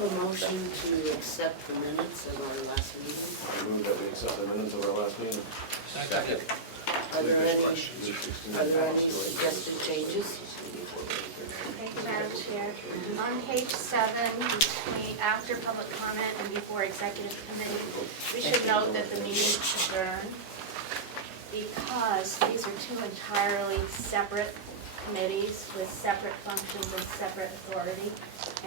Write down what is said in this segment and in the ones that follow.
have a motion to accept the minutes of our last meeting? I move that we accept the minutes of our last meeting. Second. Are there any suggested changes? Thank you, Madam Chair. On page 7, between after public comment and before executive committee, we should note that the meeting adjourned because these are two entirely separate committees with separate functions and separate authority,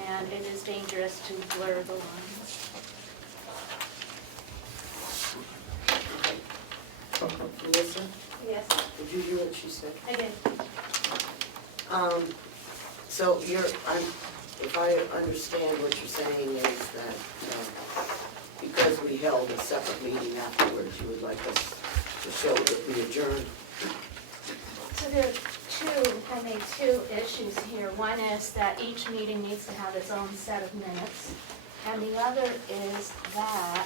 and it is dangerous to blur the lines. Melissa, Yes, did you hear what she said? I did. So if I understand what you're saying is that because we held a separate meeting afterwards, you would like us to show that we adjourned. So there are two issues here. One is that each meeting needs to have its own set of minutes, and the other is that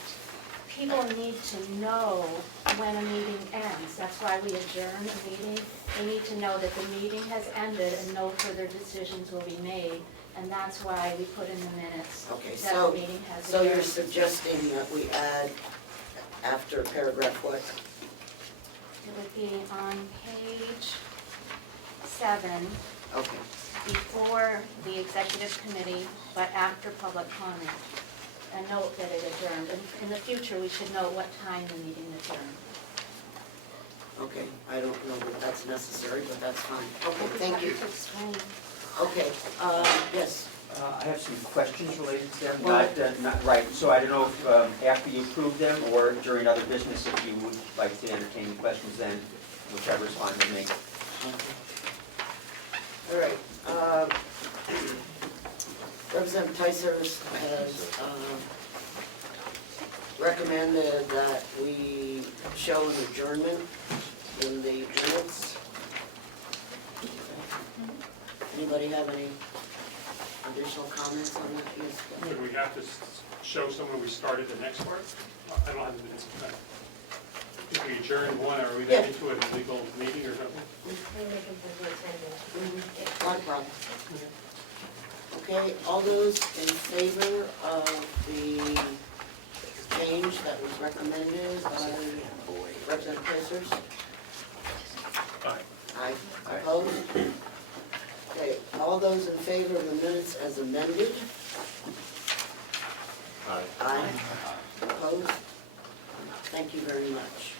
people need to know when a meeting ends. That's why we adjourn a meeting. They need to know that the meeting has ended and no further decisions will be made, and that's why we put in the minutes Okay, that so, the meeting has so you're adjourned. suggesting that we add after paragraph what? It would be on page 7. Okay, Before the executive committee, but after public comment. And note that it adjourned. And in the future, we should know what time the meeting adjourned. okay, I don't know that that's necessary, but that's fine. Okay, thank you. Explain. Okay, yes, I have some questions related to them, Well- not right, so I don't know if after you approve them or during other business, if you would like to entertain questions then, whichever's fine with me. okay. All right, Representative Ticehurst has recommended that we show an adjournment in the minutes. Anybody have any additional comments on that? Yes. Would we have to show someone we started the next part? I don't have the minutes. If we adjourn one, are we then Yeah. into an illegal meeting or something? Not a problem. Okay, all those in favor of the change that was recommended by Representative Ticehurst? Aye. Aye. Opposed? Okay, all those in favor of the minutes as amended? Aye. Aye. Opposed? Thank you very much.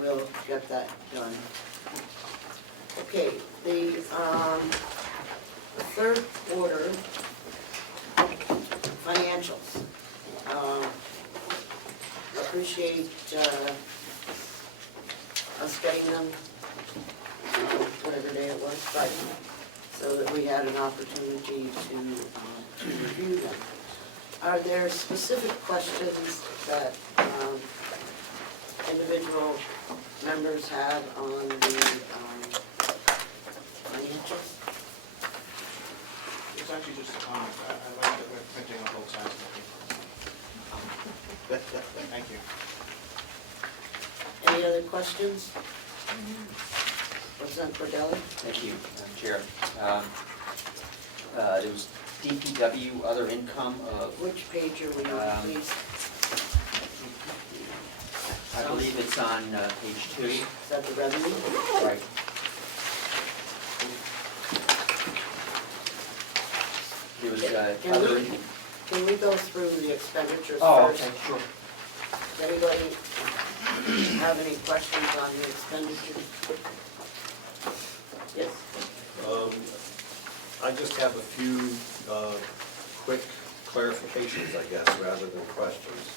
We'll get that done. Okay, the third order, financials. Appreciate us getting them, whatever day it was, Friday, so that we had an opportunity to review them. Are there specific questions that individual members have on the financials? It's actually just a comment. I like that we're printing on both sides. Thank you. Any other questions? Representative Cordelli? Thank you, Madam Chair. There was DPW other income of, Which page are we on, please? I believe it's on page 2. Is that the revenue? Right. There was other. Can we go through the expenditures Oh, first? okay, sure. Does anybody have any questions on the expenditures? Yes? I just have a few quick clarifications, I guess, rather than questions.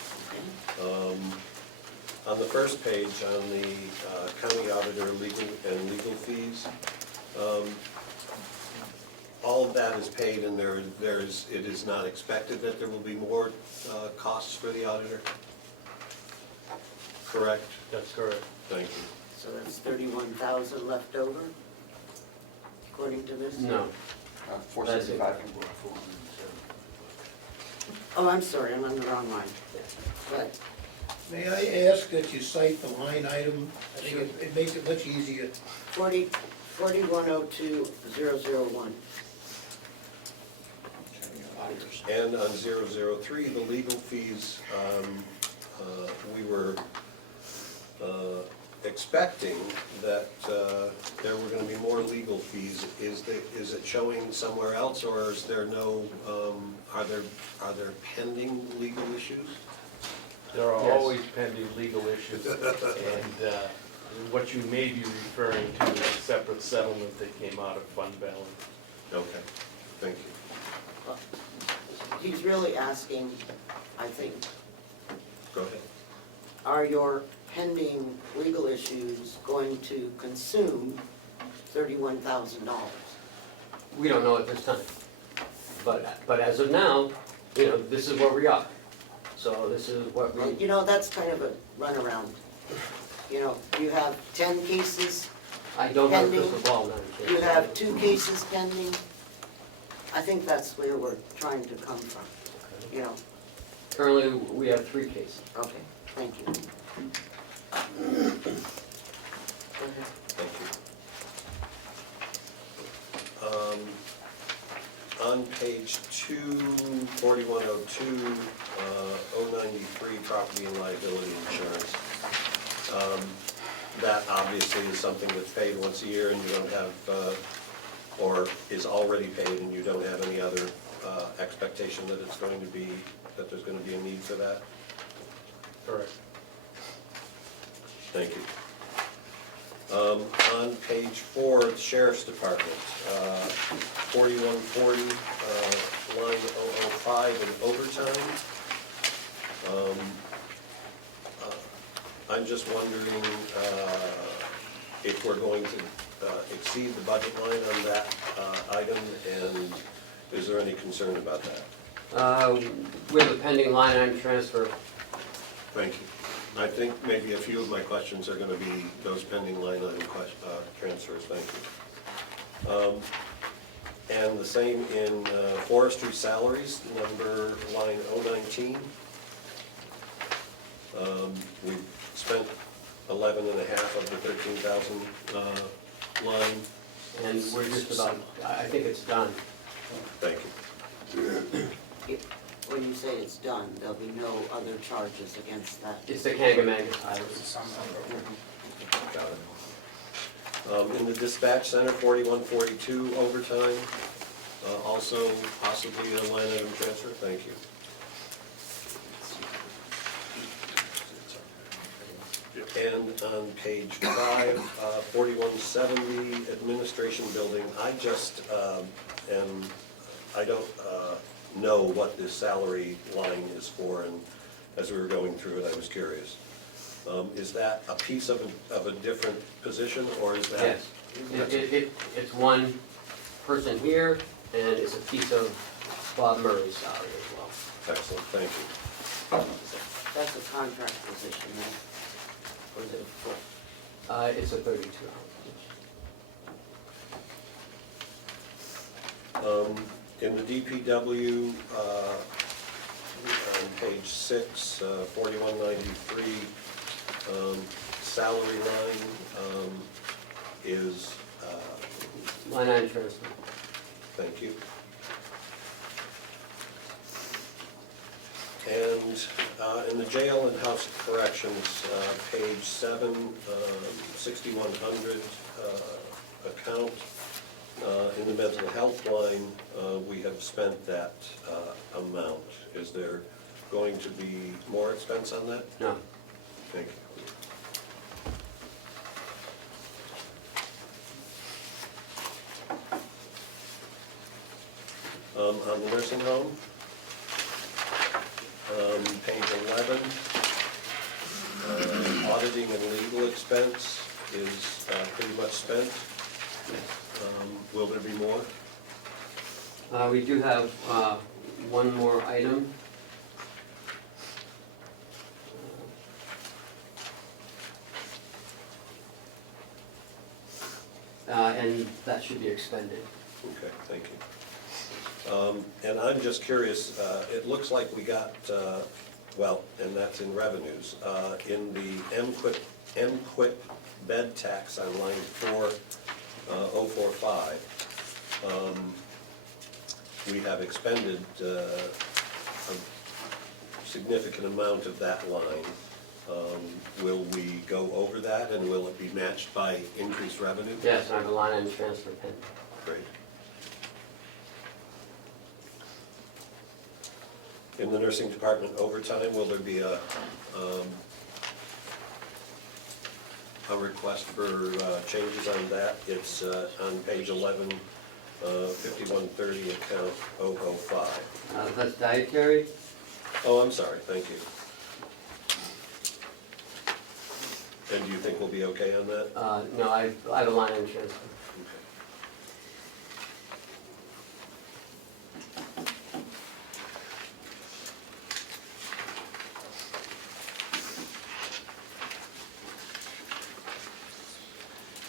On the first page, on the county auditor legal fees, all of that is paid, and it is not expected that there will be more costs for the auditor? Correct? That's correct. Thank you. So that's 31,000 left over, according to this? No. 465. Oh, I'm sorry, I'm on the wrong line. But, May I ask that you cite the line item? I think it makes it much easier. 4102,001. And on 003, the legal fees, we were expecting that there were gonna be more legal fees. Is it showing somewhere else, or is there no, are there pending legal issues? There are Yes. always pending legal issues, and what you may be referring to is a separate settlement that came out of fund balance. Okay, thank you. He's really asking, I think, Go ahead. are your pending legal issues going to consume $31,000? We don't know at this time. But as of now, you know, this is where we are. So this is what Well, we, you know, that's kind of a runaround. You know, you have 10 cases, I don't have a pending. crystal ball now. you have 2 cases pending. I think that's where we're trying to come from, you know. Currently, we have 3 cases. Okay, thank you. Go ahead. Thank you. On page 2, 4102, 093, property and liability insurance. That obviously is something that's paid once a year and you don't have, or is already paid and you don't have any other expectation that it's going to be, that there's going to be a need for that? Correct. Thank you. On page 4, the Sheriff's Department, 4140, line 005 in overtime. I'm just wondering if we're going to exceed the budget line on that item, and is there any concern about that? We have a pending line item transfer. Thank you. I think maybe a few of my questions are gonna be those pending line item transfers, thank you. And the same in forestry salaries, line 019. We've spent 11 and a half of the 13,000 line. And we're just about, I think it's done. Thank you. When you say it's done, there'll be no other charges against that. It's the Kangamangas Highway. Got it. In the dispatch center, 4142 overtime, also possibly a line item transfer, thank you. And on page 5, 4170, administration building, I just, I don't know what this salary line is for, and as we were going through it, I was curious. Is that a piece of a different position, or is that? Yes. It's one person here, and it's a piece of Bob Murray's salary as well. Excellent, thank you. That's a contract position, right? Or is it a full? It's a 32-hour position. In the DPW, on page 6, 4193, salary line is, Line item transfer. thank you. And in the jail and house corrections, page 7, 6100 account, in the mental health line, we have spent that amount. Is there going to be more expense on that? No. Thank you. On the nursing home, page 11, auditing and legal expense is pretty much spent. Will there be more? We do have one more item. And that should be expended. Okay, thank you. And I'm just curious, it looks like we got, well, and that's in revenues, in the MQIP bed tax on line 4045, we have expended a significant amount of that line. Will we go over that, and will it be matched by increased revenue? Yes, I have a line item transfer pending. Great. In the nursing department overtime, will there be a request for changes on that? It's on page 11, 5130, account 005. That's dietary. Oh, I'm sorry, thank you. And do you think we'll be okay on that? No, I have a line item transfer.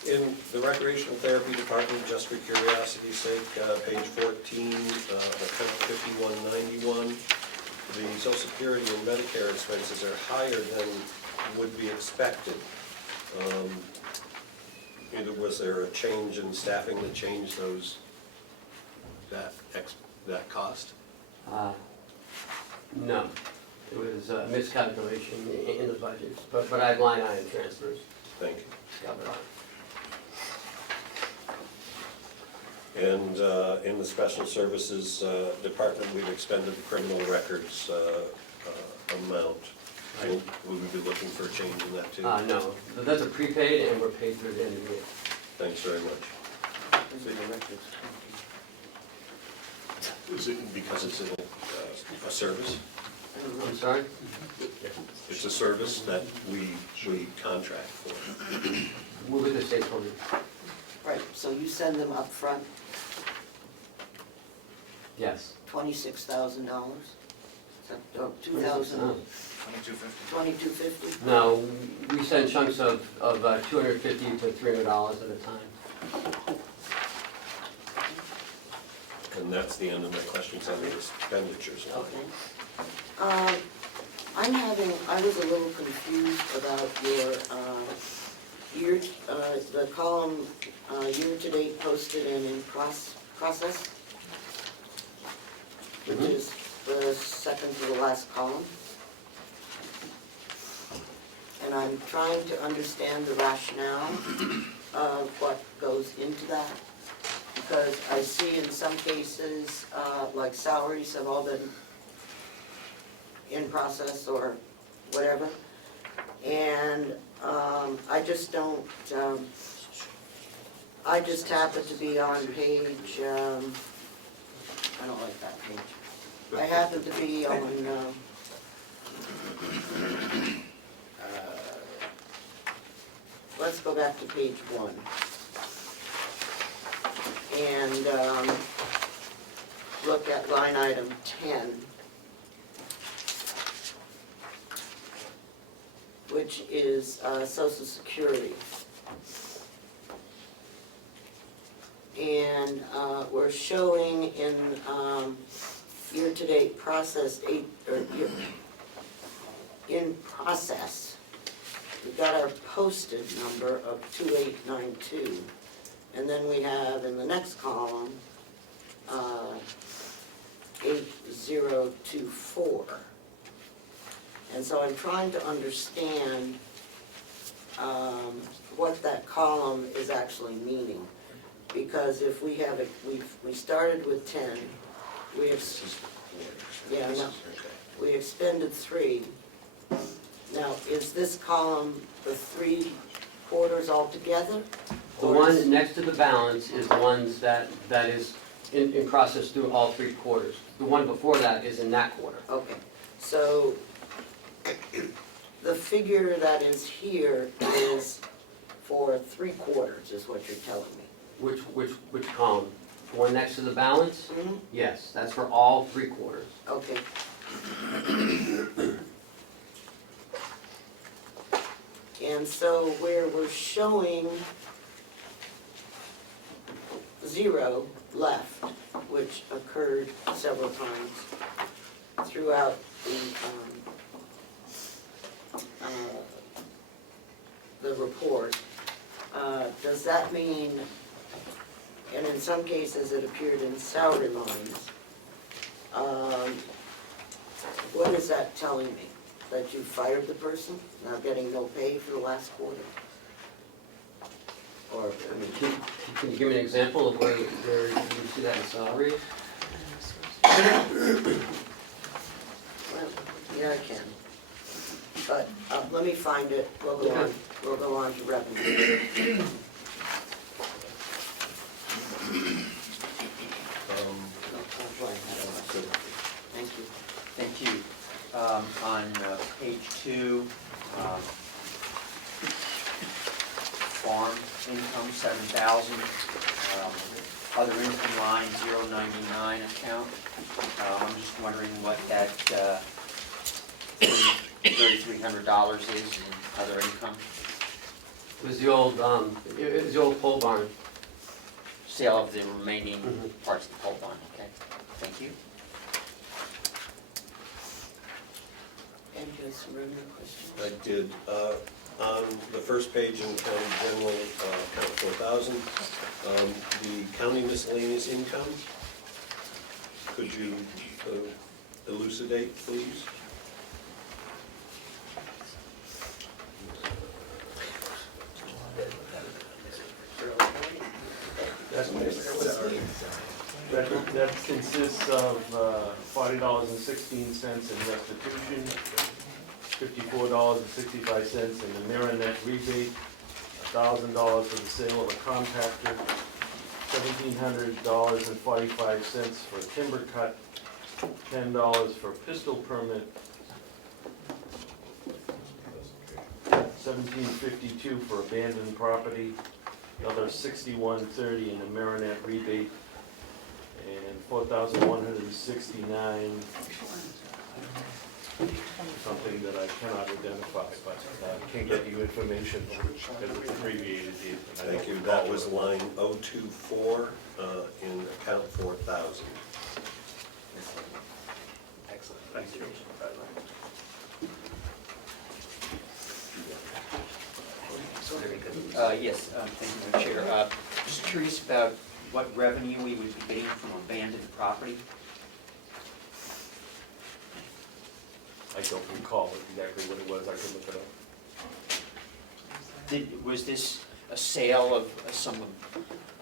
In the recreational therapy department, just for curiosity's sake, page 14, account 5191, the Social Security and Medicare expenses are higher than would be expected. Either was there a change in staffing that changed that cost? No, it was a miscalculation in the budget, but I have line item transfers. Thank you. Covered on. And in the special services department, we've expended the criminal records amount. Will we be looking for a change in that too? No, but that's a prepaid and we're paid through the end of the year. Thanks very much. Is it because it's a service? I'm sorry? It's a service that we contract for. We're with the state police. Right, so you send them up front Yes. $26,000? Or 2,000, No. 2250. $2,250? No, we send chunks of $250 to $300 at a time. And that's the end of my questions on the expenditures. Okay. I was a little confused about the column, year-to-date posted and in process, which is the second to the last column. And I'm trying to understand the rationale of what goes into that. Because I see in some cases, like salaries have all been in process or whatever. And I just don't, I just happen to be on page, I don't like that page. I happen to be on, let's go back to page 1. And look at line item 10, which is Social Security. And we're showing in year-to-date processed in process, we've got our posted number of 2892. And then we have in the next column, 8024. And so I'm trying to understand what that column is actually meaning. Because if we have it, we started with 10, we we expended 3. Now, is this column the 3 quarters altogether? The one next to the balance is the ones that is in process through all 3 quarters. The one before that is in that quarter. Okay, so the figure that is here is for 3 quarters, is what you're telling me. Which column? The one next to the balance? Mhm. Yes, that's for all 3 quarters. Okay. And so where we're showing 0 left, which occurred several times throughout the report, does that mean, and in some cases it appeared in salary lines, What is that telling me? That you fired the person, now getting no pay for the last quarter? Or, I mean, Can you give me an example of where you see that in salary? well, yeah, I can. But let me find it, we'll go on to revenue. Thank you. Thank you. On page 2, farm income, 7,000. Other income line, 099 account. I'm just wondering what that $3,300 is in other income. It was the old, it was the old pole barn. Sale of the remaining parts of the pole barn, okay? Thank you. And you have some revenue questions? I did. On the first page in county general, account 4,000, the county miscellaneous income, could you elucidate, please? That consists of $40.16 in restitution, $54.65 in the mirror net rebate, $1,000 for the sale of a compactor, $1,700.45 for a timber cut, $10 for pistol permit, $17.52 for abandoned property, another $61.30 in the Marinette rebate, and $4,169, something that I cannot identify, but I can get you information because it's abbreviated here. and I Thank don't you. recall That was what it line 024 in account 4,000. Excellent, thank you. Yes, thank you, Madam Chair. Just curious about what revenue we would be getting from abandoned property. I don't recall exactly what it was, I can look it up. Was this a sale of some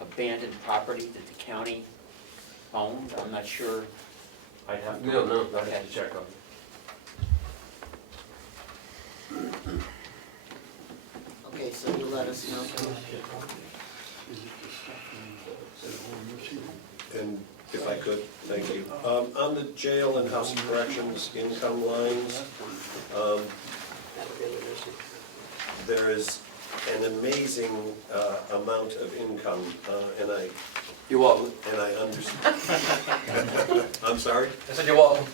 abandoned property that the county owned? I'm not sure. I'd have to. We don't know. I'd have to check on it. Okay, so you let us know. And if I could, thank you. On the jail and house of corrections income lines, there is an amazing amount of income, and I You're welcome. and I understand. I'm sorry? I said you're welcome.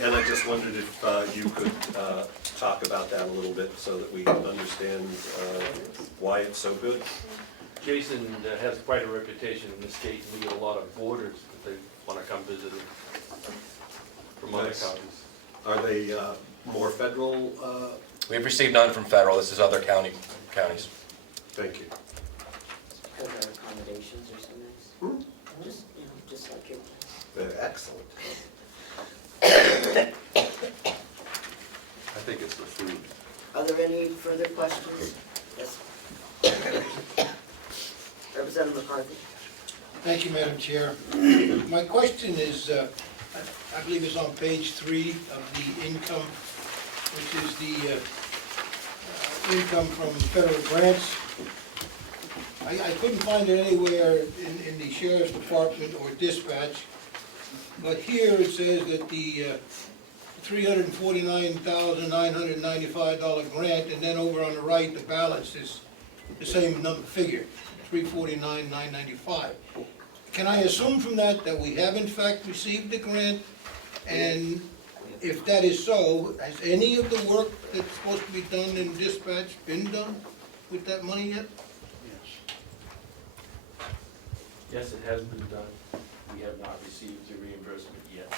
And I just wondered if you could talk about that a little bit so that we understand why it's so good. Jason has quite a reputation in the state, and we get a lot of boarders that they want to come visit him from other Nice. counties. Are they more federal? We've received none from federal. This is other counties. Thank you. Because our accommodations are so nice. Just, you know, just like your place. They're excellent. I think it's the food. Are there any further questions? Yes. Representative McCarthy? Thank you, Madam Chair. My question is, I believe it's on page 3 of the income, which is the income from federal grants. I couldn't find it anywhere in the sheriff's department or dispatch, but here it says that the $349,995 grant, and then over on the right, the balance is the same number figure, $349,995. Can I assume from that that we have in fact received the grant? And if that is so, has any of the work that's supposed to be done in dispatch been done with that money yet? Yes, it has been done. We have not received the reimbursement yet,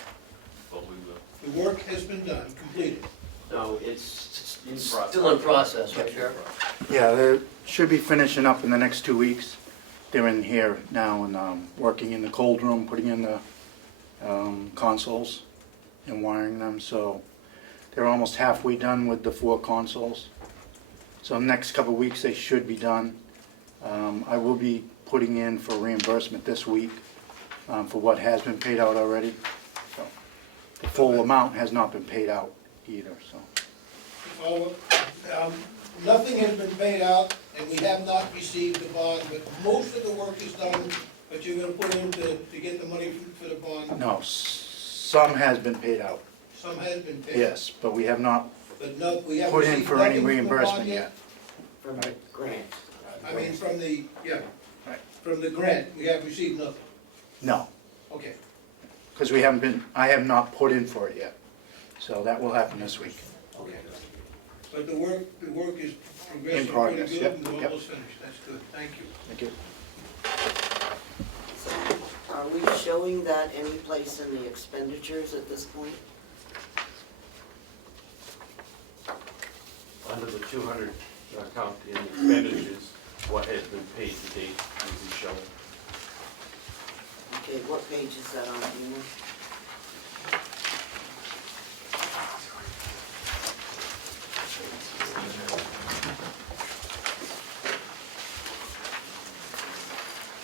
but we will. The work has been done, completed. No, it's In still in process, right, Sheriff? Yeah, they should be finishing up in the next 2 weeks. they're in here now and working in the cold room, putting in the consoles and wiring them, so they're almost halfway done with the 4 consoles. So next couple of weeks, they should be done. I will be putting in for reimbursement this week for what has been paid out already. So the full amount has not been paid out either, so. Well, nothing has been paid out, and we have not received the bond, but most of the work is done, but you're gonna put in to get the money for the bond. No, some has been paid out, Some has been paid. yes, but we have not But no, we haven't put in received for nothing any from the bond reimbursement yet. From the grant. I mean, from the, yeah, Right. from the grant, we have received nothing. No, Okay. because we haven't been, I have not put in for it yet. So that will happen this week. Okay. But the work is progressing pretty progress, good yep, and we're yep. almost finished. That's good. Thank you. Thank you. Are we showing that any place in the expenditures at this point? Under the 200 account in expenditures, what has been paid to date will be shown. Okay, what page is that on, do you know?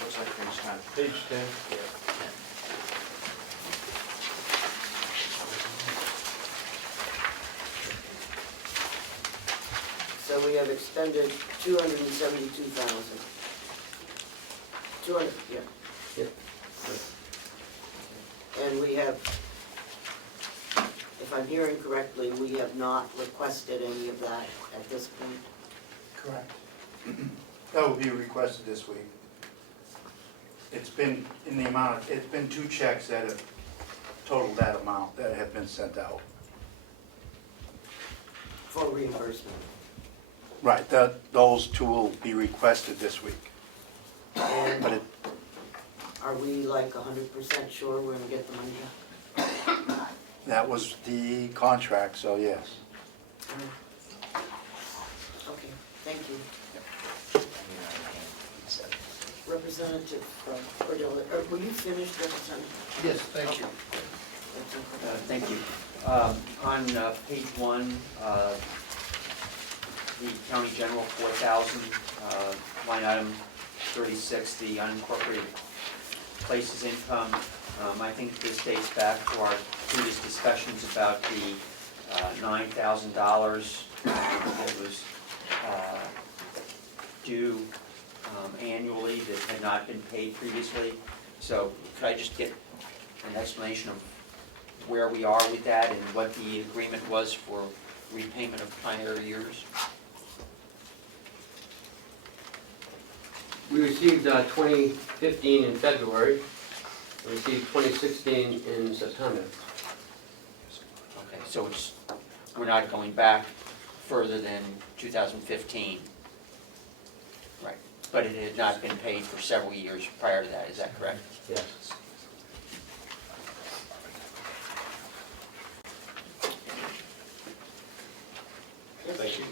What's that page 10? Page 10, yeah. So we have expended 272,000. 200, yeah. Yep. And we have, if I'm hearing correctly, we have not requested any of that at this point. Correct. That will be requested this week. It's been in the amount, it's been 2 checks that have totaled that amount that have been sent out. For reimbursement. Right, those 2 will be requested this week. But And it, are we like 100% sure we're gonna get the money back? that was the contract, so yes. Okay, thank you. Representative Cordelli, were you finished, Representative? Yes, thank you. Thank you. On page 1, the county general 4,000, line item 36, the unincorporated places income. I think this dates back to our previous discussions about the $9,000 that was due annually that had not been paid previously. So could I just get an explanation of where we are with that and what the agreement was for repayment of prior years? We received 2015 in February, we received 2016 in September. Okay, so we're not going back further than 2015. Right, but it had not been paid for several years prior to that, is that correct? Yes. Thank you.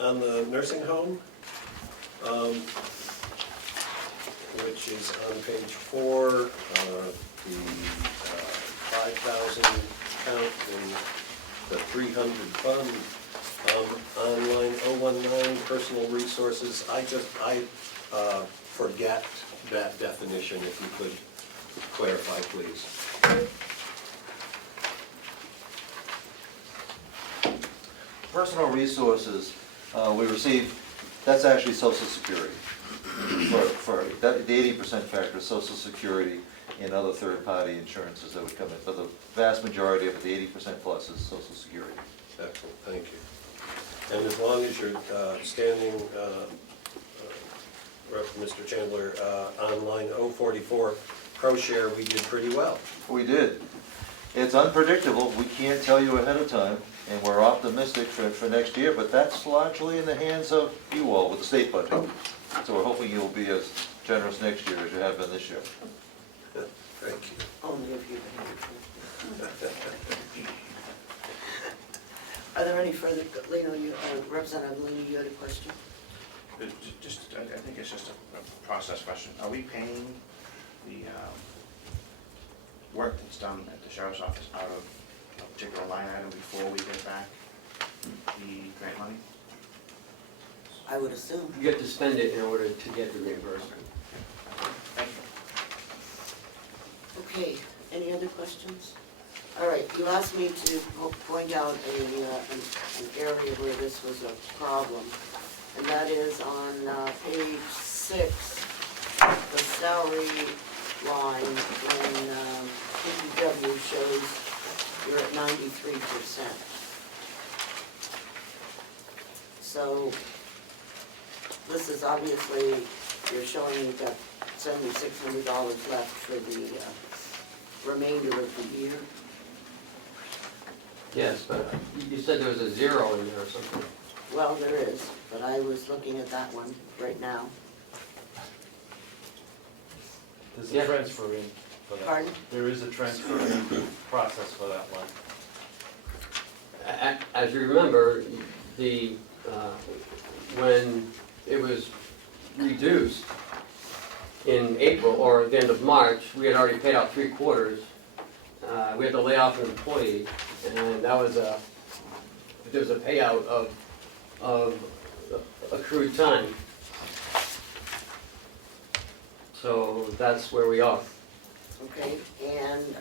On the nursing home, which is on page 4, the 5,000 count in the 300 fund, on line 019, personal resources, I forget that definition, if you could clarify, please. Personal resources, we receive, that's actually Social Security. For the 80% factor, Social Security and other third-party insurances that would come in. But the vast majority of it, the 80% plus, is Social Security. Excellent, thank you. And as long as you're standing, Mr. Chandler, on line 044, ProShare, we did pretty well. We did. It's unpredictable, we can't tell you ahead of time, and we're optimistic for next year, but that's largely in the hands of you all with the state budget. So we're hoping you'll be as generous next year as you have been this year. Thank you. Only if you can. Are there any further, Leno, Representative Leno, you had a question? I think it's just a process question. Are we paying the work that's done at the sheriff's office out of a particular line item before we get back the grant money? I would assume. You have to spend it in order to get the reimbursement. Thank you. Okay, any other questions? All right, you asked me to point out an area where this was a problem, and that is on page 6, the salary line in PPW shows you're at 93%. So this is obviously, you're showing you've got $7,600 left for the remainder of the year. Yes, but you said there was a 0 in there or something. Well, there is, but I was looking at that one right now. There's Yeah. a transfer in for that. Pardon? There is a transfer in process for that one. As you remember, when it was reduced in April or the end of March, we had already paid out 3/4. We had to lay off an employee, and there was a payout of accrued time. So that's where we are. Okay, and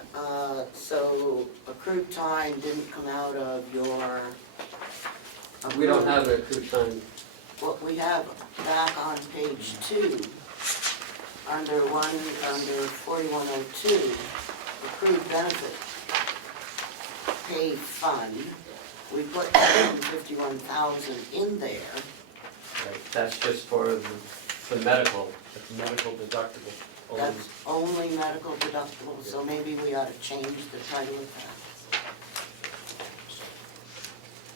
so accrued time didn't come out of your... We don't have an accrued time. What we have back on page 2, under 4102, accrued benefit pay fund, we put 151,000 in there. That's just for the medical. It's medical deductible. only. That's only medical deductible, so maybe we ought to change the title of that.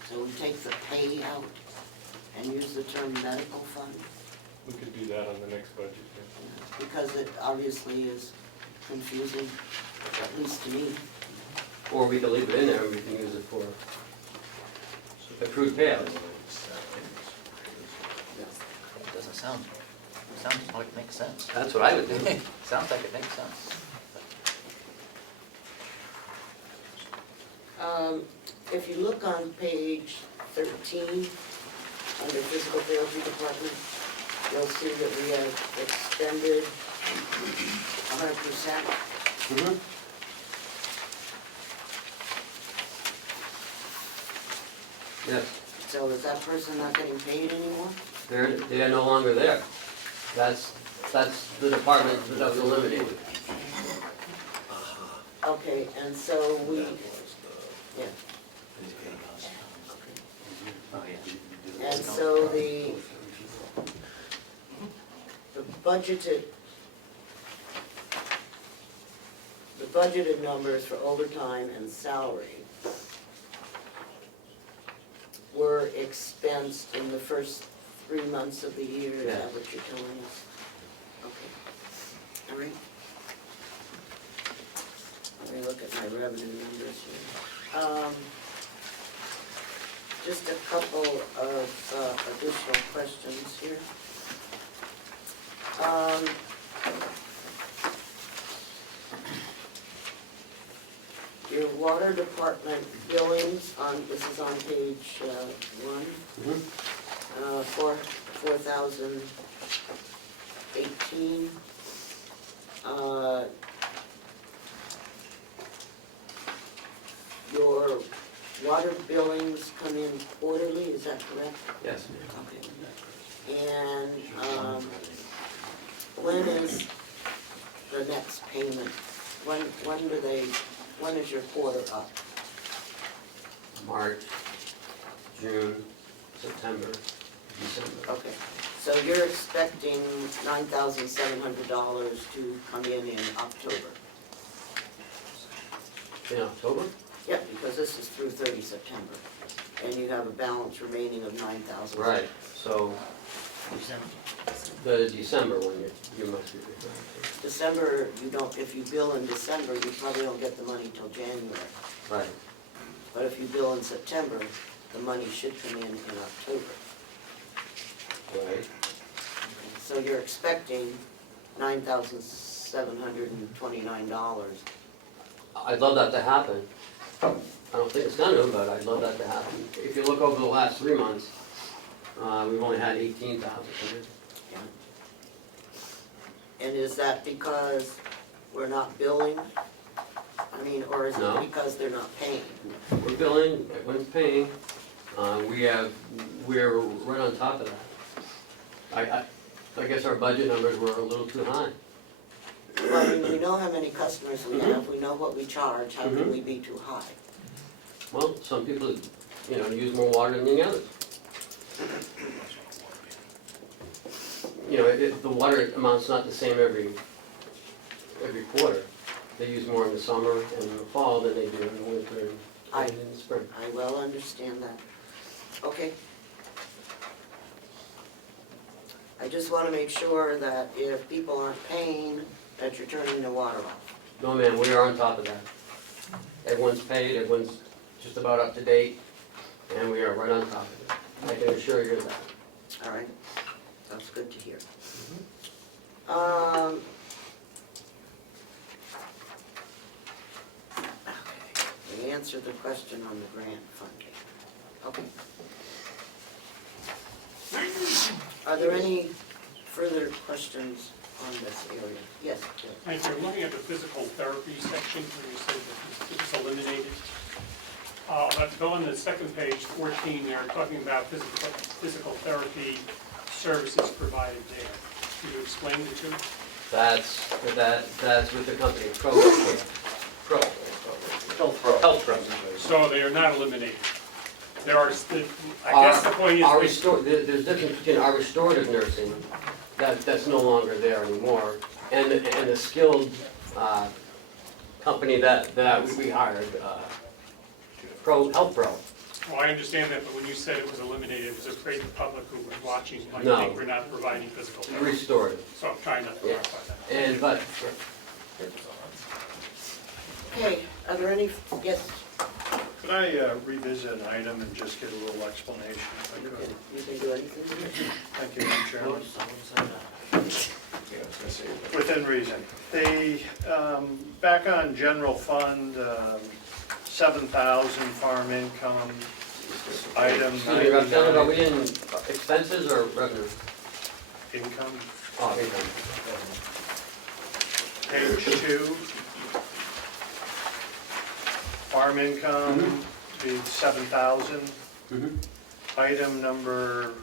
So we take the pay out and use the term medical fund, We could do that on the next budget. because it obviously is confusing, at least to me. Or we can leave it in there and we can use it for accrued payouts. It doesn't sound like it makes sense. That's what I would do. Sounds like it makes sense. If you look on page 13, under physical therapy department, you'll see that we have expended 100%. Mhm. Yes, So is that person not getting paid anymore? they are no longer there. That's the department that was eliminated. Okay, and so we, yeah, Oh, yeah. and so the budgeted numbers for overtime and salary were expensed in the first 3 months of the year, is Yeah. that what you're telling us? Okay, all right. Let me look at my revenue numbers here. Just a couple of additional questions here. Your water department billings this is on page 1, Mhm. 4,018. Your water billings come in quarterly, is that correct? Yes. Okay. And when is the next payment? When is your quarter up? March, June, September, December. Okay, so you're expecting $9,700 to come in October? In October? Yeah, because this is through 30 September, and you have a balance remaining of 9,000. Right, so the December one you must be referring to. December, you don't, if you bill in December, you probably don't get the money till January. Right. But if you bill in September, the money should come in October. Right. So you're expecting $9,729. I'd love that to happen. I don't think it's gonna, but I'd love that to happen. If you look over the last 3 months, we've only had 18,000. Yeah. And is that because we're not billing? I mean, or is No. it because they're not paying? We're billing, everyone's paying, we're right on top of that. I guess our budget numbers were a little too high. Well, I mean, we know how many customers we have, we know what we charge, how can Mhm. we be too high? Well, some people, use more water than the others. The water amount's not the same every quarter. They use more in the summer and in the fall than they do in the winter and in the spring. I well understand that. Okay. I just want to make sure that if people aren't paying, that you're turning the water off. No, ma'am, we are on top of that. Everyone's paid, everyone's just about up to date, and we are right on top of it. I can assure you of that. All right, that's good to hear. Okay, we answered the question on the grant funding. Okay. Are there any further questions on this area? Yes, Joe. Thank you. I'm looking at the physical therapy section where you said that it's eliminated. Let's go on the second page, 14, they're talking about physical therapy services provided there. Can you explain the two? That's with the company, Health Pro. So they are not eliminated. There are, I guess the point is, There's a difference between our restorative nursing, that's no longer there anymore, and the skilled company that we hired, Health Pro. well, I understand that, but when you said it was eliminated, it was afraid the public who was watching might No. think we're not providing physical therapy. Restorative. So I'm trying to clarify that. Okay, are there any, yes, Could I revisit an item and just get a little explanation if I you could? can do anything to it. Thank you, Madam Chairman. Within reason. Back on general fund, 7,000 farm income, item Excuse me, Representative, are we 99, in expenses or revenue? income, Oh, income. page 2. Farm income, be 7,000. Item number,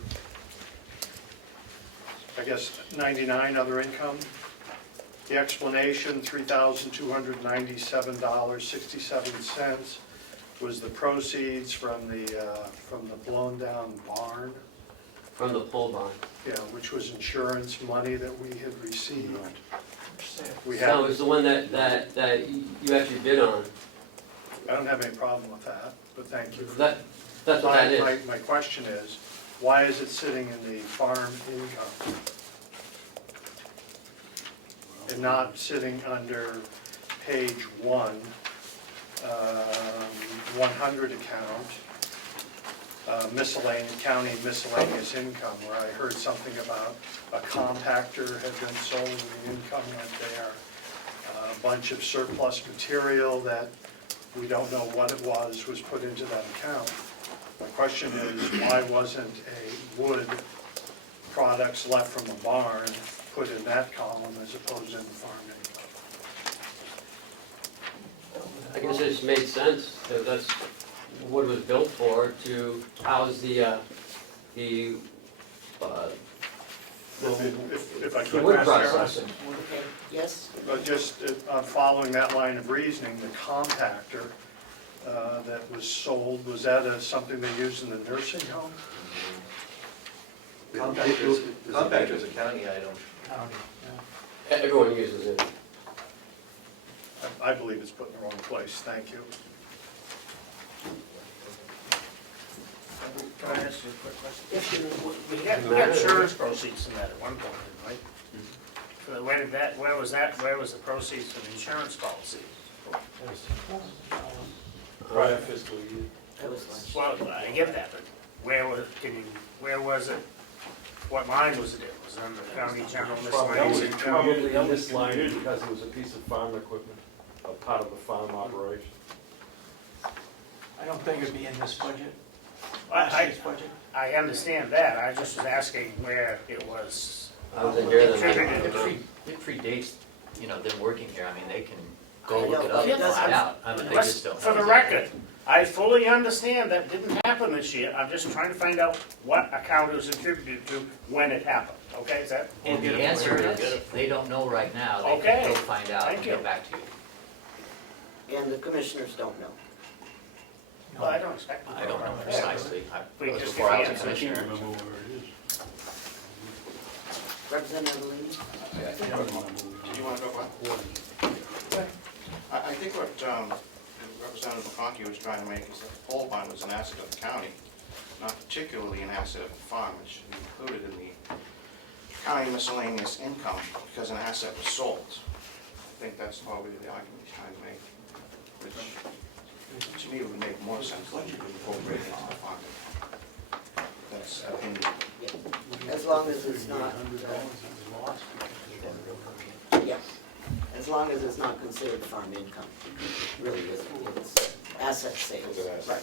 I guess, 99, other income. The explanation, $3,297.67 was the proceeds from the blown down barn, From the pole barn. which was insurance money that we had received. We So have, it's the one that you actually bid on. I don't have any problem with that, but thank you. That's what that is. My question is, why is it sitting in the farm income? And not sitting under page 1, 100 account, county miscellaneous income, where I heard something about a compactor had been sold and the income went there. A bunch of surplus material that we don't know what it was put into that account. My question is, why wasn't a wood products left from a barn put in that column as opposed in the farm income? I guess it just made sense, because that's what it was built for, to house the If I could, wood Madam Chairman. processing. Okay, yes, But just following that line of reasoning, the compactor that was sold, was that something they used in the nursing home? Compactor's a county item. Everyone uses it. I believe it's put in the wrong place, thank you. Can I ask you a quick question? yes, you may. We got insurance proceeds from that at one point, right? So where did that, where was the proceeds from the insurance policy? Prior fiscal year. That was last. Well, I get that, but where was it what line was it in? Was it under county general Probably, miscellaneous it was income? probably in this line because it was a piece of farm equipment, a part of the farm operation. I don't think it'd be in this budget. I understand that, I just was asking where it was I was in here the night. contributed. It predates, them working here. I mean, they can go I look know, it up but it and find doesn't- out. I mean, they just don't. For the record, I fully understand that didn't happen this year, I'm just trying to find out what account it was attributed to when it happened, okay, is that? And the answer is, they don't know right now. Okay. They'll find out and Thank you. get back to you. And the commissioners don't know. Well, I don't expect. I don't know precisely. We I was just before I was a get the answer. commissioner. Representative Levy? Did you want to go back? I think what Representative McConkey was trying to make is that the pole barn was an asset of the county, not particularly an asset of the farm. It should be included in the county miscellaneous income because an asset was sold. I think that's probably the argument he's trying to make, which to me would make more sense than incorporating it into the farm. That's opinion. As long as it's not, yeah, as long as it's not considered farm income, really isn't, it's asset sales. Right.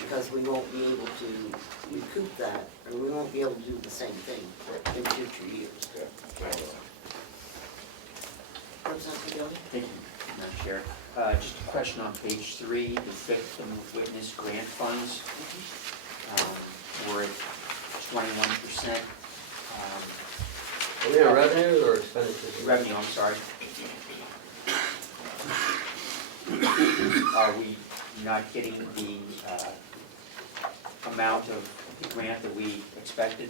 Because we won't be able to recoup that, or we won't be able to do the same thing in future years. Representative Gilly? Thank you, Madam Chair. Just a question on page 3, the victim witness grant funds. We're at 21%. Are we on revenue or expenditures? Revenue, I'm sorry. Are we not getting the amount of the grant that we expected?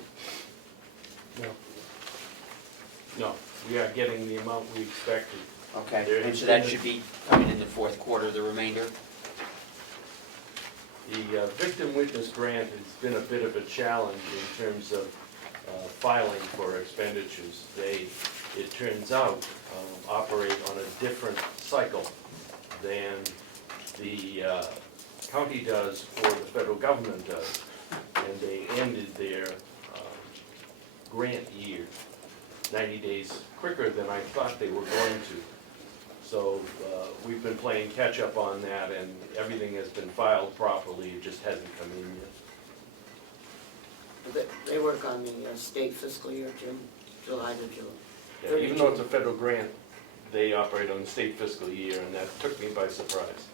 No, we are getting the amount we expected. Okay, There and has so that been- should be coming in the fourth quarter, the remainder? The victim witness grant has been a bit of a challenge in terms of filing for expenditures. They, it turns out, operate on a different cycle than the county does or the federal government does. And they ended their grant year 90 days quicker than I thought they were going to. So we've been playing catch-up on that, and everything has been filed properly, it just hasn't come in yet. They work on the state fiscal year, June, July to June. Yeah, even though it's a federal grant, they operate on the state fiscal year, and that took me by surprise.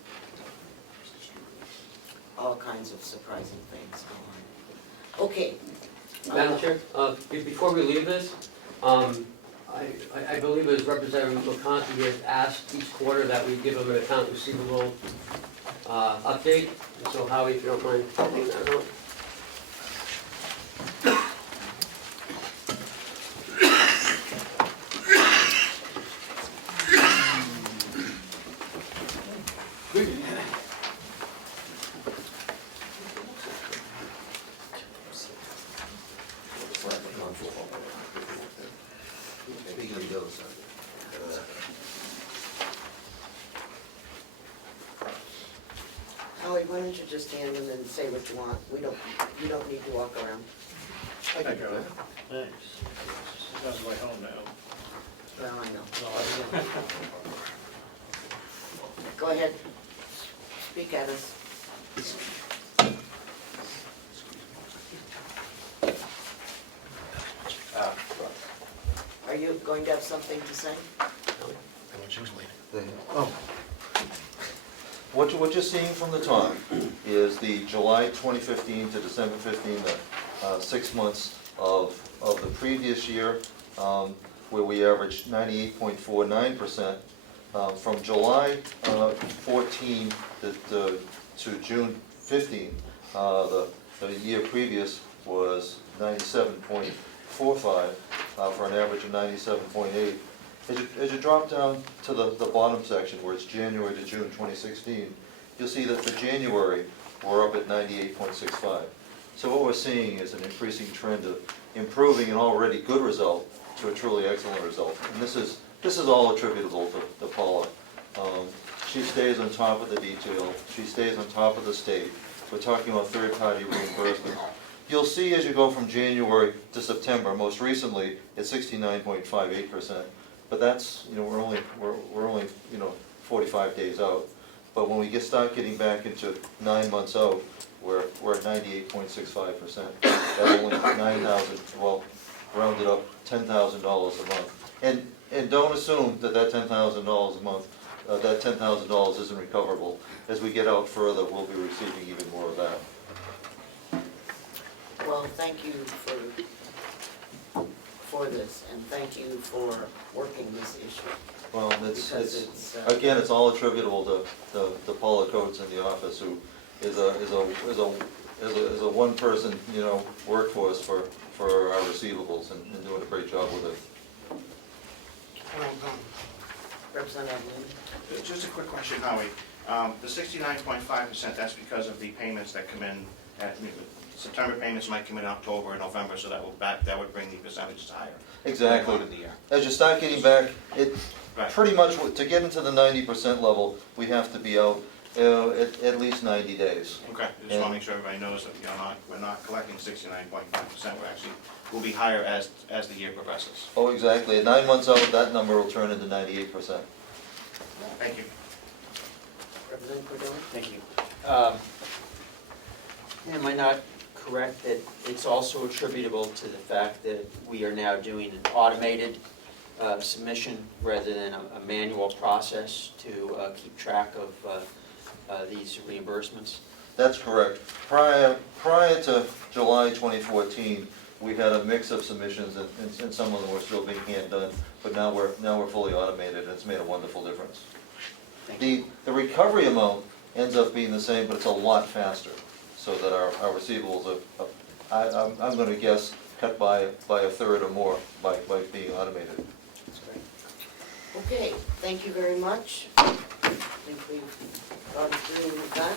All kinds of surprising things go on. Okay. Madam Chair, before we leave this, I believe as Representative McConkey has asked each quarter that we give him an account receivable update. So Howie, if you don't mind taking that out. Howie, why don't you just stand and then say what you want? You don't need to walk around. I can go. Thanks. That's my home now. Well, I know. Go ahead. Speak at us. Are you going to have something to say? What you're seeing from the top is the July 2015 to December 15, 6 months of the previous year, where we averaged 98.49%. From July 14 to June 15, the year previous was 97.45 for an average of 97.8. As you drop down to the bottom section where it's January to June 2016, you'll see that for January, we're up at 98.65. So what we're seeing is an increasing trend of improving an already good result to a truly excellent result. And this is all attributable to Paula. She stays on top of the detail. She stays on top of the state. We're talking about third-party reimbursement. you'll see as you go from January to September, most recently, it's 69.58%. But that's, we're only 45 days out. But when we start getting back into 9 months out, we're at 98.65%. That's only 9,000, well, rounded up $10,000 a month. And don't assume that $10,000 a month, that $10,000 isn't recoverable. As we get out further, we'll be receiving even more of that. Well, thank you for this, and thank you for working this issue. Well, Because it's, again, it's all attributable to Paula Coates in the office, who is a one-person, workforce for our receivables and doing a great job with it. Well done. Representative Levy? Just a quick question, Howie. The 69.5%, that's because of the payments that come in September payments might come in October and November, so that would bring the percentages higher. Exactly. Later on in the year. As you start getting back, Right. pretty much, to get into the 90% level, we have to be out at least 90 days. Okay, I just want to make sure everybody knows that we're not collecting 69.5%. We'll be higher as the year progresses. Oh, exactly. At 9 months out, that number will turn into 98%. Thank you. Representative Cordelli? Thank you. Am I not correct that it's also attributable to the fact that we are now doing an automated submission rather than a manual process to keep track of these reimbursements? That's correct. Prior to July 2014, we had a mix of submissions, and some of them were still being hand done, but now we're fully automated, and it's made a wonderful difference. The recovery amount ends up being the same, but it's a lot faster, so that our receivables are, I'm going to guess, cut by a third or more by being automated. That's great. Okay, thank you very much. I think we've gone through with that.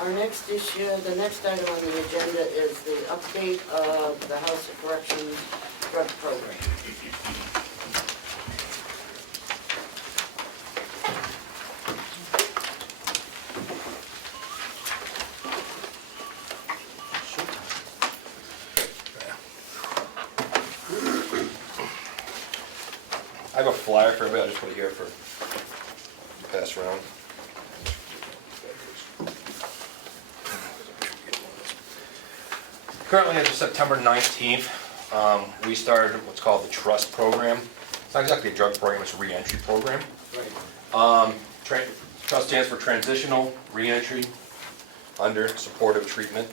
Our next issue, the next item on the agenda is the update of the House of Corrections drug program. I have a flyer for everybody, I'll just put it here for pass around. Currently, as of September 19th, we started what's called the TRUST program. It's not exactly a drug program, it's a re-entry program. TRUST stands for Transitional Reentry Under Supportive Treatment.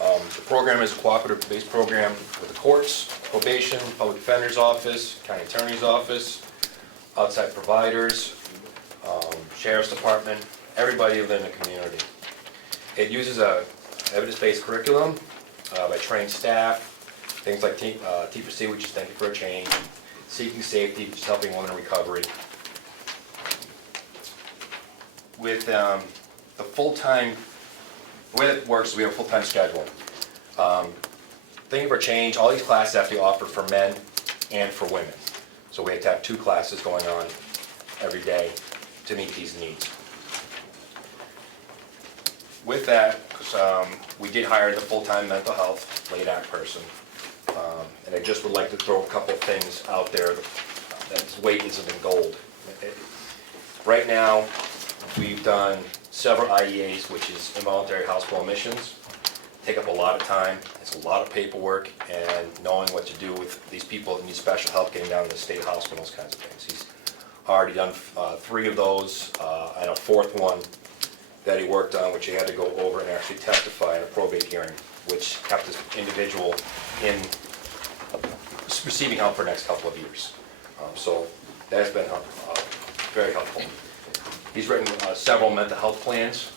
The program is a cooperative-based program with the courts, probation, public defender's office, county attorney's office, outside providers, sheriff's department, everybody within the community. It uses a evidence-based curriculum by trained staff, things like T4C, which is Thank You for a Change, Seeking Safety, which is helping women in recovery. With the full-time, the way that it works is we have a full-time schedule. Thank You for a Change, all these classes have to be offered for men and for women. So we have to have 2 classes going on every day to meet these needs. With that, we did hire the full-time mental health laid act person. And I just would like to throw a couple of things out there that his weight isn't in gold. Right now, we've done several IEAs, which is involuntary hospital admissions. Take up a lot of time, it's a lot of paperwork, and knowing what to do with these people that need special help getting down to the state hospitals, kinds of things. He's already done 3 of those, and a 4th one that he worked on, which he had to go over and actually testify in a probate hearing, which kept this individual in receiving help for the next couple of years. So that's been very helpful. He's written several mental health plans.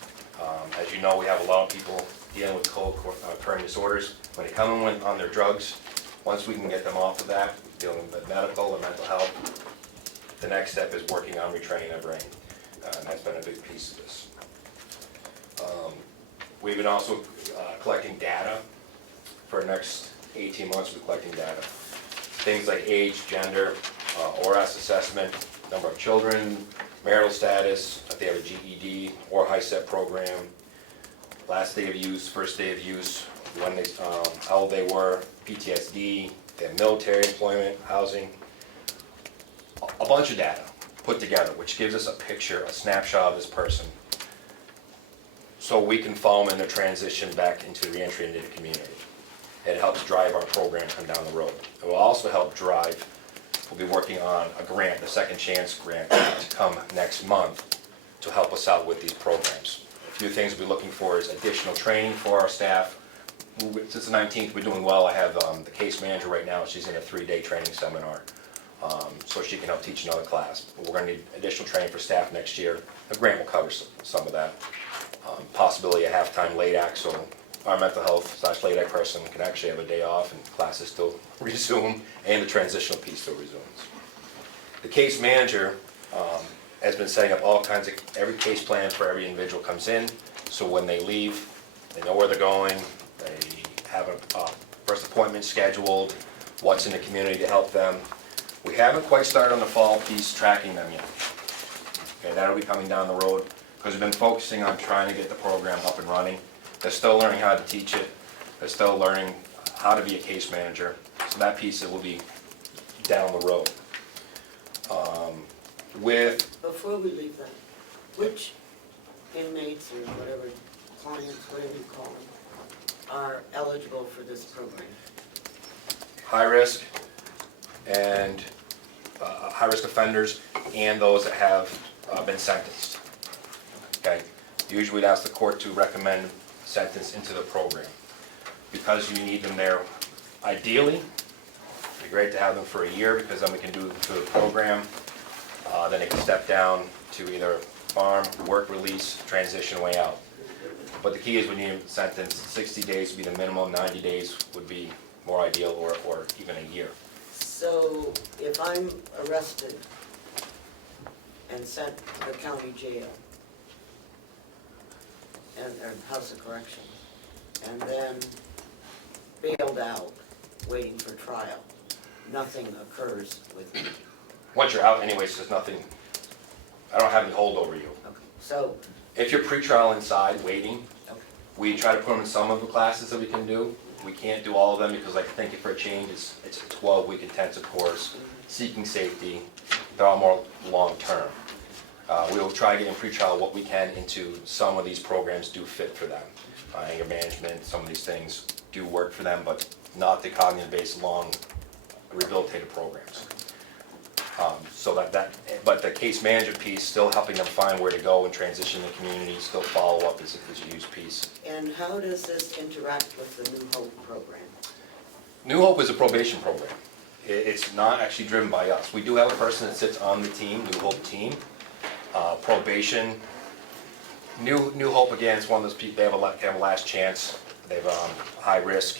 As you know, we have a lot of people dealing with co-occurring disorders. When they come in on their drugs, once we can get them off of that, dealing with medical and mental health, the next step is working on retraining their brain. And that's been a big piece of this. We've been also collecting data. For the next 18 months, we're collecting data. Things like age, gender, ORAS assessment, number of children, marital status, if they have a GED or HiSET program, last day of use, first day of use, when they, how old they were, PTSD, their military employment, housing, a bunch of data put together, which gives us a picture, a snapshot of this person, so we can follow them in their transition back into the reentry into the community. It helps drive our program come down the road. It will also help drive, we'll be working on a grant, the Second Chance grant, to come next month to help us out with these programs. A few things we'll be looking for is additional training for our staff. Since the 19th, we're doing well. I have the case manager right now. She's in a 3-day training seminar, so she can help teach another class. But we're going to need additional training for staff next year. The grant will cover some of that. Possibility of half-time LADAC, so our mental health / LADAC person can actually have a day off and classes still resume, and the transitional piece still resumes. The case manager has been setting up all kinds of, every case plan for every individual comes in, so when they leave, they know where they're going, they have a first appointment scheduled, what's in the community to help them. We haven't quite started on the fall piece tracking them yet. Okay, that'll be coming down the road, because we've been focusing on trying to get the program up and running. They're still learning how to teach it. They're still learning how to be a case manager. So that piece will be down the road. Before we leave that, which inmates or whatever, clients, whatever you call them, are eligible for this program? High risk and high risk offenders and those that have been sentenced. Okay. Usually we'd ask the court to recommend sentence into the program. Because you need them there, ideally, it'd be great to have them for a year, because then we can do the program. Then they can step down to either farm, work release, transition way out. But the key is when you sentence, 60 days would be the minimum, 90 days would be more ideal, or even a year. So if I'm arrested and sent to the county jail, or House of Corrections, and then bailed out, waiting for trial, nothing occurs with me. Once you're out anyways, there's nothing, I don't have any hold over you. Okay. So, If you're pretrial inside waiting, okay. we try to put them in some of the classes that we can do. We can't do all of them because, like, Thinking for a Change, it's a 12-week intensive course. Seeking Safety, they're all more long-term. We will try to get in pretrial what we can into some of these programs do fit for them. Anger management, some of these things do work for them, but not the cognitive-based long rehabilitative programs. But the case management piece, still helping them find where to go and transition the community, still follow up is a huge piece. And how does this interact with the New Hope program? New Hope is a probation program. It's not actually driven by us. We do have a person that sits on the team, New Hope team. Probation, New Hope, again, is one of those people, they have a last chance. They have high risk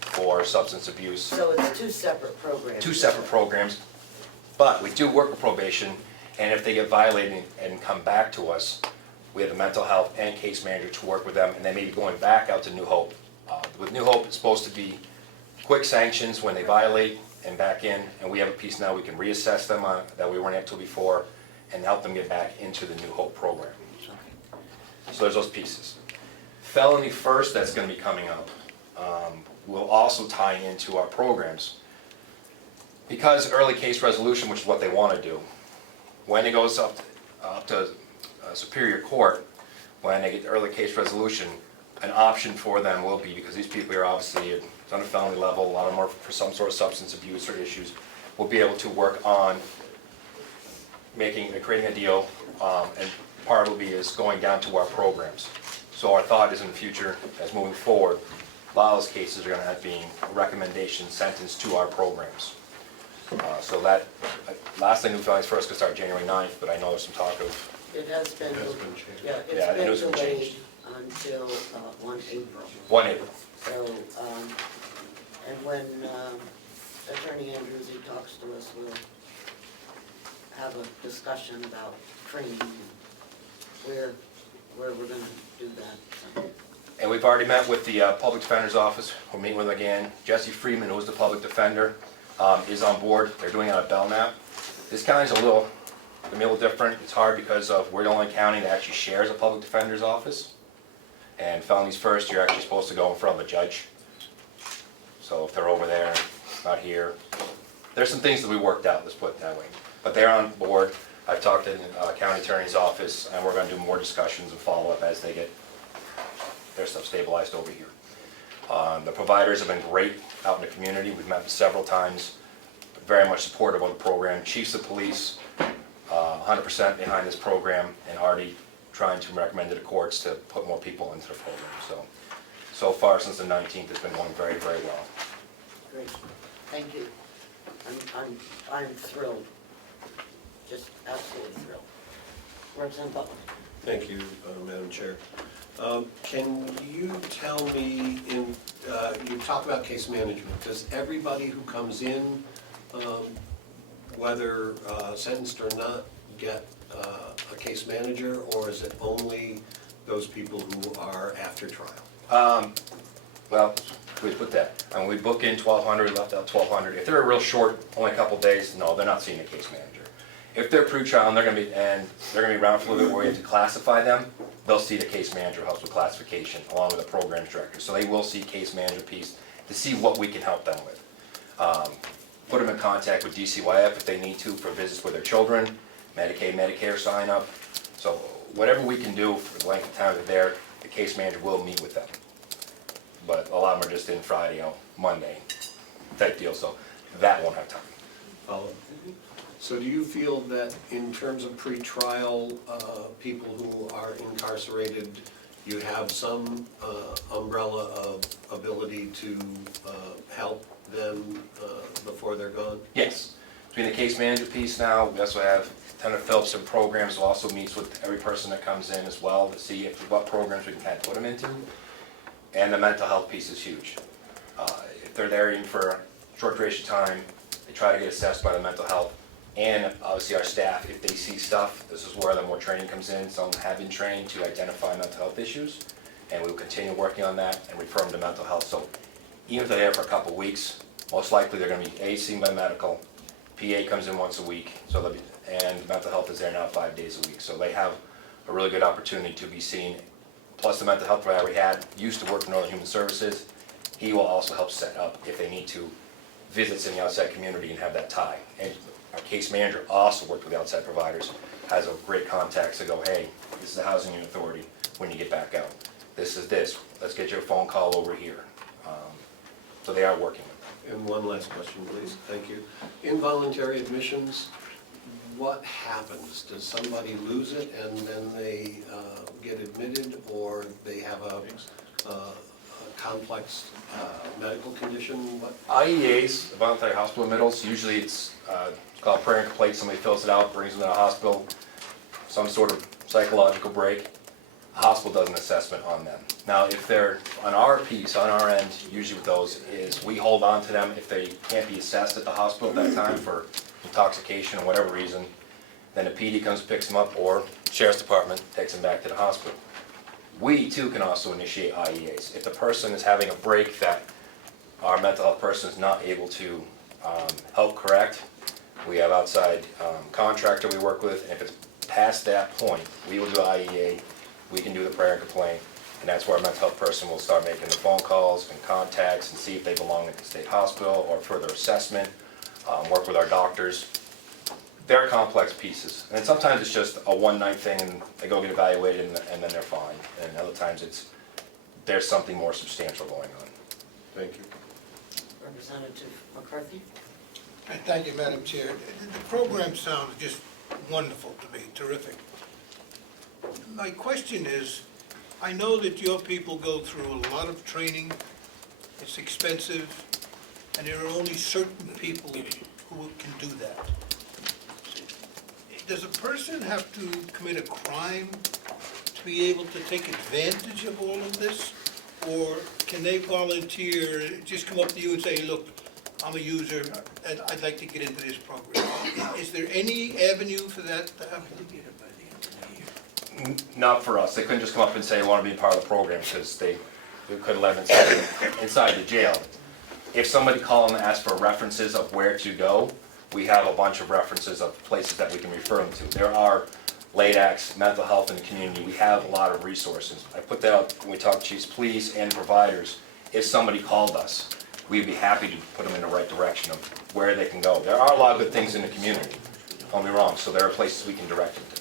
for substance abuse. So it's two separate programs? Two separate programs, but we do work with probation, and if they get violated and come back to us, we have the mental health and case manager to work with them, and they may be going back out to New Hope. With New Hope, it's supposed to be quick sanctions when they violate and back in, and we have a piece now we can reassess them that we weren't able to before, and help them get back into the New Hope program. So there's those pieces. Felony First, that's going to be coming up, will also tie into our programs. Because early case resolution, which is what they want to do, when it goes up to Superior Court, when they get the early case resolution, an option for them will be, because these people are obviously on a felony level, a lot of them are for some sort of substance abuse or issues, will be able to work on creating a deal, and part will be is going down to our programs. So our thought is in the future, as moving forward, a lot of those cases are going to have being a recommendation sentence to our programs. So that, last thing we found is first going to start January 9th, but I know there's some talk of, It has been, Yeah, yeah, it it's has been been delayed changed. until 1 April. 1 April. So, and when Attorney Andrews, he talks to us, we'll have a discussion about training and where we're gonna do that. So, And we've already met with the Public Defender's Office. We'll meet with them again. Jesse Freeman, who's the Public Defender, is on board. They're doing it on a Belknap. This county's a little different. It's hard because we're the only county that actually shares a Public Defender's Office. And felonies first, you're actually supposed to go in front of a judge. So if they're over there, not here, there's some things that we worked out, let's put it that way. But they're on board. I've talked to the county attorney's office, and we're gonna do more discussions and follow-up as they get their stuff stabilized over here. The providers have been great out in the community. We've met several times, very much supportive of the program. Chiefs of police, 100% behind this program, and already trying to recommend to the courts to put more people into the program. So far since the 19th, it's been going very, very well. Great, thank you. I'm thrilled, just absolutely thrilled. Representative Butler. Thank you, Madam Chair. Can you tell me, you talk about case management, does everybody who comes in, whether sentenced or not, get a case manager, or is it only those people who are after trial? Well, we put that, and we book in 1,200, left out 1,200. If they're real short, only a couple days, no, they're not seeing a case manager. If they're pre-trial and they're gonna be around for a little bit where you have to classify them, they'll see the case manager who helps with classification along with the programs director. So they will see case manager piece to see what we can help them with. Put them in contact with DCYF if they need to for visits with their children, Medicaid, Medicare sign up. So whatever we can do for the length of time they're there, the case manager will meet with them. But a lot of them are just in Friday, Monday type deal, so that won't have time. Follow. So do you feel that in terms of pretrial people who are incarcerated, you have some umbrella of ability to help them before they're gone? Yes. Between the case management piece now, we also have Lieutenant Phillips in programs who also meets with every person that comes in as well to see what programs we can kind of put them into. And the mental health piece is huge. If they're there even for a short duration of time, they try to get assessed by the mental health. And obviously our staff, if they see stuff, this is where the more training comes in. Some have been trained to identify mental health issues, and we will continue working on that and refer them to mental health. So even if they're there for a couple of weeks, most likely they're going to be seen by medical. PA comes in once a week, and mental health is there now 5 days a week. So they have a really good opportunity to be seen. Plus the mental health provider we had used to work for Northern Human Services. He will also help set up, if they need to, visits in the outside community and have that tie. And our case manager also worked with the outside providers, has a great contacts to go, hey, this is the housing unit authority when you get back out. This is this, let's get you a phone call over here. So they are working with them. And one last question, please. Thank you. Involuntary admissions, what happens? Does somebody lose it and then they get admitted, or they have a complex medical condition? What? IEAs, voluntary hospital admittals, usually it's called prayer and complaint. Somebody fills it out, brings them to the hospital, some sort of psychological break. The hospital does an assessment on them. Now, if they're on our piece, on our end, usually with those, is we hold on to them if they can't be assessed at the hospital at that time for intoxication or whatever reason. Then the PD comes, picks them up, or Sheriff's Department takes them back to the hospital. We too can also initiate IEAs. If the person is having a break that our mental health person is not able to help correct, we have outside contractor we work with, and if it's past that point, we will do IEA, we can do the prayer and complaint, and that's where our mental health person will start making the phone calls and contacts and see if they belong at the state hospital or further assessment, work with our doctors. They're complex pieces, and sometimes it's just a one-night thing and they go get evaluated and then they're fine, and other times there's something more substantial going on. Thank you. Representative McCarthy? Thank you, Madam Chair. The program sounds just wonderful to me, terrific. My question is, I know that your people go through a lot of training, it's expensive, and there are only certain people who can do that. Does a person have to commit a crime to be able to take advantage of all of this? Or can they volunteer, just come up to you and say, look, I'm a user and I'd like to get into this program? Is there any avenue for that to happen? Not for us. They couldn't just come up and say, I want to be part of the program, because we couldn't let them inside the jail. If somebody called and asked for references of where to go, we have a bunch of references of places that we can refer them to. There are LADACs, mental health in the community, we have a lot of resources. I put that out when we talk to chiefs, police, and providers. If somebody called us, we'd be happy to put them in the right direction of where they can go. There are a lot of good things in the community, don't be wrong, so there are places we can direct them to.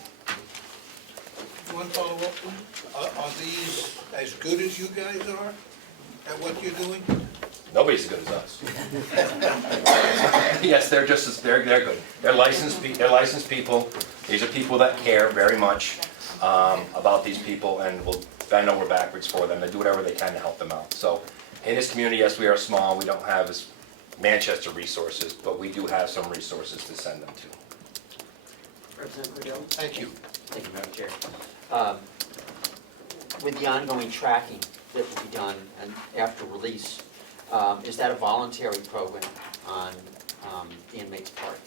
One follow-up, are these as good as you guys are at what you're doing? Nobody's as good as us. Yes, they're just as, they're good. They're licensed people. These are people that care very much about these people, and will bend over backwards for them. They do whatever they can to help them out. So in this community, yes, we are small. We don't have as Manchester resources, but we do have some resources to send them to. Representative Cordelli? Thank you. Thank you, Madam Chair. With the ongoing tracking that will be done and after release, is that a voluntary program on the inmate's part?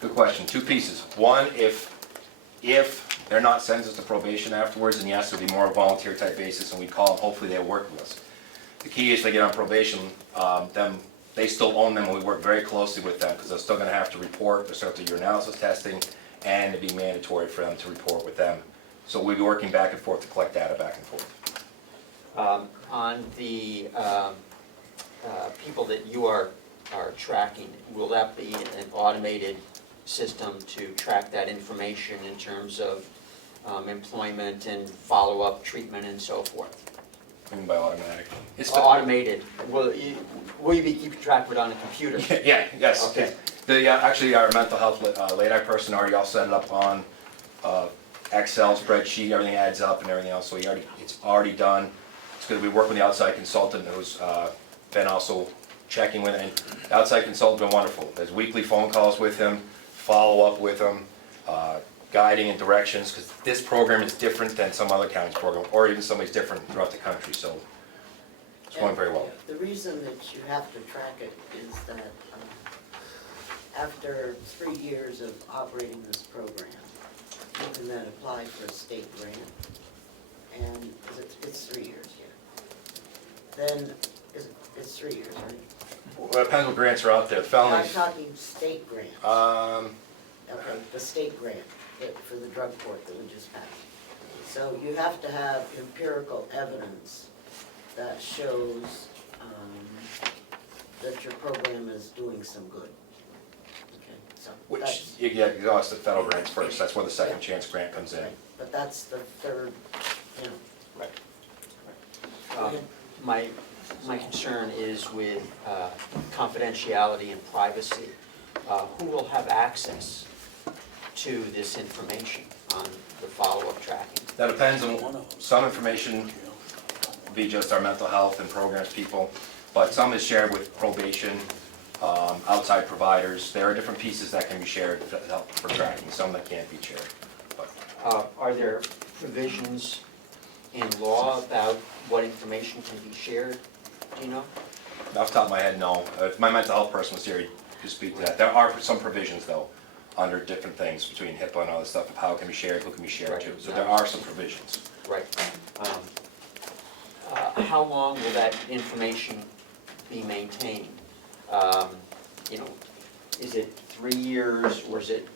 Good question. Two pieces. One, if they're not sentenced to probation afterwards, then yes, it'll be more a volunteer type basis, and we call them, hopefully they'll work with us. The key is they get on probation, they still own them, and we work very closely with them, because they're still gonna have to report, they're still have to do urinalysis testing, and it'd be mandatory for them to report with them. So we'll be working back and forth to collect data back and forth. On the people that you are tracking, will that be an automated system to track that information in terms of employment and follow-up treatment and so forth? What do you mean by automatic? It's Automated. Will you be keeping track of it on a computer? Yeah, yes. Okay. Actually, our mental health LADAC person already all set it up on Excel spreadsheet, everything adds up and everything else, so it's already done. It's gonna be working with the outside consultant who's been also checking with it, and the outside consultant's been wonderful. There's weekly phone calls with him, follow up with him, guiding and directions, because this program is different than some other county's program, or even somebody's different throughout the country, so it's going very well. The reason that you have to track it is that after 3 years of operating this program, you can then apply for a state grant, and it's 3 years, yeah. Then, it's 3 years, right? Well, it depends what grants are out there. I'm Felonies, talking state grants. Okay, the state grant for the drug court that we just passed. So you have to have empirical evidence that shows that your program is doing some good. Okay, so which, that's, you exhaust the federal grants first, that's where the second chance grant comes in. right, but that's the third, you know. Right. Go ahead. My concern is with confidentiality and privacy. Who will have access to this information on the follow-up tracking? That depends on, some information will be just our mental health and programs people, but some is shared with probation, outside providers. There are different pieces that can be shared for tracking, some that can't be shared. But Are there provisions in law about what information can be shared? Do you know? off the top of my head, no. If my mental health person was here, he could speak to that. There are some provisions, though, under different things between HIPAA and all this stuff of how it can be shared, who can be shared to. So there are some provisions. Right. How long will that information be maintained? You know, is it 3 years or is it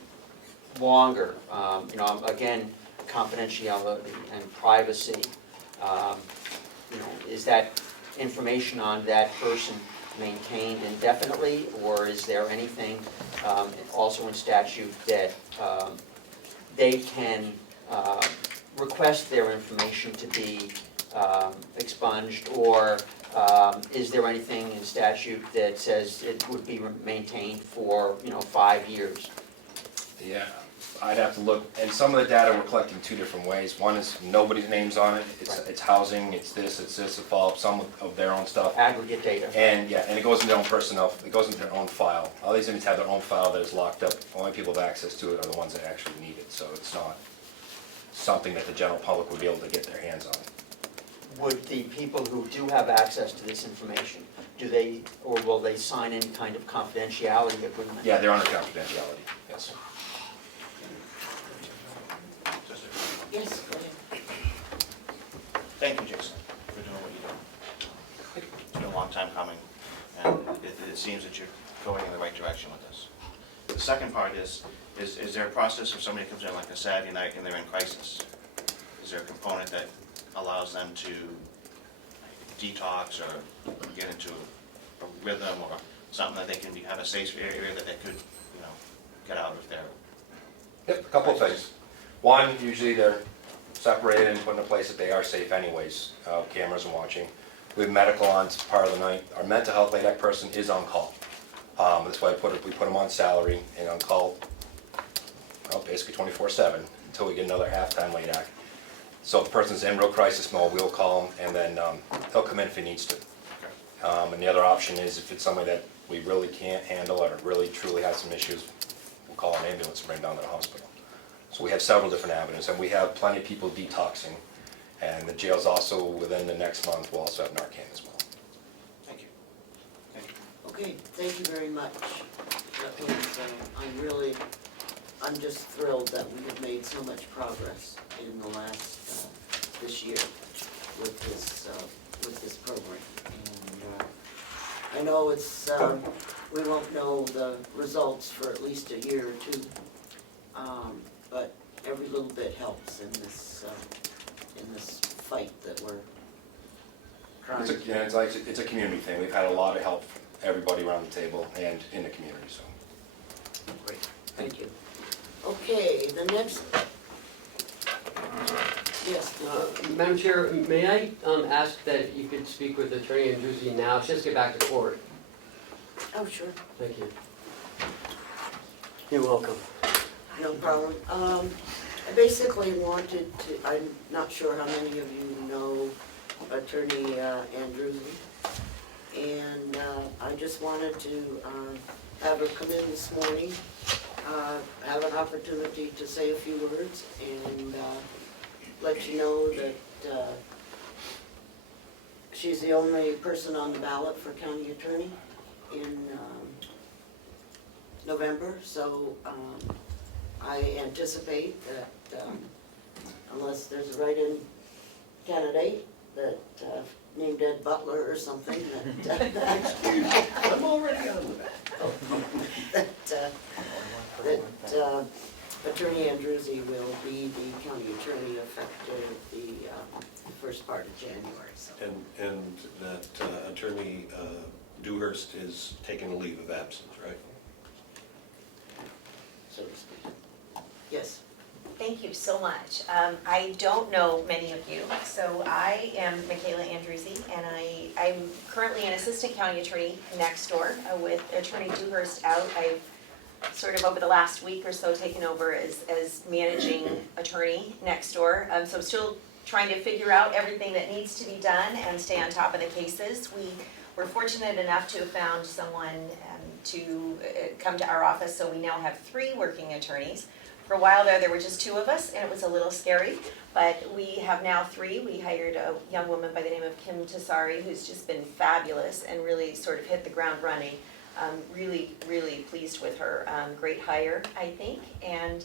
longer? You know, again, confidentiality and privacy. You know, is that information on that person maintained indefinitely, or is there anything also in statute that they can request their information to be expunged, or is there anything in statute that says it would be maintained for, you know, 5 years? Yeah, I'd have to look, and some of the data we're collecting 2 different ways. One is nobody's name's on it, it's housing, it's this, a follow-up, some of their own stuff. Aggregate data. And yeah, and it goes into their own personnel, it goes into their own file. All these inmates have their own file that is locked up. Only people who have access to it are the ones that actually need it, so it's not something that the general public would be able to get their hands on. Would the people who do have access to this information, do they, or will they sign any kind of confidentiality agreement? Yeah, they're under confidentiality, yes. Yes, go ahead. Thank you, Jason, for doing what you're doing. It's been a long time coming, and it seems that you're going in the right direction with this. The second part is, Is there a process if somebody comes in like a Saturday night and they're in crisis? Is there a component that allows them to detox or get into a rhythm or something that they can have a safe area that they could, get out of there? Yep, a couple of things. One, usually they're separated and put in a place that they are safe anyways, cameras and watching. We have medical on part of the night. Our mental health LADAC person is on call. That's why we put them on salary and on call, basically 24/7 until we get another half-time LADAC. So if the person's in real crisis mode, we'll call them and then they'll come in if he needs to. And the other option is if it's somebody that we really can't handle or really truly has some issues, we'll call an ambulance and bring them down to the hospital. So we have several different avenues, and we have plenty of people detoxing. And the jail's also, within the next month, we'll also have Narcan as well. Thank you. Okay, thank you very much. That was, I'm just thrilled that we have made so much progress in the last, this year with this program. And I know it's, we won't know the results for at least a year or two, but every little bit helps in this fight that we're trying to do. It's a community thing. We've had a lot of help from everybody around the table and in the community, so. Great, thank you. Okay, the next, yes. Madam Chair, may I ask that you could speak with Attorney Andruzzi now? She has to get back to court. Oh, sure. Thank you. You're welcome. No problem. I basically wanted to, I'm not sure how many of you know Attorney Andruzzi, and I just wanted to have her come in this morning, have an opportunity to say a few words, and let you know that she's the only person on the ballot for county attorney in November, so I anticipate that unless there's a write-in candidate that named Ed Butler or something, that I'm already on that. that Attorney Andruzzi will be the county attorney effective the first part of January. So. And that Attorney Dewhurst is taking a leave of absence, right? So to speak. Yes. Thank you so much. I don't know many of you, so I am Michaela Andruzzi, and I'm currently an assistant county attorney next door with Attorney Dewhurst out. I've sort of over the last week or so taken over as managing attorney next door. So I'm still trying to figure out everything that needs to be done and stay on top of the cases. We were fortunate enough to have found someone to come to our office, so we now have 3 working attorneys. For a while there were just 2 of us, and it was a little scary, but we have now 3. We hired a young woman by the name of Kim Tasari, who's just been fabulous and really sort of hit the ground running. Really, really pleased with her. Great hire, I think. And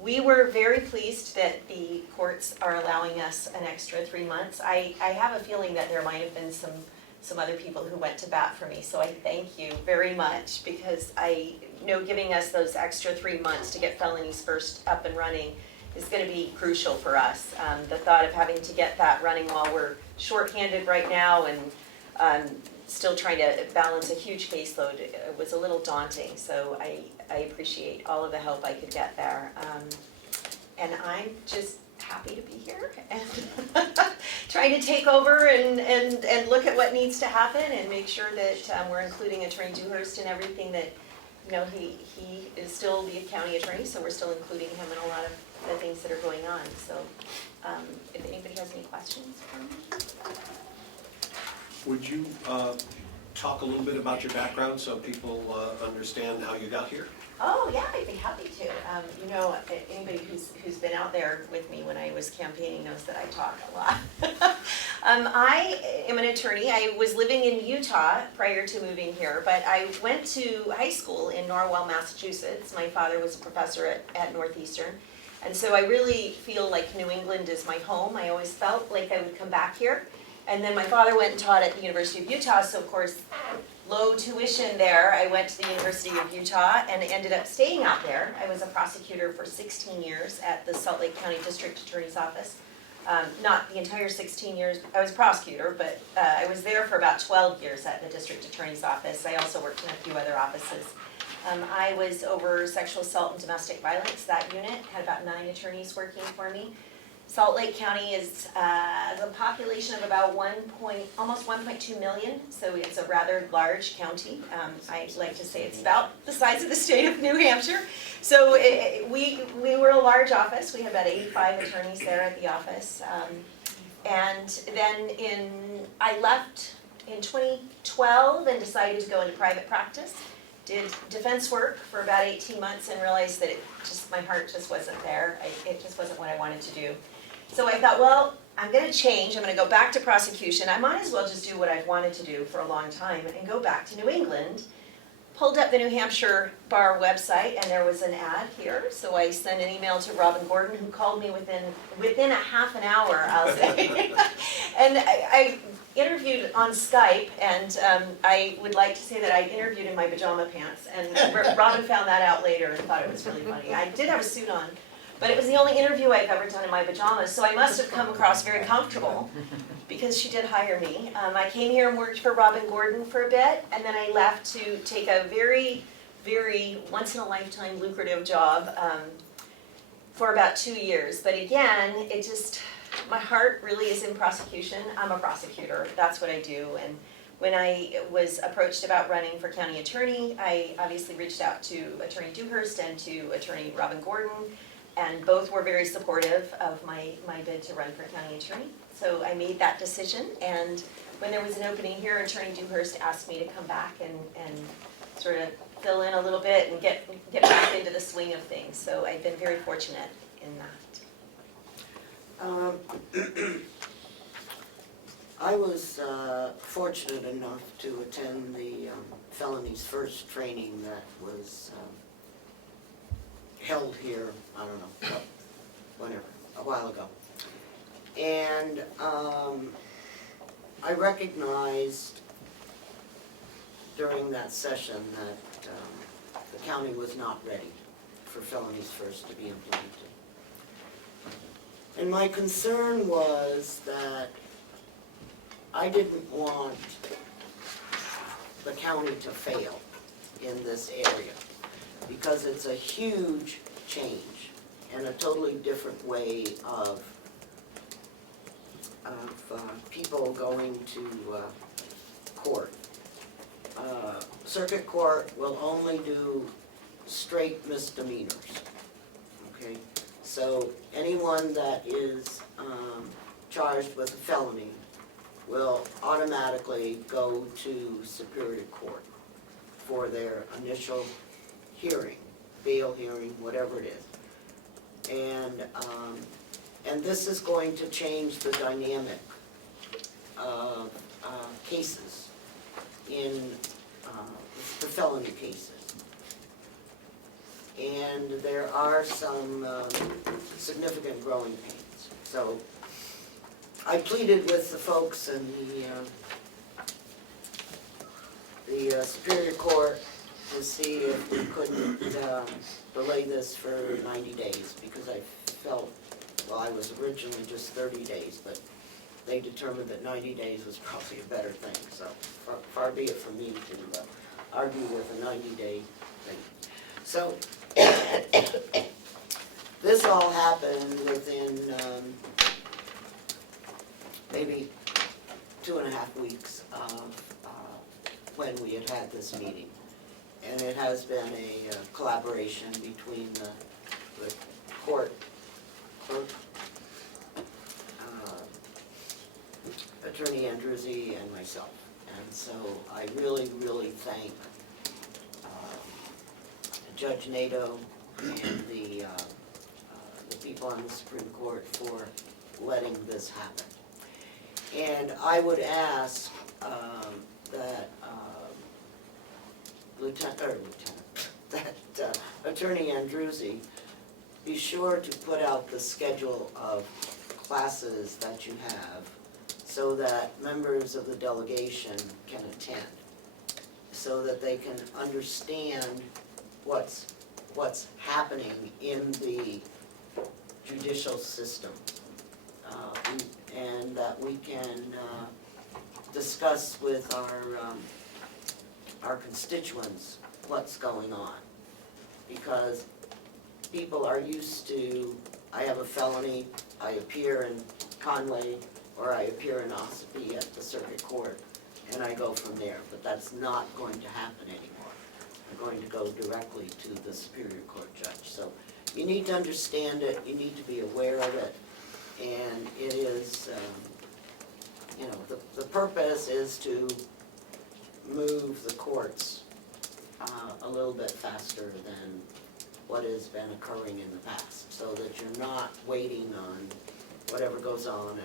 we were very pleased that the courts are allowing us an extra 3 months. I have a feeling that there might have been some other people who went to bat for me, so I thank you very much, because I know giving us those extra 3 months to get felonies first up and running is going to be crucial for us. The thought of having to get that running while we're shorthanded right now and still trying to balance a huge caseload was a little daunting, so I appreciate all of the help I could get there. And I'm just happy to be here and trying to take over and look at what needs to happen and make sure that we're including Attorney Dewhurst in everything that, he is still the county attorney, so we're still including him in a lot of the things that are going on. So if anybody has any questions for me. Would you talk a little bit about your background so people understand how you got here? Oh, yeah, I'd be happy to. Anybody who's been out there with me when I was campaigning knows that I talk a lot. I am an attorney. I was living in Utah prior to moving here, but I went to high school in Norwell, Massachusetts. My father was a professor at Northeastern, and so I really feel like New England is my home. I always felt like I would come back here. And then my father went and taught at the University of Utah, so of course low tuition there, I went to the University of Utah and ended up staying out there. I was a prosecutor for 16 years at the Salt Lake County District Attorney's Office. Not the entire 16 years, I was a prosecutor, but I was there for about 12 years at the District Attorney's Office. I also worked in a few other offices. I was over sexual assault and domestic violence, that unit, had about 9 attorneys working for me. Salt Lake County is a population of about almost 1.2 million, so it's a rather large county. I like to say it's about the size of the state of New Hampshire. So we were a large office. We had about 85 attorneys there at the office. And then I left in 2012 and decided to go into private practice. Did defense work for about 18 months and realized that my heart just wasn't there. It just wasn't what I wanted to do. So I thought, well, I'm going to change. I'm going to go back to prosecution. I might as well just do what I've wanted to do for a long time and go back to New England. Pulled up the New Hampshire Bar website, and there was an ad here. So I sent an email to Robin Gordon, who called me within a half an hour, I'll say. And I interviewed on Skype, and I would like to say that I interviewed in my pajama pants. And Robin found that out later and thought it was really funny. I did have a suit on. But it was the only interview I've ever done in my pajamas, so I must have come across very comfortable because she did hire me. I came here and worked for Robin Gordon for a bit, and then I left to take a very, very once-in-a-lifetime lucrative job for about 2 years. But again, my heart really is in prosecution. I'm a prosecutor, that's what I do. And when I was approached about running for county attorney, I obviously reached out to Attorney Dewhurst and to Attorney Robin Gordon. And both were very supportive of my bid to run for county attorney. So I made that decision, and when there was an opening here, Attorney Dewhurst asked me to come back and sort of fill in a little bit and get back into the swing of things. So I've been very fortunate in that. I was fortunate enough to attend the Felonies First training that was held here, I don't know, whenever, a while ago. And I recognized during that session that the county was not ready for Felonies First to be implemented. And my concern was that I didn't want the county to fail in this area, because it's a huge change and a totally different way of people going to court. Circuit court will only do straight misdemeanors, okay? So anyone that is charged with a felony will automatically go to Superior Court for their initial hearing, bail hearing, whatever it is. And this is going to change the dynamic of cases in the felony cases. And there are some significant growing pains. So I pleaded with the folks in the Superior Court to see if we couldn't delay this for 90 days, because I felt, well, I was originally just 30 days, but they determined that 90 days was probably a better thing. So far be it from me to argue with a 90-day thing. So this all happened within maybe 2.5 weeks of when we had this meeting. And it has been a collaboration between the court clerk, Attorney Andruzzi, and myself. And so I really, really thank Judge Nato and the people on the Supreme Court for letting this happen. And I would ask that Attorney Andruzzi be sure to put out the schedule of classes that you have so that members of the delegation can attend. so that they can understand what's happening in the judicial system. And that we can discuss with our constituents what's going on. Because people are used to, I have a felony, I appear in Conway, or I appear in Ossipee at the circuit court, and I go from there. But that's not going to happen anymore. I'm going to go directly to the Superior Court judge. So you need to understand it, you need to be aware of it, and it is, you know, the purpose is to move the courts a little bit faster than what has been occurring in the past, so that you're not waiting on whatever goes on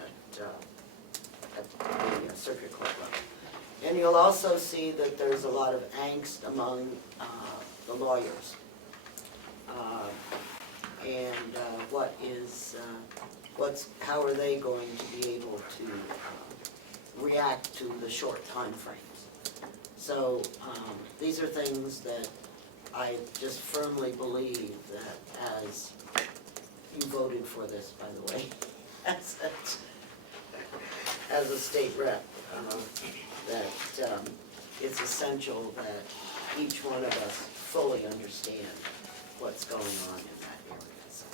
at the circuit court level. And you'll also see that there's a lot of angst among the lawyers. How are they going to be able to react to the short time frames? So these are things that I just firmly believe that, as you voted for this, by the way, as a state rep, that it's essential that each one of us fully understand what's going on in that area. So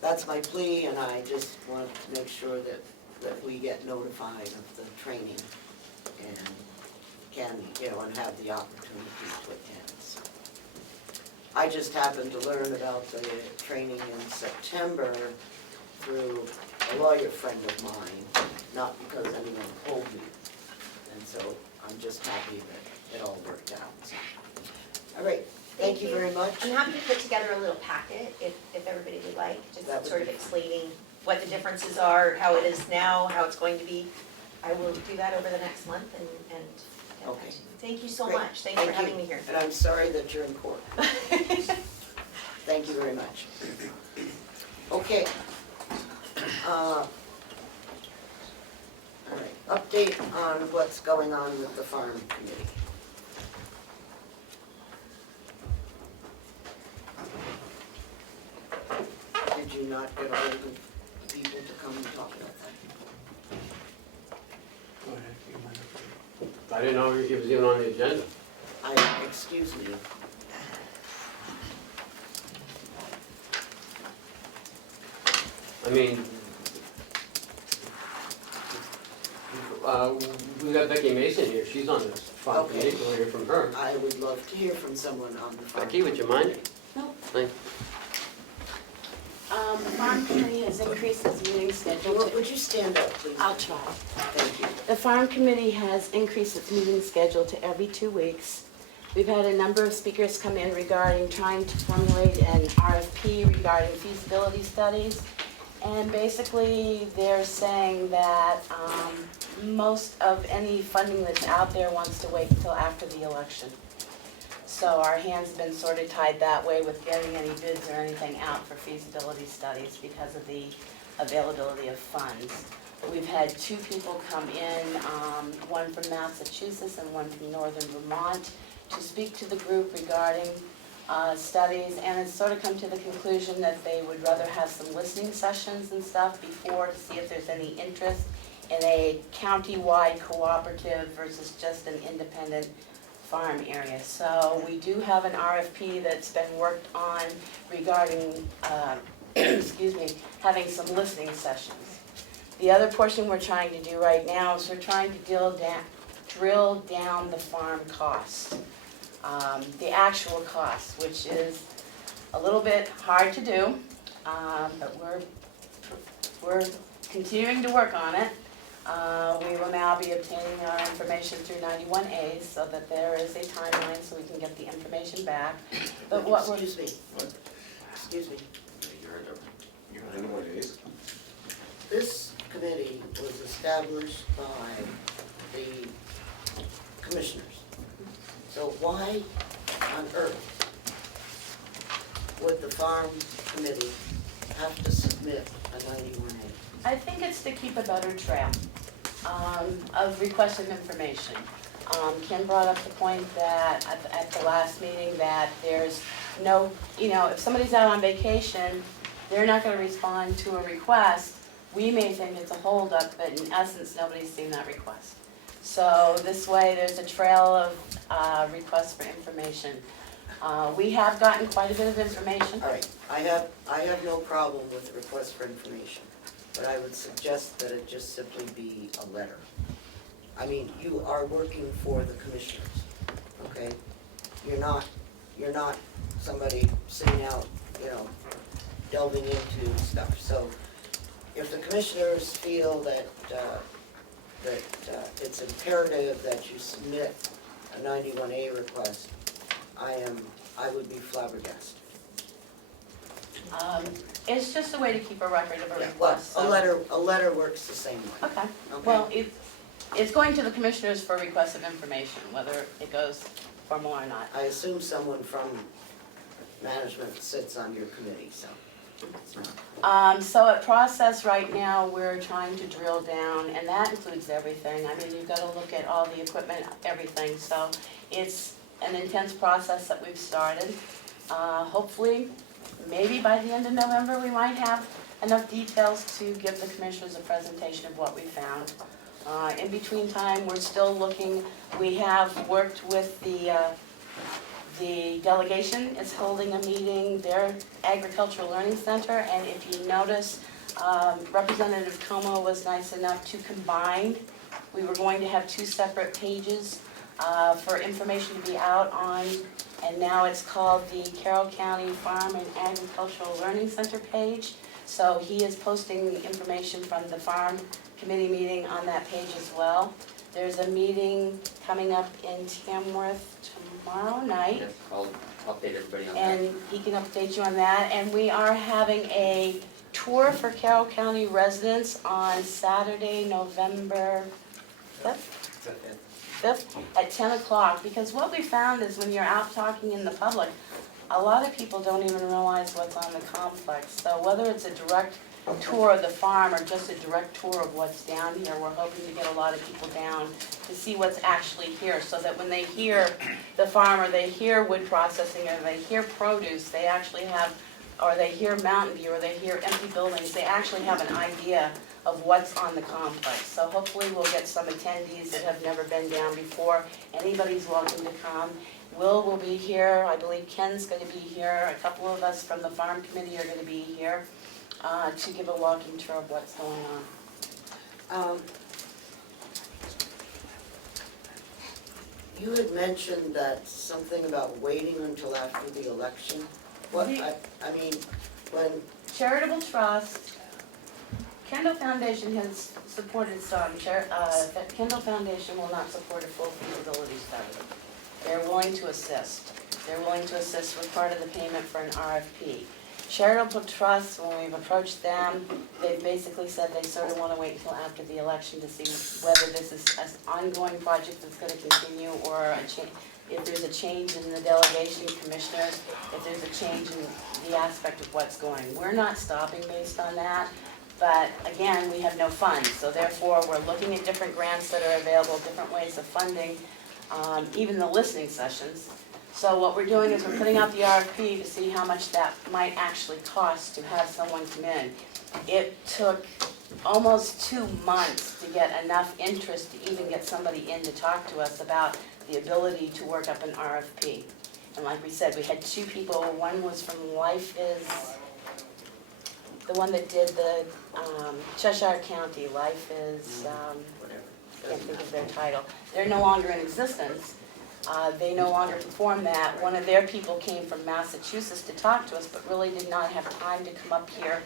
that's my plea, and I just want to make sure that we get notified of the training and can, and have the opportunity to attend. So I just happened to learn about the training in September through a lawyer friend of mine, not because anyone told me. And so I'm just happy that it all worked out. So, all right, thank you very much. I'm happy to put together a little packet if everybody would like, just sort of explaining what the differences are, how it is now, how it's going to be. I will do that over the next month and get that to you. Thank you so much. Thanks for having me here. And I'm sorry that you're in court. Thank you very much. Okay. All right, update on what's going on with the farm committee. Did you not get all the people to come and talk about that? Go ahead. I didn't know it was even on the agenda. Excuse me. I mean, we got Becky Mason here, she's on this farm committee, we'll hear from her. I would love to hear from someone on the farm. Becky, would you mind? No. Thank you. The farm committee has increased its meeting schedule. Would you stand up, please? I'll try. Thank you. The farm committee has increased its meeting schedule to every 2 weeks. We've had a number of speakers come in regarding trying to formulate an RFP regarding feasibility studies. And basically, they're saying that most of any funding that's out there wants to wait until after the election. So our hands have been sort of tied that way with getting any bids or anything out for feasibility studies because of the availability of funds. We've had 2 people come in, one from Massachusetts and one from Northern Vermont, to speak to the group regarding studies, and it's sort of come to the conclusion that they would rather have some listening sessions and stuff before to see if there's any interest in a county-wide cooperative versus just an independent farm area. So we do have an RFP that's been worked on regarding, excuse me, having some listening sessions. The other portion we're trying to do right now is we're trying to drill down the farm costs. The actual cost, which is a little bit hard to do, but we're continuing to work on it. We will now be obtaining our information through 91As so that there is a timeline so we can get the information back. But what we're... Excuse me. You're 91As? This committee was established by the commissioners. So why on earth would the farm committee have to submit a 91A? I think it's to keep a better trail of requested information. Ken brought up the point that, at the last meeting, that there's no, if somebody's out on vacation, they're not gonna respond to a request. We may think it's a holdup, but in essence, nobody's seen that request. So this way, there's a trail of requests for information. We have gotten quite a bit of information. All right, I have no problem with the request for information, but I would suggest that it just simply be a letter. I mean, you are working for the commissioners, okay? You're not somebody sitting out, delving into stuff. So if the commissioners feel that it's imperative that you submit a 91A request, I would be flabbergasted. It's just a way to keep a record of a Yeah, request. well, so- a letter works the same way. Okay, Okay. well, it's going to the commissioners for request of information, whether it goes formal or not. I assume someone from management sits on your committee, so. it's not- So at process right now, we're trying to drill down, and that includes everything. I mean, you've got to look at all the equipment, everything. So it's an intense process that we've started. Hopefully, maybe by the end of November, we might have enough details to give the commissioners a presentation of what we found. In between time, we're still looking. We have worked with the delegation is holding a meeting, their Agricultural Learning Center, and if you notice, Representative Comeau was nice enough to combine. We were going to have two separate pages for information to be out on, and now it's called the Carroll County Farm and Agricultural Learning Center page. So he is posting the information from the farm committee meeting on that page as well. There's a meeting coming up in Tamworth tomorrow night. Yes, I'll update everybody on that. And he can update you on that. And we are having a tour for Carroll County residents on Saturday, November 5th at 10 o'clock. Because what we found is when you're out talking in the public, a lot of people don't even realize what's on the complex. So whether it's a direct tour of the farm or just a direct tour of what's down here, we're hoping to get a lot of people down to see what's actually here, so that when they hear the farm, or they hear wood processing, or they hear produce, they actually have, or they hear Mountain View, or they hear empty buildings, they actually have an idea of what's on the complex. So hopefully we'll get some attendees that have never been down before. Anybody's welcome to come. Will be here, I believe Ken's going to be here, a couple of us from the farm committee are going to be here to give a walking tour of what's going on. You had mentioned that something about waiting until after the election. What, I mean, when, Charitable Trust, Kendall Foundation has supported some, that Kendall Foundation will not support a full feasibility study. They're willing to assist. They're willing to assist with part of the payment for an RFP. Charitable Trust, when we've approached them, they've basically said they sort of want to wait until after the election to see whether this is an ongoing project that's going to continue, or if there's a change in the delegation commissioners, if there's a change in the aspect of what's going. We're not stopping based on that, but again, we have no funds, so therefore we're looking at different grants that are available, different ways of funding, even the listening sessions. So what we're doing is we're putting out the RFP to see how much that might actually cost to have someone come in. It took almost 2 months to get enough interest to even get somebody in to talk to us about the ability to work up an RFP. And like we said, we had 2 people. One was from Life Is, the one that did the Cheshire County, Life Is, whatever. can't think of their title. They're no longer in existence. They no longer perform that. One of their people came from Massachusetts to talk to us, but really did not have time to come up here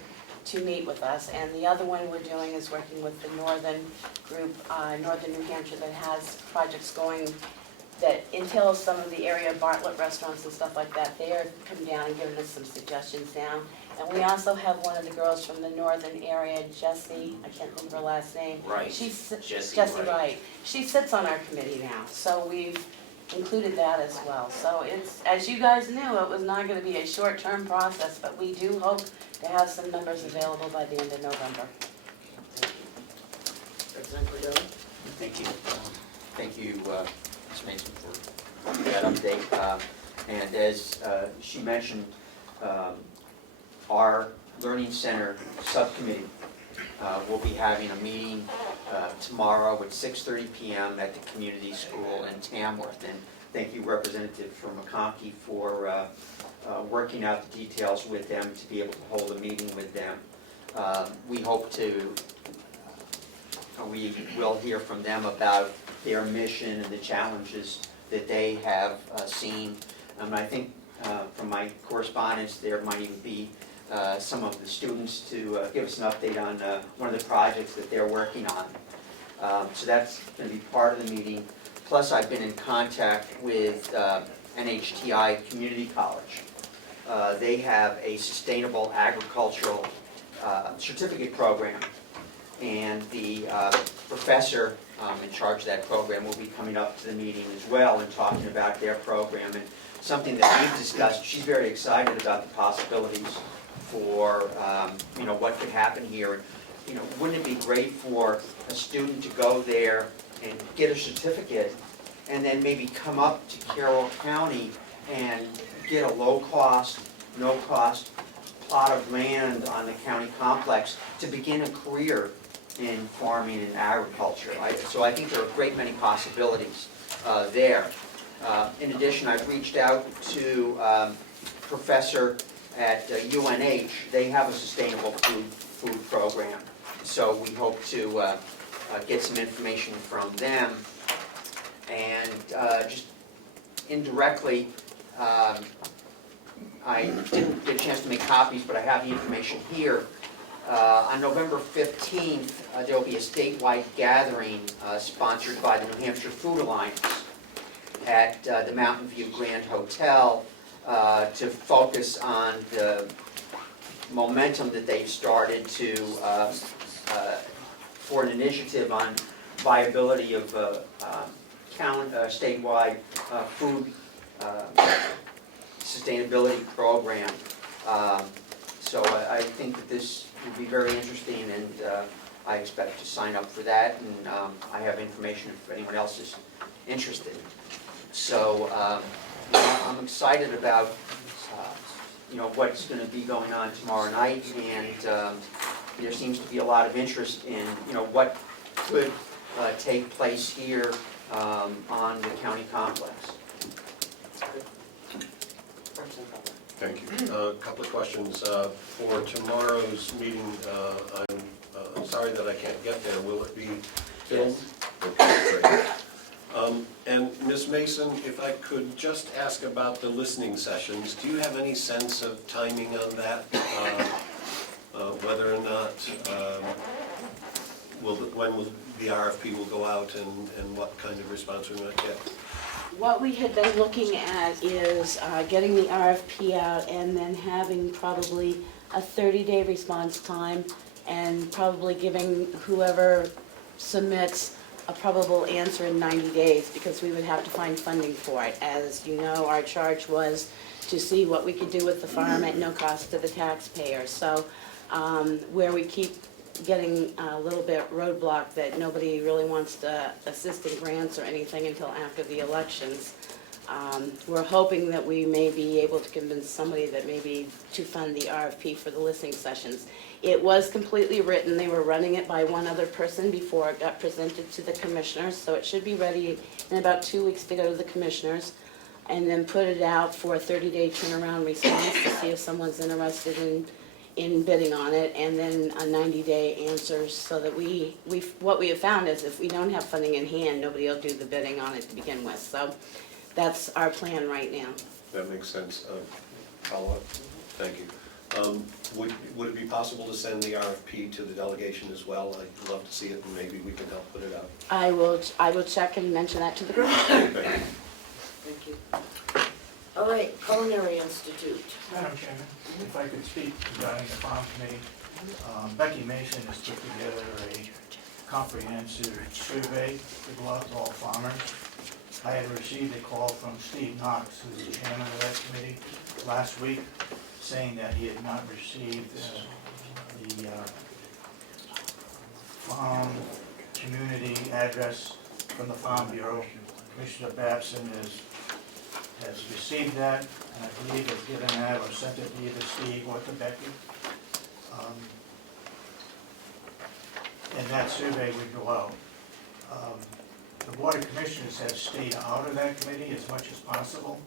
to meet with us. And the other one we're doing is working with the Northern group, Northern New Hampshire, that has projects going that entails some of the area Bartlett restaurants and stuff like that. They are coming down and giving us some suggestions down. And we also have one of the girls from the northern area, Jessie, I can't think of her last name. Right. Jessie Wright. She sits on our committee now, so we've included that as well. So it's, as you guys knew, it was not going to be a short-term process, but we do hope to have some numbers available by the end of November. Representative Cordelli? Thank you. Thank you, Ms. Mason, for that update. And as she mentioned, our Learning Center Subcommittee will be having a meeting tomorrow at 6:30 p.m. at the community school in Tamworth. And thank you, Representative from McConkey, for working out the details with them to be able to hold a meeting with them. We hope to, we will hear from them about their mission and the challenges that they have seen. I think from my correspondence, there might even be some of the students to give us an update on one of the projects that they're working on. So that's going to be part of the meeting. Plus, I've been in contact with NHTI Community College. They have a sustainable agricultural certificate program, and the professor in charge of that program will be coming up to the meeting as well and talking about their program. And something that we've discussed, she's very excited about the possibilities for what could happen here. Wouldn't it be great for a student to go there and get a certificate and then maybe come up to Carroll County and get a low-cost, no-cost plot of land on the county complex to begin a career in farming and agriculture. So I think there are a great many possibilities there. In addition, I've reached out to professor at UNH. They have a sustainable food program. So we hope to get some information from them. And just indirectly, I didn't get a chance to make copies, but I have the information here. On November 15th, there will be a statewide gathering sponsored by the New Hampshire Food Alliance at the Mountain View Grand Hotel to focus on the momentum that they've started to for an initiative on viability of statewide food sustainability program. So I think that this will be very interesting, and I expect to sign up for that, and I have information if anyone else is interested. So I'm excited about what's going to be going on tomorrow night, and there seems to be a lot of interest in what could take place here on the county complex. Thank you. A couple of questions. For tomorrow's meeting, I'm sorry that I can't get there. Will it be filmed? Okay, great. And Ms. Mason, if I could just ask about the listening sessions, do you have any sense of timing on that? Whether or not, when will the RFP will go out and what kind of response we might get? What we had been looking at is getting the RFP out and then having probably a 30-day response time and probably giving whoever submits a probable answer in 90 days because we would have to find funding for it. As you know, our charge was to see what we could do with the farm at no cost to the taxpayer. So where we keep getting a little bit roadblocked that nobody really wants to assist in grants or anything until after the elections. We're hoping that we may be able to convince somebody that maybe to fund the RFP for the listening sessions. It was completely written. They were running it by one other person before it got presented to the commissioners, so it should be ready in about 2 weeks to go to the commissioners, and then put it out for a 30-day turnaround response to see if someone's interested in bidding on it, and then a 90-day answer, so that what we have found is if we don't have funding in hand, nobody will do the bidding on it to begin with. So that's our plan right now. That makes sense. Follow-up? Thank you. Would it be possible to send the RFP to the delegation as well? I'd love to see it, and maybe we can help put it out. I will check and mention that to the group. Thank you. Thank you. All right, Culinary Institute. Madam Chairman, if I could speak regarding the farm committee. Becky Mason has put together a comprehensive survey to go out to all farmers. I had received a call from Steve Knox, who's the chairman of that committee, last week, saying that he had not received the farm community address from the Farm Bureau Commissioner Babson has received that, and I believe has given that or sent it to either Steve or to Becky. And that survey would go out. The Board of Commissioners has stayed out of that committee as much as possible.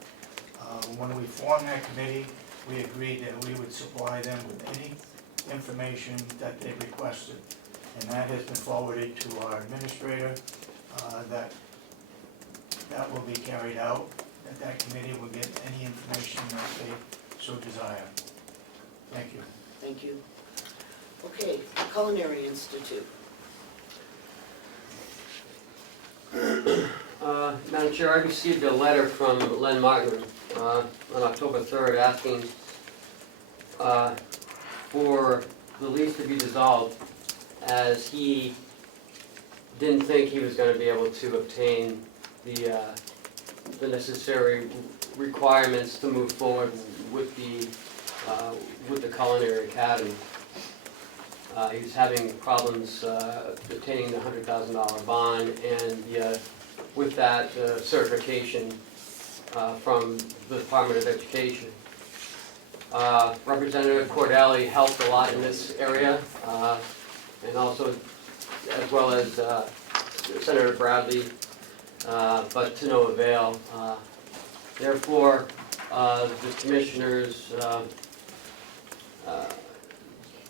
When we formed that committee, we agreed that we would supply them with any information that they requested. And that has been forwarded to our administrator, that will be carried out, that committee will get any information that they so desire. Thank you. Thank you. Okay, Culinary Institute. Madam Chair, I received a letter from Len Martin on October 3rd asking for the lease to be dissolved, as he didn't think he was going to be able to obtain the necessary requirements to move forward with the Culinary Academy. He was having problems obtaining the $100,000 bond, and with that certification from the Department of Education. Representative Cordelli helped a lot in this area, and also as well as Senator Bradley, but to no avail. Therefore, the commissioners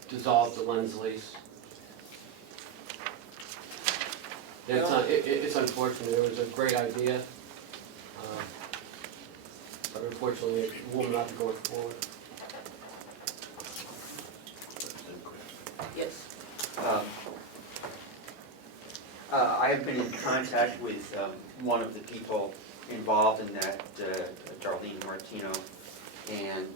dissolved the Len's lease. It's unfortunate. It was a great idea, but unfortunately it will not go forward. Yes. I have been in contact with one of the people involved in that, Darlene Martino, and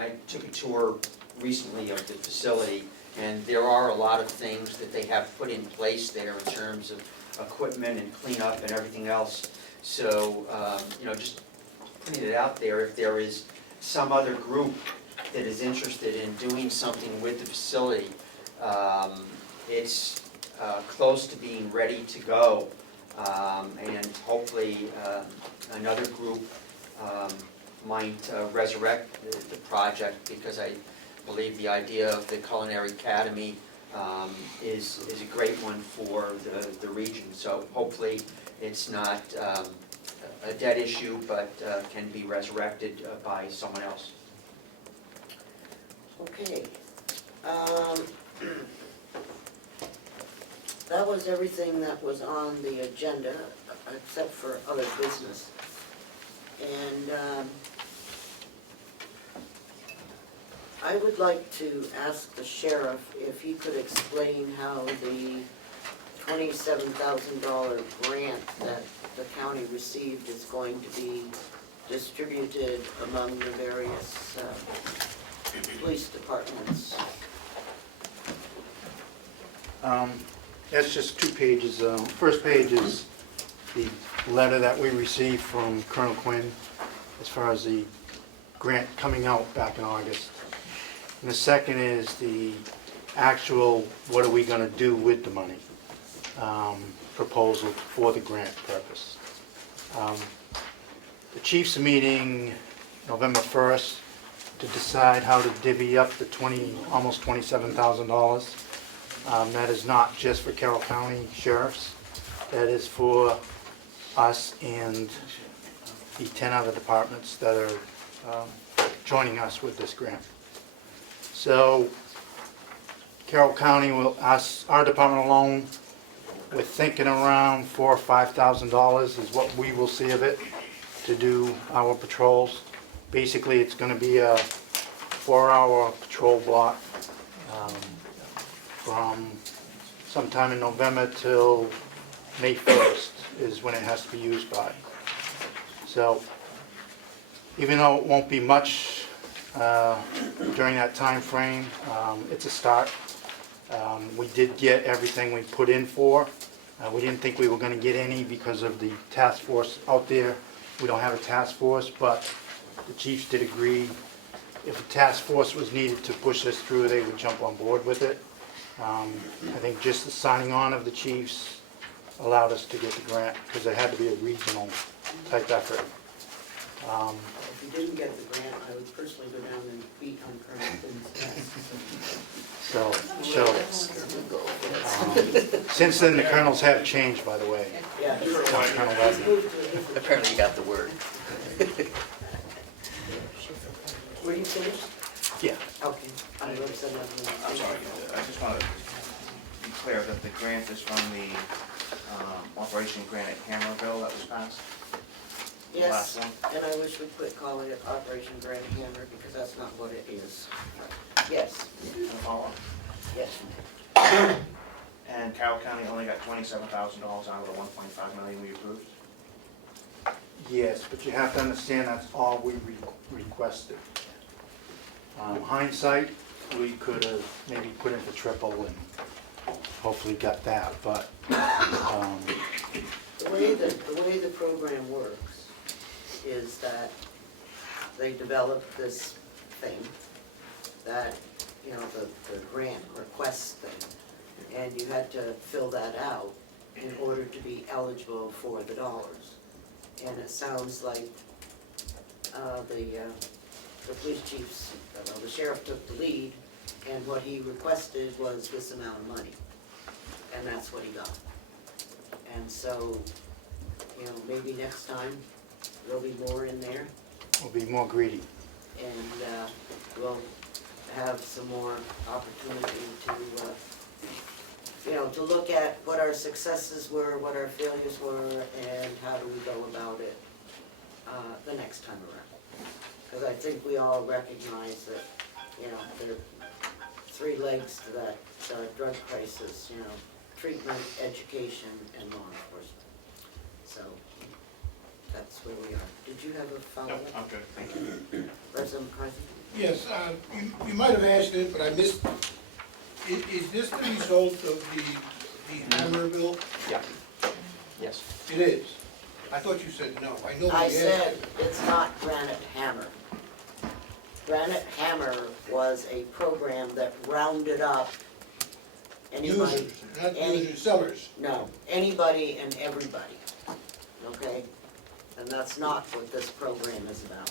I took a tour recently of the facility, and there are a lot of things that they have put in place there in terms of equipment and cleanup and everything else. So, just putting it out there, if there is some other group that is interested in doing something with the facility, it's close to being ready to go, and hopefully another group might resurrect the project, because I believe the idea of the Culinary Academy is a great one for the region. So hopefully it's not a dead issue, but can be resurrected by someone else. Okay. That was everything that was on the agenda, except for other business. And I would like to ask the sheriff if he could explain how the $27,000 grant that the county received is going to be distributed among the various police departments. That's just 2 pages. First page is the letter that we received from Colonel Quinn as far as the grant coming out back in August. And the second is the actual, what are we going to do with the money, proposal for the grant purpose. The chiefs are meeting November 1st to decide how to divvy up the almost $27,000. That is not just for Carroll County sheriffs. That is for us and the 10 other departments that are joining us with this grant. So Carroll County will ask our department alone, we're thinking around $4,000 or $5,000 is what we will see of it to do our patrols. Basically, it's going to be a 4-hour patrol block from sometime in November till May 1st is when it has to be used by. So even though it won't be much during that time frame, it's a start. We did get everything we put in for. We didn't think we were going to get any because of the task force out there. We don't have a task force, but the chiefs did agree if a task force was needed to push this through, they would jump on board with it. I think just the signing on of the chiefs allowed us to get the grant, because it had to be a regional type effort. If you didn't get the grant, I would personally go down and beat on Colonel Finn's desk. Since then, the kernels have changed, by the way. Yeah, he's Colonel Weston. Apparently you got the word. Were you finished? Yeah. Okay. I wrote some of them. I'm sorry, I just want to be clear that the grant is from the Operation Granite Hammerville that was passed? The Yes, last one? and I wish we'd quit calling it Operation Granite Hammer, because that's not what it is. Yes, And follow up? yes. And Carroll County only got $27,000 out of the $1.5 million we approved? Yes, but you have to understand that's all we requested. Hindsight, we could have maybe put in for triple and hopefully got that, but The way the program works is that they developed this thing that, you know, the grant request thing, and you had to fill that out in order to be eligible for the dollars. And it sounds like the police chiefs, the sheriff took the lead, and what he requested was this amount of money, and that's what he got. And so, you know, maybe next time there'll be more in there, we'll be more greedy. and we'll have some more opportunity to, you know, to look at what our successes were, what our failures were, and how do we go about it the next time around. Because I think we all recognize that, you know, there are three legs to that drug crisis, you know, treatment, education, and law enforcement. So that's where we are. Did you have a follow-up? No, I'm good, thank you. President McCarthy? Yes, you might have asked it, but I missed. Is this the result of the Hammerville? Yeah. Yes. It is. I thought you said no. I know we I asked said it. it's not Granite Hammer. Granite Hammer was a program that rounded up anybody. Users, not any- users, sellers. No, anybody and everybody, okay? And that's not what this program is about.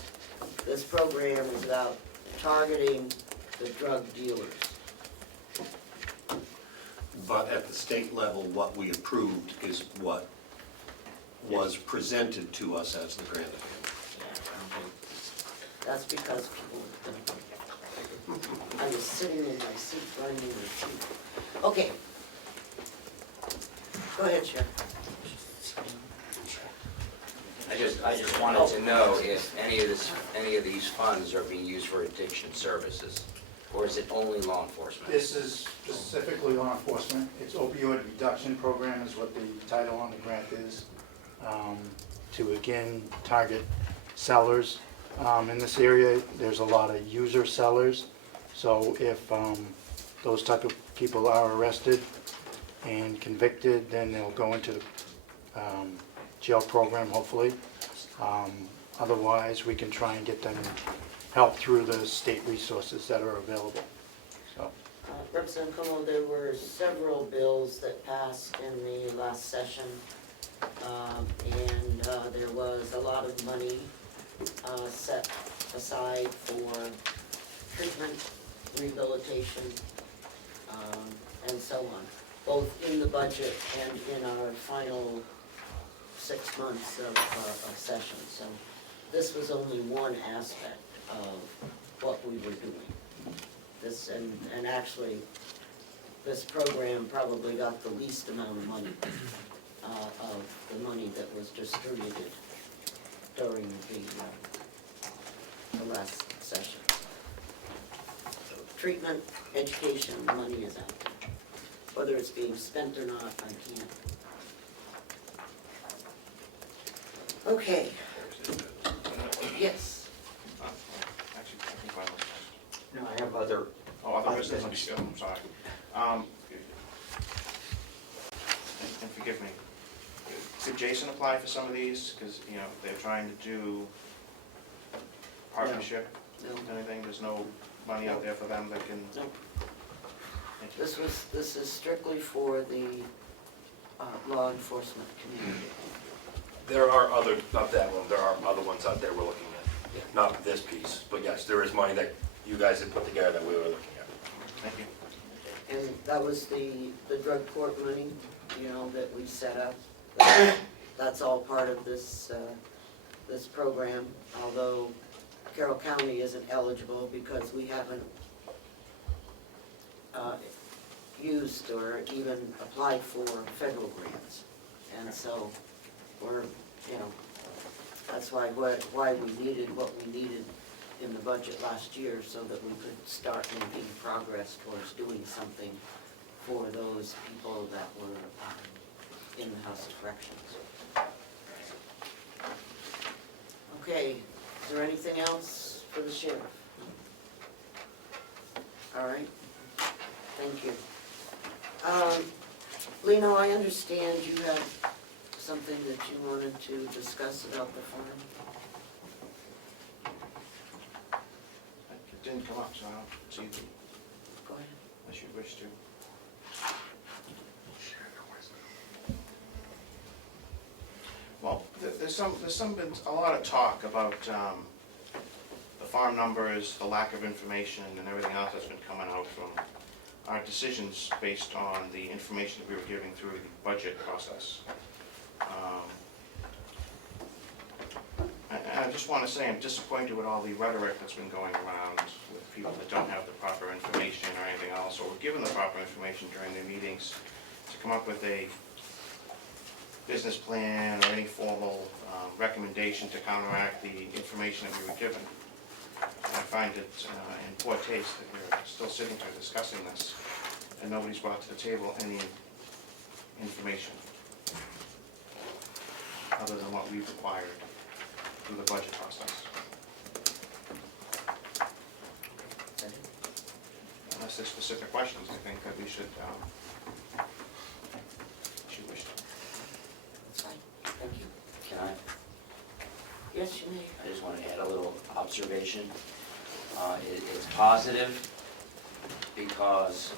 This program is about targeting the drug dealers. But at the state level, what we approved is what was presented to us as the grant. That's because people, I was sitting in my seat grinding my teeth. Okay. Go ahead, Sheriff. I just wanted to know if any of these funds are being used for addiction services, or is it only law enforcement? This is specifically law enforcement. It's opioid reduction program is what the title on the grant is, to again target sellers. In this area, there's a lot of user sellers, so if those type of people are arrested and convicted, then they'll go into the jail program, hopefully. Otherwise, we can try and get them help through the state resources that are available. So, Representative Comeau, there were several bills that passed in the last session, and there was a lot of money set aside for treatment, rehabilitation, and so on, both in the budget and in our final 6 months of session. So this was only one aspect of what we were doing. This, and actually, this program probably got the least amount of money of the money that was distributed during the last session. So treatment, education, money is out there. Whether it's being spent or not, I can't. Okay. Yes. Actually, I think I was. No, I have other. Oh, other business, I'm sorry. And forgive me, could Jason apply for some of these? Because, you know, they're trying to do partnership, No. anything, there's no money out there for them that can? Nope. Thank you. This is strictly for the law enforcement community. There are other, not that one, there are other ones out there we're looking at. Not this piece, but yes, there is money that you guys had put together that we were looking at. Thank you. And that was the drug court money, you know, that we set up. That's all part of this, this program, although Carroll County isn't eligible because we haven't used or even applied for federal grants. And so we're, you know, that's why we needed what we needed in the budget last year, so that we could start making progress towards doing something for those people that were in the House of Corrections. Okay, is there anything else for the sheriff? All right, thank you. Lino, I understand you had something that you wanted to discuss about the farm. It didn't come up, so I don't see the, Go ahead. unless you wish to. Well, there's been a lot of talk about the farm numbers, the lack of information, and everything else that's been coming out from our decisions based on the information that we were giving through the budget process. I just want to say I'm disappointed with all the rhetoric that's been going around with people that don't have the proper information or anything else, or were given the proper information during their meetings to come up with a business plan or any formal recommendation to counteract the information that we were given. And I find it in poor taste that we're still sitting here discussing this and nobody's brought to the table any information other than what we've required through the budget process. Unless there's specific questions, I think that we should wish to. That's fine, thank you. Can I? Yes, you may. I just want to add a little observation. It's positive because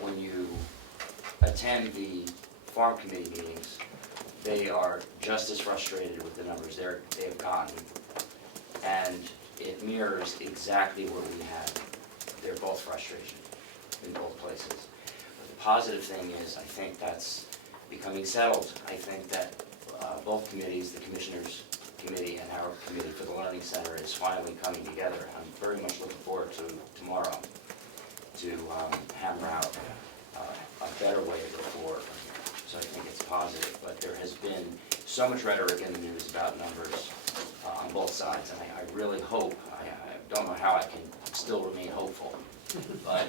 when you attend the farm committee meetings, they are just as frustrated with the numbers they've gotten. And it mirrors exactly what we had. They're both frustration in both places. But the positive thing is, I think that's becoming settled. I think that both committees, the Commissioners Committee and our committee for the Learning Center, is finally coming together. I'm very much looking forward to tomorrow to hammer out a better way to go forward. So I think it's positive, but there has been so much rhetoric in the news about numbers on both sides, and I really hope, I don't know how I can still remain hopeful, but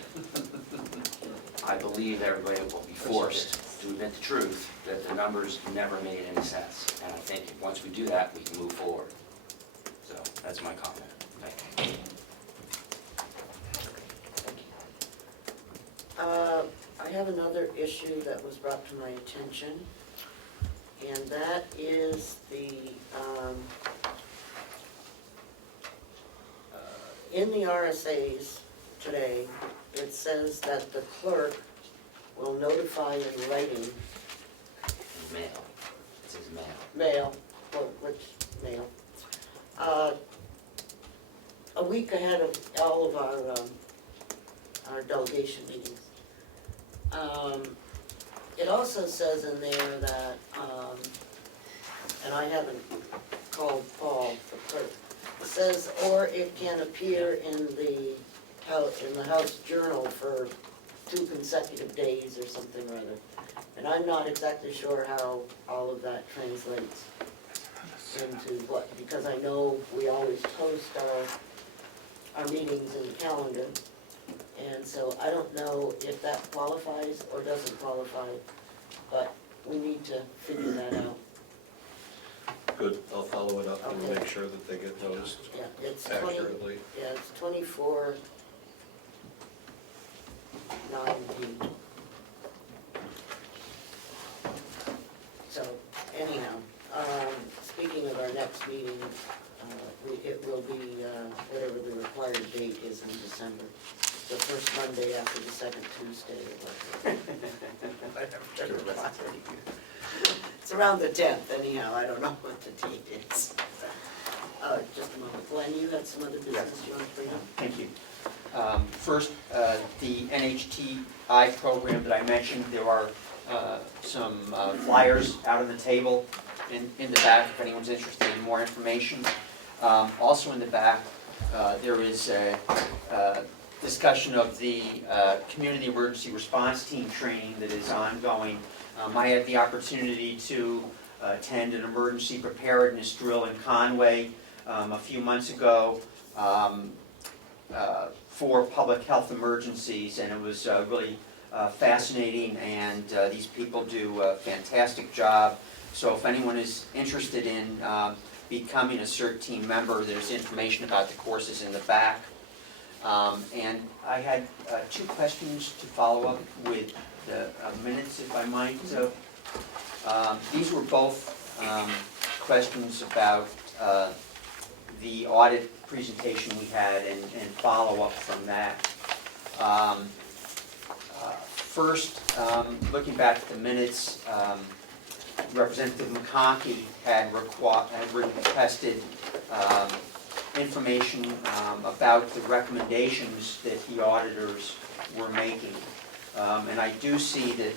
I believe everybody will be forced to admit the truth that the numbers never made any sense, and I think once we do that, we can move forward. So that's my comment. Thank you. I have another issue that was brought to my attention, and that is the, in the RSAs today, it says that the clerk will notify in writing. Mail. It says mail. Mail, which mail? A week ahead of all of our delegation meetings. It also says in there that, and I haven't called Paul, the clerk, it says, or it can appear in the House Journal for 2 consecutive days or something or other. And I'm not exactly sure how all of that translates into what, because I know we always post our meetings in the calendar. And so I don't know if that qualifies or doesn't qualify, but we need to figure that out. Good, I'll follow it up and Okay. make sure that they get noticed Yeah, it's 20, accurately. yeah, it's 24/9. So anyhow, speaking of our next meeting, it will be whatever the required date is in December. The first Monday after the second Tuesday. It's around the 10th anyhow, I don't know what the date is. Just a moment. Glenn, you had some other business you want to bring up? Thank you. First, the NHTI program that I mentioned, there are some flyers out on the table in the back if anyone's interested in more information. Also in the back, there is a discussion of the Community Emergency Response Team training that is ongoing. I had the opportunity to attend an emergency preparedness drill in Conway a few months ago for public health emergencies, and it was really fascinating, and these people do a fantastic job. So if anyone is interested in becoming a CERT team member, there's information about the courses in the back. And I had two questions to follow up with the minutes, if I might. These were both questions about the audit presentation we had and follow-up from that. First, looking back at the minutes, Representative McConkey had requested information about the recommendations that the auditors were making. And I do see that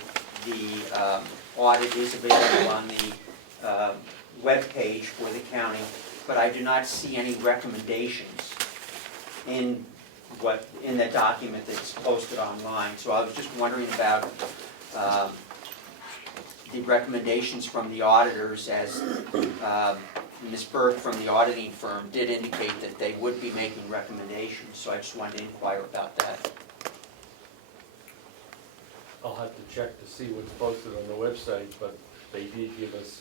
the audit is available on the webpage for the county, but I do not see any recommendations in the document that's posted online. So I was just wondering about the recommendations from the auditors, as Ms. Burke from the auditing firm did indicate that they would be making recommendations. So I just wanted to inquire about that. I'll have to check to see what's posted on the website, but they did give us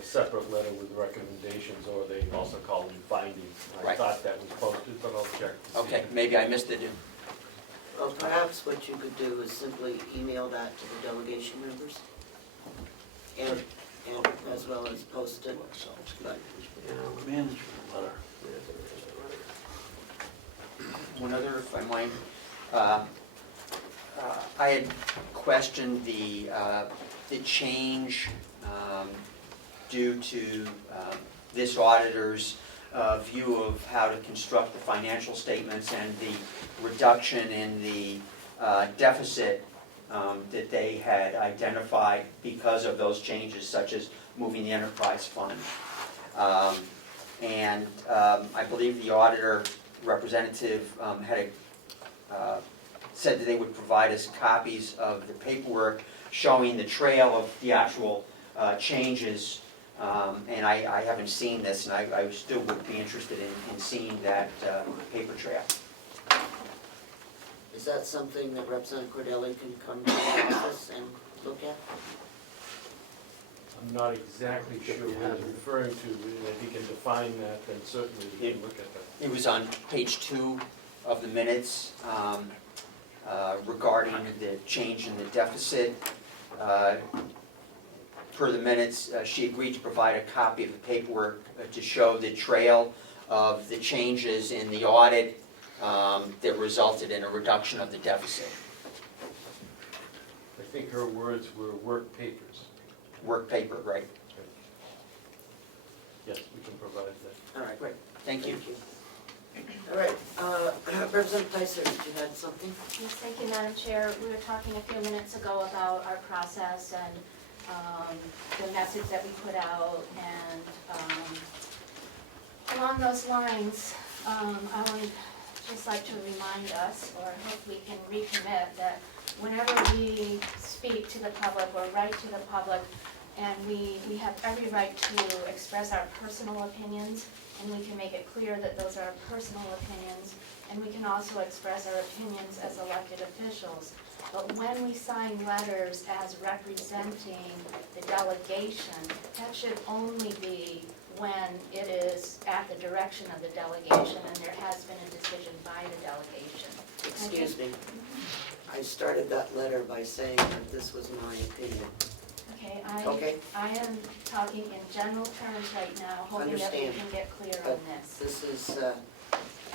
a separate letter with recommendations, or they also call them findings. I Right. thought that was posted, but I'll check to see. Okay, maybe I missed it. Well, perhaps what you could do is simply email that to the delegation members, and as well as post it. But Management letter. One other, if I might. I had questioned the change due to this auditor's view of how to construct the financial statements and the reduction in the deficit that they had identified because of those changes, such as moving the enterprise fund. And I believe the auditor representative had said that they would provide us copies of the paperwork showing the trail of the actual changes. And I haven't seen this, and I still would be interested in seeing that paper trail. is that something that Representative Cordelli can come to the office and look at? I'm not exactly sure what he's referring to, and if he can define that, then certainly we can look at that. It was on page 2 of the minutes regarding the change in the deficit. Per the minutes, she agreed to provide a copy of the paperwork to show the trail of the changes in the audit that resulted in a reduction of the deficit. I think her words were work papers. Work paper, right? Yes, we can provide that. All right, Great, thank you. All right, Representative Ticehurst, you had something? Yes, thank you, Madam Chair. We were talking a few minutes ago about our process and the message that we put out, and along those lines, I would just like to remind us, or hope we can recommit, that whenever we speak to the public or write to the public, and we have every right to express our personal opinions, and we can make it clear that those are personal opinions, and we can also express our opinions as elected officials. But when we sign letters as representing the delegation, that should only be when it is at the direction of the delegation and there has been a decision by the delegation. Excuse me. I started that letter by saying that this was my opinion. Okay, I am talking in general terms right now, hoping that we Understand. can get clear But on this.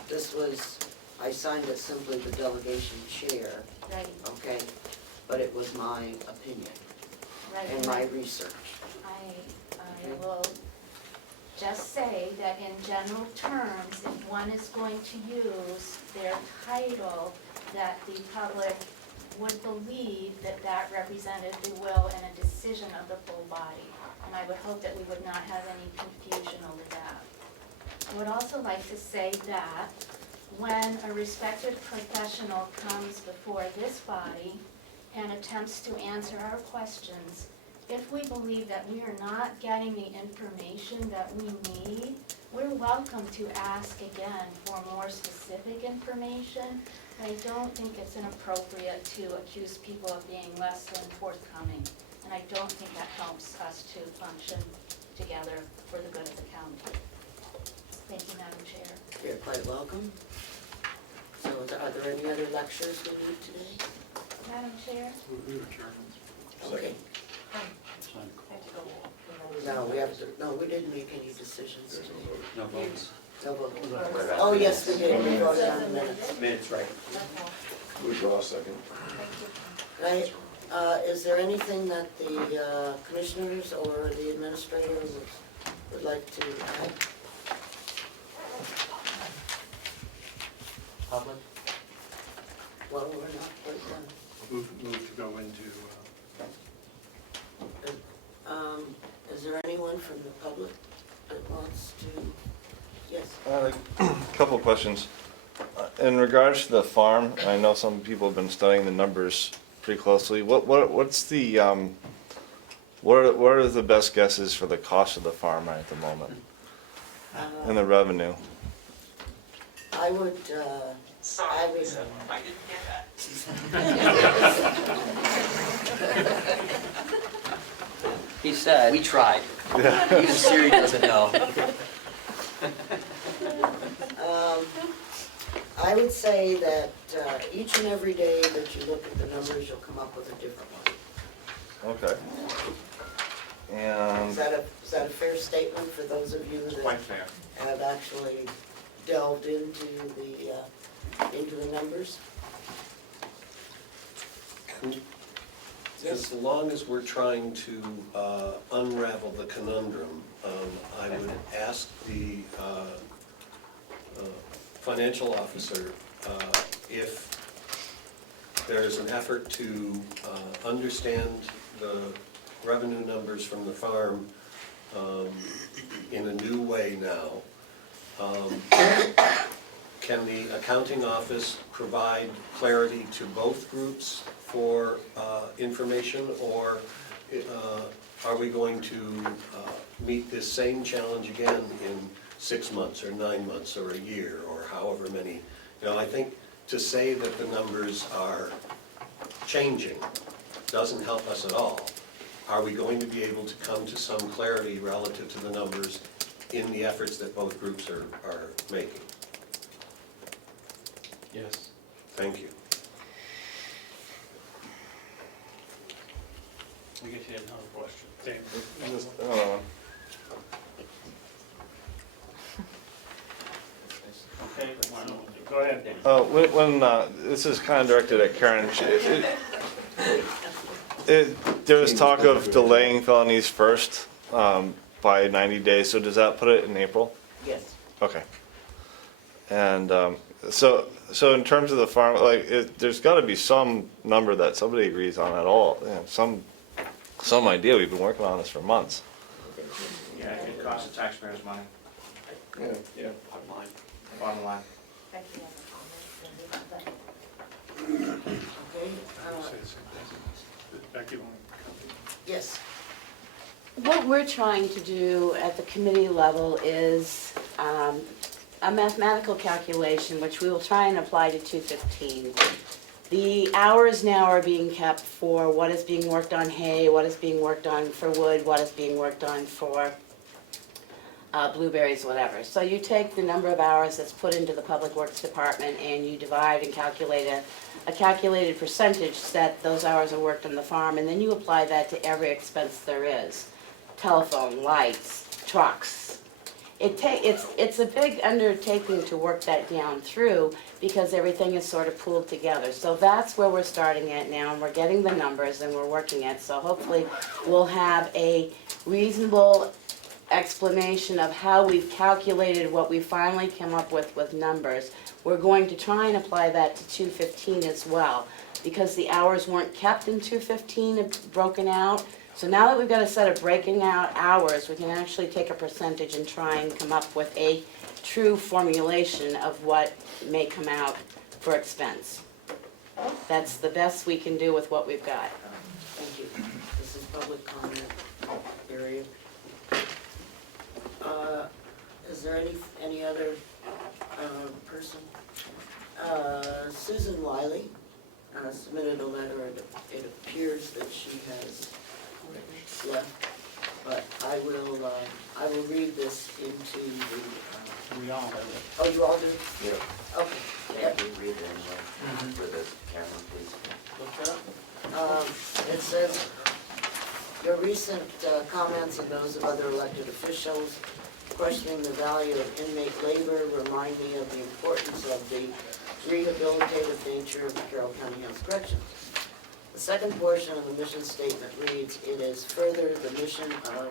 this was, I signed it simply the delegation chair, Right. okay? but it was my opinion Right, and my research. I will just say that in general terms, if one is going to use their title, that the public would believe that that represented the will and a decision of the full body. And I would hope that we would not have any confusion over that. I would also like to say that when a respected professional comes before this body and attempts to answer our questions, if we believe that we are not getting the information that we need, we're welcome to ask again for more specific information. I don't think it's inappropriate to accuse people of being less than forthcoming, and I don't think that helps us to function together for the good of the county. Thank you, Madam Chair. You're quite welcome. So are there any other lectures we need today? Madam Chair? Okay. No, we didn't make any decisions today. No votes. No vote. Oh, yes, we did. We voted on the minutes. Minutes, right. Withdraw a second. Right, is there anything that the commissioners or the administrator would like to add? Public? Well, we're not quite done. Move to go into, Is there anyone from the public that wants to, yes? A couple of questions. In regards to the farm, I know some people have been studying the numbers pretty closely. What's the what are the best guesses for the cost of the farm right at the moment and the revenue? I would. I didn't get that. He said, we tried. Even Siri doesn't know. I would say that each and every day that you look at the numbers, you'll come up with a different one. Okay. And Is that a fair statement for those of you that Quite fair. have actually delved into the numbers? As long as we're trying to unravel the conundrum, I would ask the financial officer if there's an effort to understand the revenue numbers from the farm in a new way now. Can the accounting office provide clarity to both groups for information, or are we going to meet this same challenge again in 6 months or 9 months or a year or however many? I think to say that the numbers are changing doesn't help us at all. Are we going to be able to come to some clarity relative to the numbers in the efforts that both groups are making? yes. Thank you. I guess you had another question. Dave? Okay, go ahead, Dave. when this is kind of directed at Karen, there was talk of delaying felonies first by 90 days. So does that put it in April? Yes. Okay. And so in terms of the farm, there's got to be some number that somebody agrees on at all. Some idea. We've been working on this for months. Yeah, it costs the taxpayers money, Yeah. bottom line. Okay, Becky, yes. What we're trying to do at the committee level is a mathematical calculation, which we will try and apply to 215. The hours now are being kept for what is being worked on hay, what is being worked on for wood, what is being worked on for blueberries, whatever. So you take the number of hours that's put into the Public Works Department and you divide and calculate a calculated percentage that those hours are worked on the farm, and then you apply that to every expense there is. Telephone, lights, trucks. it's a big undertaking to work that down through because everything is sort of pooled together. So that's where we're starting at now, and we're getting the numbers and we're working it. So hopefully we'll have a reasonable explanation of how we've calculated what we finally came up with numbers. We're going to try and apply that to 215 as well, because the hours weren't kept in 215, broken out. So now that we've got a set of breaking out hours, we can actually take a percentage and try and come up with a true formulation of what may come out for expense. That's the best we can do with what we've got. Thank you. This is public comment period. Is there any other person? Susan Wiley submitted a letter. It appears that she has left, but I will read this into the. We all have it. Oh, you all do? Yeah. Okay. Yeah, we read it anyway, for the camera, please. Look it up. It says, your recent comments and those of other elected officials questioning the value of inmate labor remind me of the importance of the rehabilitative nature of the Carroll County Health Corrections. The second portion of the mission statement reads, it is further the mission of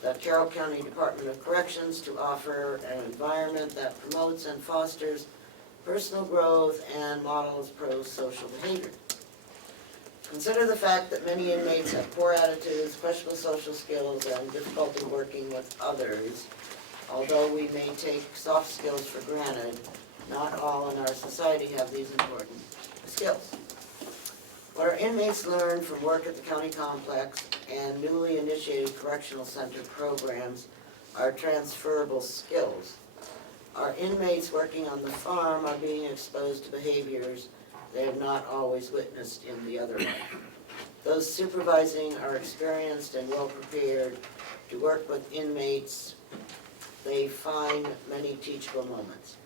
the Carroll County Department of Corrections to offer an environment that promotes and fosters personal growth and models pro-social behavior. Consider the fact that many inmates have poor attitudes, questionable social skills, and difficulty working with others. Although we may take soft skills for granted, not all in our society have these important skills. What our inmates learn from work at the county complex and newly initiated correctional center programs are transferable skills. Our inmates working on the farm are being exposed to behaviors they have not always witnessed in the other life. Those supervising are experienced and well prepared to work with inmates. They find many teachable moments.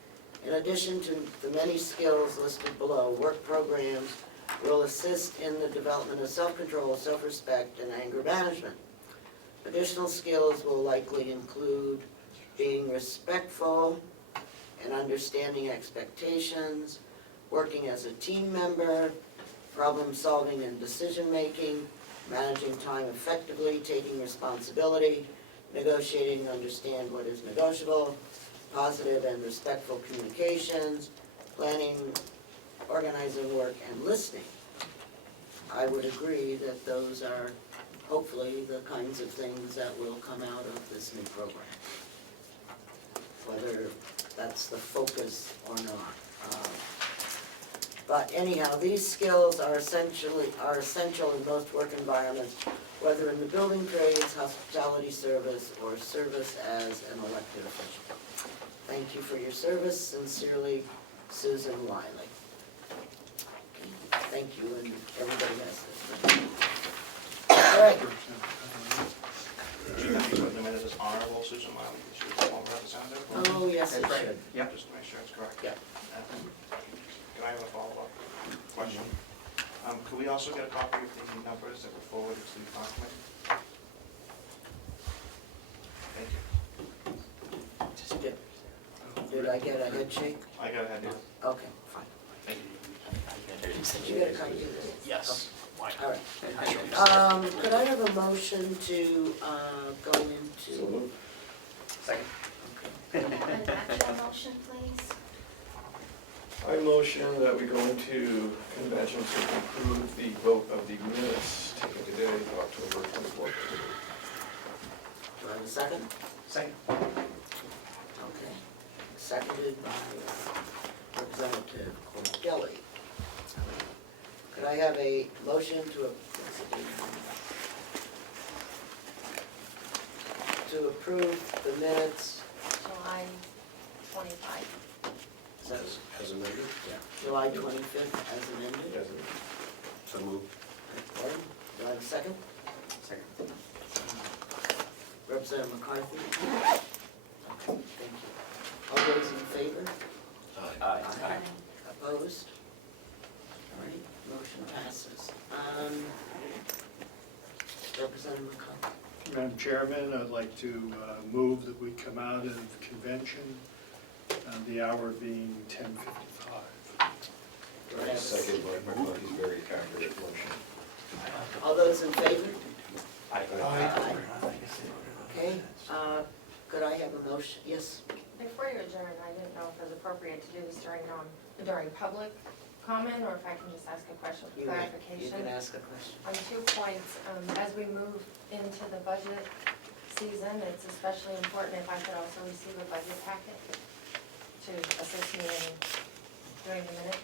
In addition to the many skills listed below, work programs will assist in the development of self-control, self-respect, and anger management. Additional skills will likely include being respectful and understanding expectations, working as a team member, problem solving and decision making, managing time effectively, taking responsibility, negotiating, understand what is negotiable, positive and respectful communications, planning, organizing work, and listening. I would agree that those are hopefully the kinds of things that will come out of this new program, whether that's the focus or not. But anyhow, these skills are essential in most work environments, whether in the building trades, hospitality service, or service as an elected official. Thank you for your service. Sincerely, Susan Wiley. Thank you, and everybody has this. All right. Should that be put in the minutes as honorable Susan Wiley? She was the former representative? Oh, yes, it That's right. should. Yep. Just to make sure it's correct. Yep. Can I have a follow-up question? Could we also get a copy of the numbers that were forwarded to the farm committee? Thank you. Did I get a head shake? I got ahead, yeah. Okay, fine. Thank you. Did you get a copy of this? Yes. All right. Could I have a motion to go into? Second. An actual motion, please. I motion that we go into convention to approve the vote of the minutes taken today, October 24th. Do I have a second? Second. Okay. Seconded by Representative Cordelli. Could I have a motion to approve the minutes? July 25. As amended? Yeah, July 25th as amended. As amended. So moved. Okay. Do I have a second? Second. Representative McCarthy? Okay, thank you. All those in favor? Aye. Opposed? All right, motion passes. Representative McConkey? Madam Chairman, I'd like to move that we come out of convention, the hour being 10:55. Second, McConkey's very accurate motion. All those in favor? Aye. Okay, could I have a motion? Yes? Before you adjourn, I didn't know if it was appropriate to do this during public comment, or if I can just ask a question for You clarification. can ask a question. On 2 points, as we move into the budget season, it's especially important if I could also receive a budget packet to assist me in doing the minutes,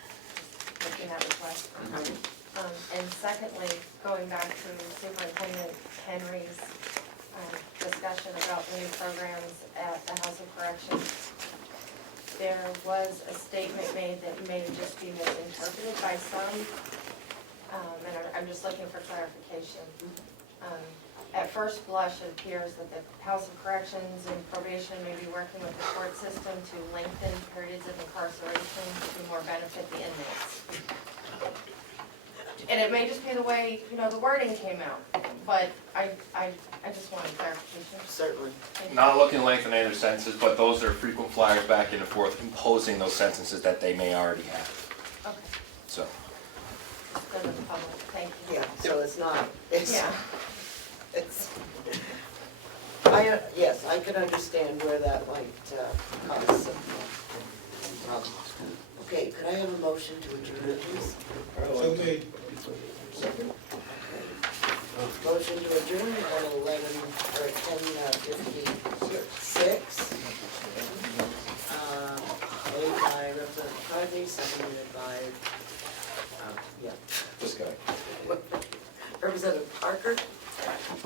just making that request. And secondly, going back to Superintendent Henry's discussion about new programs at the House of Corrections, there was a statement made that may just be misinterpreted by some, and I'm just looking for clarification. At first blush, it appears that the House of Corrections and probation may be working with the court system to lengthen periods of incarceration to more benefit the inmates. And it may just be the way, the wording came out, but I just wanted clarification. Certainly. Not looking to lengthen any of their sentences, but those are frequent flyers back and forth imposing those sentences that they may already have. Okay, So, just go to the public, thank you. Yeah, so it's not, Yeah. Yes, I can understand where that might cause some problems. Okay, could I have a motion to adjourn, please? So made. Second? Okay. Motion to adjourn at 10:56. Made by Representative McCarthy, seconded by, this guy. Representative Parker.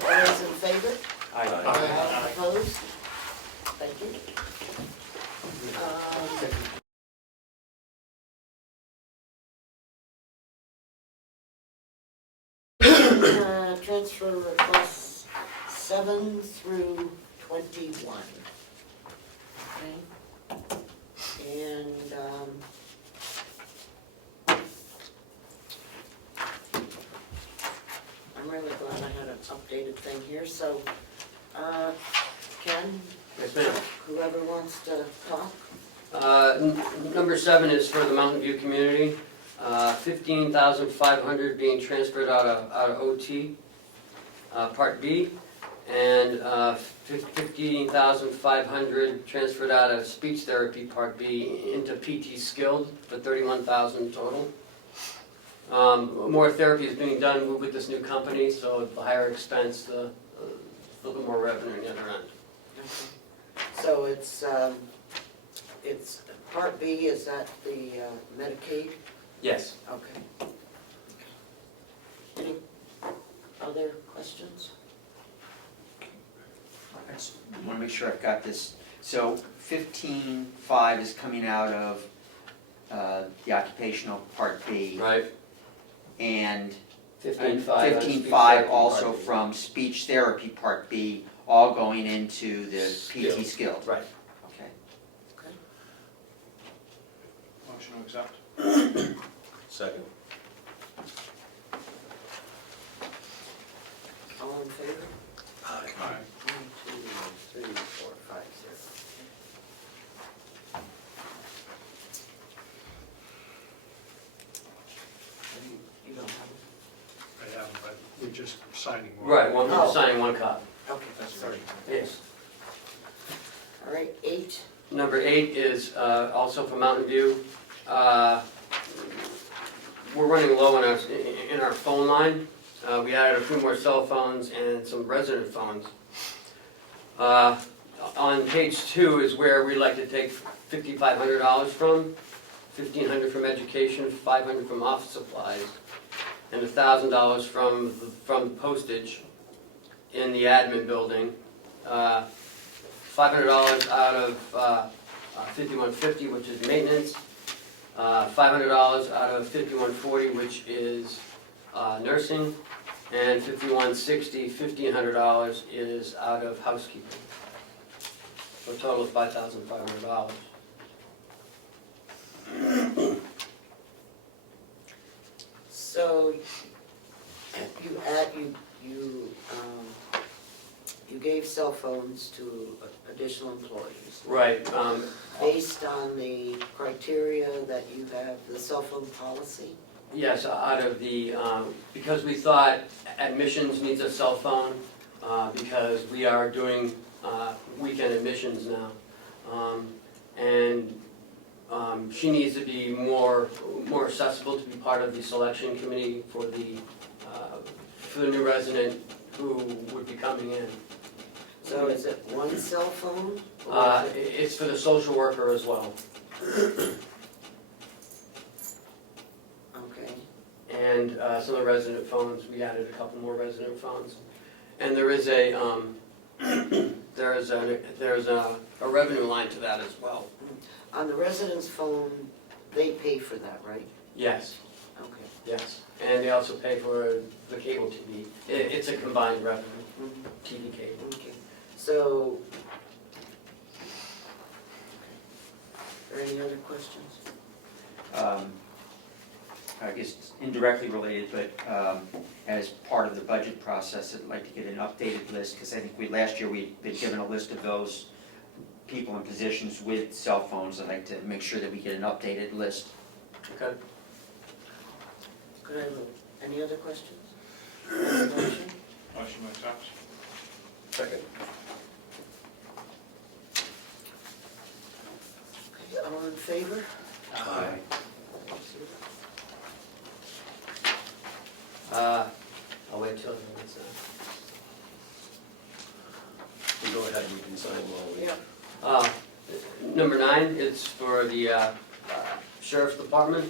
All those in favor? Aye. Opposed? Thank you. Transfer requests 7 through 21. Okay. And I'm really glad I had an updated thing here, so, Ken? Yes, ma'am. Whoever wants to talk? Number 7 is for the Mountain View community. 15,500 being transferred out of OT, Part B, and 15,500 transferred out of speech therapy, Part B, into PT skilled for 31,000 total. More therapy is being done with this new company, so the higher expense, a little bit more revenue on the other end. Okay. So it's Part B, is that the Medicaid? Yes. Okay. Any other questions? I just want to make sure I've got this. So 15.5 is coming out of the occupational Part B. Right. And 15.5 also from speech therapy Part B, all going into the PT skilled. Right. Okay. Okay. Motion to accept. Second. All in favor? Aye. 1, 2, 3, 4, 5, 0. You don't have it? I haven't, but we're just signing one. Right, we're Oh. signing one copy. Okay, sorry. Yes. All right, 8. Number 8 is also from Mountain View. We're running low in our phone line. We added a few more cell phones and some resident phones. On page 2 is where we'd like to take $5,500 from, $1,500 from education, $500 from office supplies, and $1,000 from postage in the admin building. $500 out of 5150, which is maintenance. $500 out of 5140, which is nursing, and 5160, $1,500 is out of housekeeping. So a total of $5,500. So you you gave cell phones to additional employees. Right, Based on the criteria that you have, the cell phone policy? yes, out of the, because we thought admissions needs a cell phone, because we are doing weekend admissions now. And she needs to be more accessible to be part of the selection committee for the new resident who would be coming in. So is it one cell phone? or is it- It's for the social worker as well. Okay, And some of the resident phones, we added a couple more resident phones. And there is a, there's a revenue line to that as well. on the resident's phone, they pay for that, right? Yes, Okay. yes. And they also pay for the cable TV. It's a combined revenue, TV cable. Okay, so, are there any other questions? I guess it's indirectly related, but as part of the budget process, I'd like to get an updated list, because I think last year we'd been given a list of those people in positions with cell phones. I'd like to make sure that we get an updated list. Okay. Could I have any other questions? Motion? Motion to accept. Second. Okay, all in favor? Aye. I'll wait till it's You go ahead, you can sign while we... Yeah. Number 9 is for the Sheriff's Department.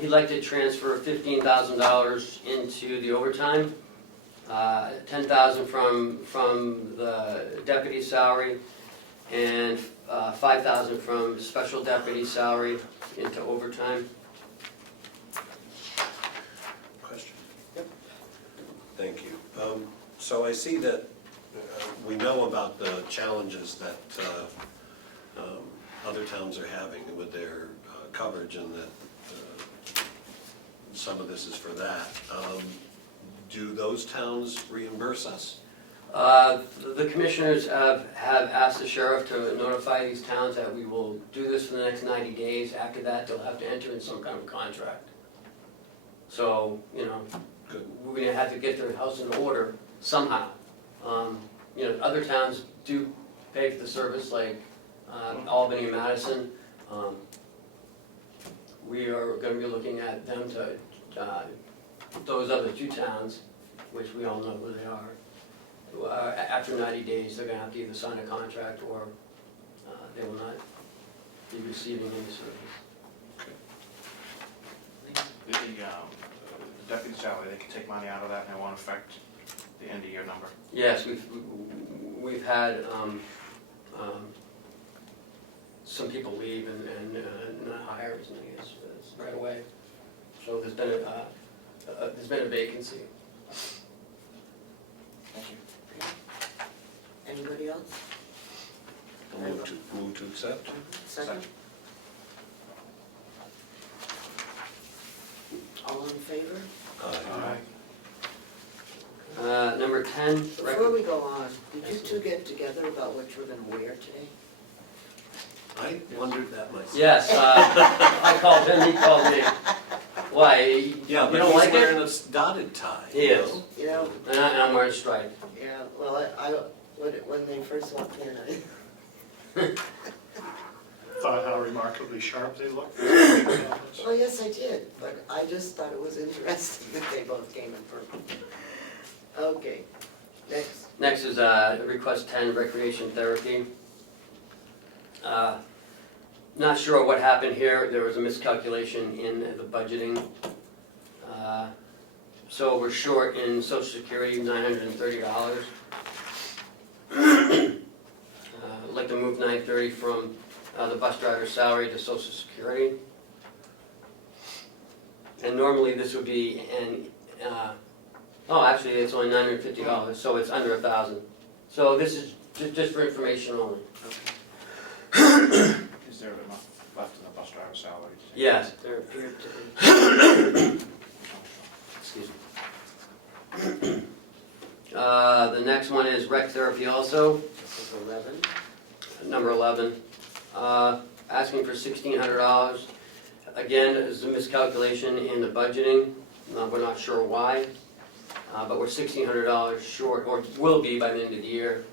He'd like to transfer $15,000 into the overtime, $10,000 from the deputy salary, and $5,000 from special deputy salary into overtime. Question? Yep. Thank you. So I see that we know about the challenges that other towns are having with their coverage, and that some of this is for that. Do those towns reimburse us? The commissioners have asked the sheriff to notify these towns that we will do this for the next 90 days. After that, they'll have to enter in some kind of contract. So, you know, Good. we're gonna have to get their house in order somehow. You know, other towns do pay for the service, like Albany and Madison. We are gonna be looking at them to, those other 2 towns, which we all know who they are. After 90 days, they're gonna have to either sign a contract or they will not be receiving any service. The deputy salary, they can take money out of that and it won't affect the end of year number. Yes, we've had some people leave and not hire as many as right away. So there's been a vacancy. Thank you. Anybody else? Move to accept? Second? All in favor? Aye. Number 10. Before we go on, did you 2 get together about what you're gonna wear today? I wondered that myself. Yes, I called him, he called me. Why, Yeah, you but don't he's like wearing it? a dotted tie. He is, You know, and I'm wearing stripe. yeah, well, when they first walked in, Thought how remarkably sharp they looked. well, yes, I did, but I just thought it was interesting that they both came in purple. Okay, next. Next is request 10, recreation therapy. Not sure what happened here, there was a miscalculation in the budgeting. So we're short in Social Security, $930. I'd like to move $930 from the bus driver's salary to Social Security. And normally this would be actually it's only $950, so it's under $1,000. So this is just for information only. Is there enough left in the bus driver's salary? Yes. There appeared to be. Excuse me. The next one is rec therapy also, This is 11. number 11. Asking for $1,600. Again, there's a miscalculation in the budgeting. We're not sure why, but we're $1,600 short, or will be by the end of the year.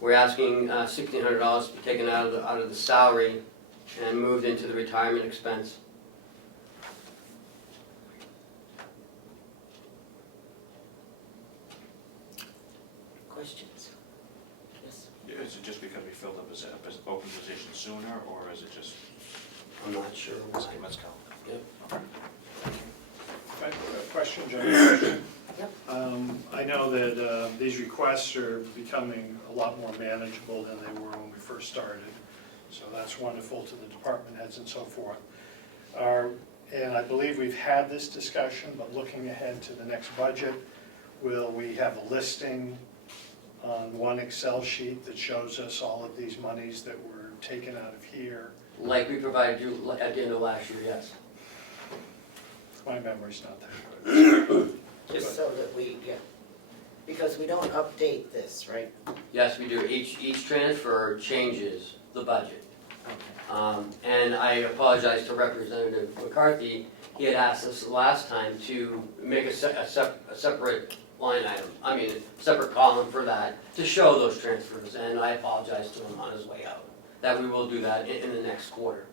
We're asking $1,600 to be taken out of the salary and moved into the retirement expense. Questions? Yes. Is it just because we filled up his open position sooner, or is it just? I'm not sure why. Let's go. Yep. I have a question, John. Yep. I know that these requests are becoming a lot more manageable than they were when we first started, so that's wonderful to the department heads and so forth. And I believe we've had this discussion, but looking ahead to the next budget, will we have a listing on one Excel sheet that shows us all of these monies that were taken out of here? Like we provided you at the end of last year, yes. My memory's not that good. Just so that we get, because we don't update this, right? Yes, we do. Each transfer changes the budget. And I apologize to Representative McCarthy. He had asked us last time to make a separate line item, separate column for that, to show those transfers, and I apologize to him on his way out, that we will do that in the next quarter.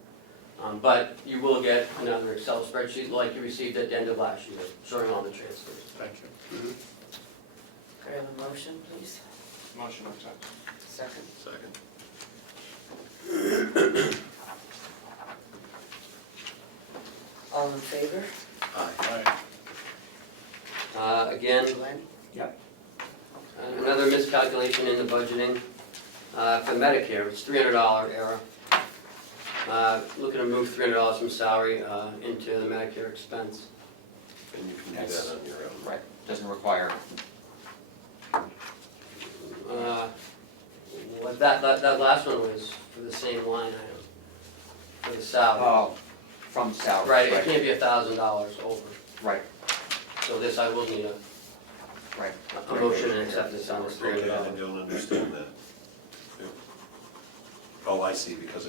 But you will get another Excel spreadsheet like you received at the end of last year, showing all the transfers. Thank you. Could I have a motion, please? Motion accepted. Second? Second. All in favor? Aye. Again, Glenn? yep. Another miscalculation in the budgeting. For Medicare, it's $300 error. Looking to move $300 from salary into the Medicare expense. And you can do that on your own. Right, doesn't require. What that last one was for the same line item, for the salary. Oh, from salary. Right, it can't be $1,000 over. Right, So this, I will need right. a motion and acceptance on this Okay, I $300. don't understand that. Oh, I see, because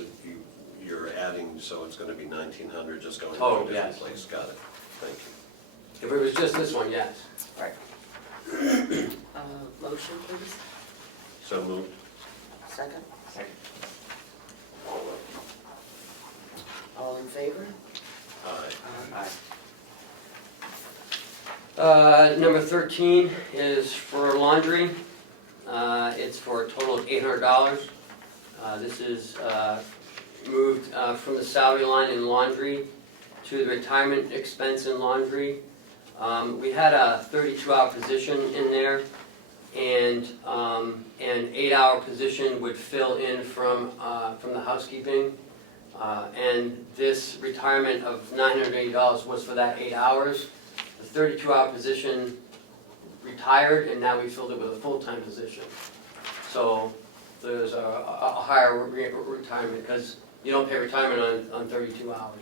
you're adding, so it's gonna be 1,900 just going to a Total, different yes. place. Got it. Thank you. If it was just this one, yes. Right. Motion, please? So moved. Second? Second. All in favor? Aye. Aye. Number 13 is for laundry. It's for a total of $800. This is moved from the salary line in laundry to the retirement expense in laundry. We had a 32-hour position in there, and an 8-hour position would fill in from the housekeeping. And this retirement of $980 was for that 8 hours. The 32-hour position retired, and now we filled it with a full-time position. So there's a higher retirement, because you don't pay retirement on 32 hours.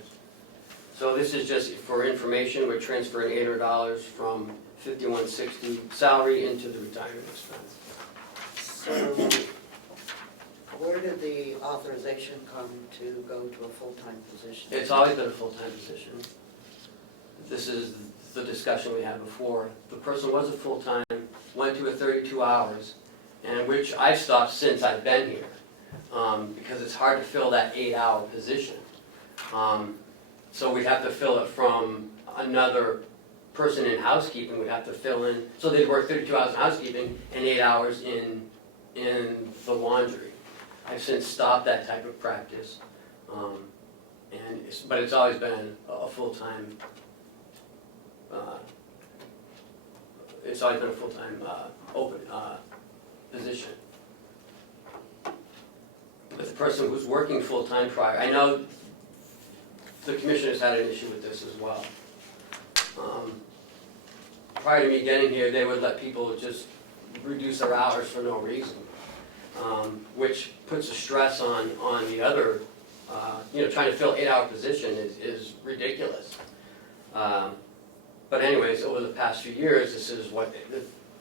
So this is just for information. We're transferring $800 from $5160 salary into the retirement expense. So, where did the authorization come to go to a full-time position? It's always been a full-time position. This is the discussion we had before. The person was a full-time, went to a 32 hours, and which I've stopped since I've been here, because it's hard to fill that 8-hour position. So we'd have to fill it from another person in housekeeping. We'd have to fill in, so they'd work 32 hours in housekeeping and 8 hours in the laundry. I've since stopped that type of practice, but it's always been a full-time. It's always been a full-time open position. But the person who's working full-time prior, I know the commissioners had an issue with this as well. Prior to me getting here, they would let people just reduce their hours for no reason, which puts a stress on the other, trying to fill 8-hour position is ridiculous. But anyways, over the past few years, this is what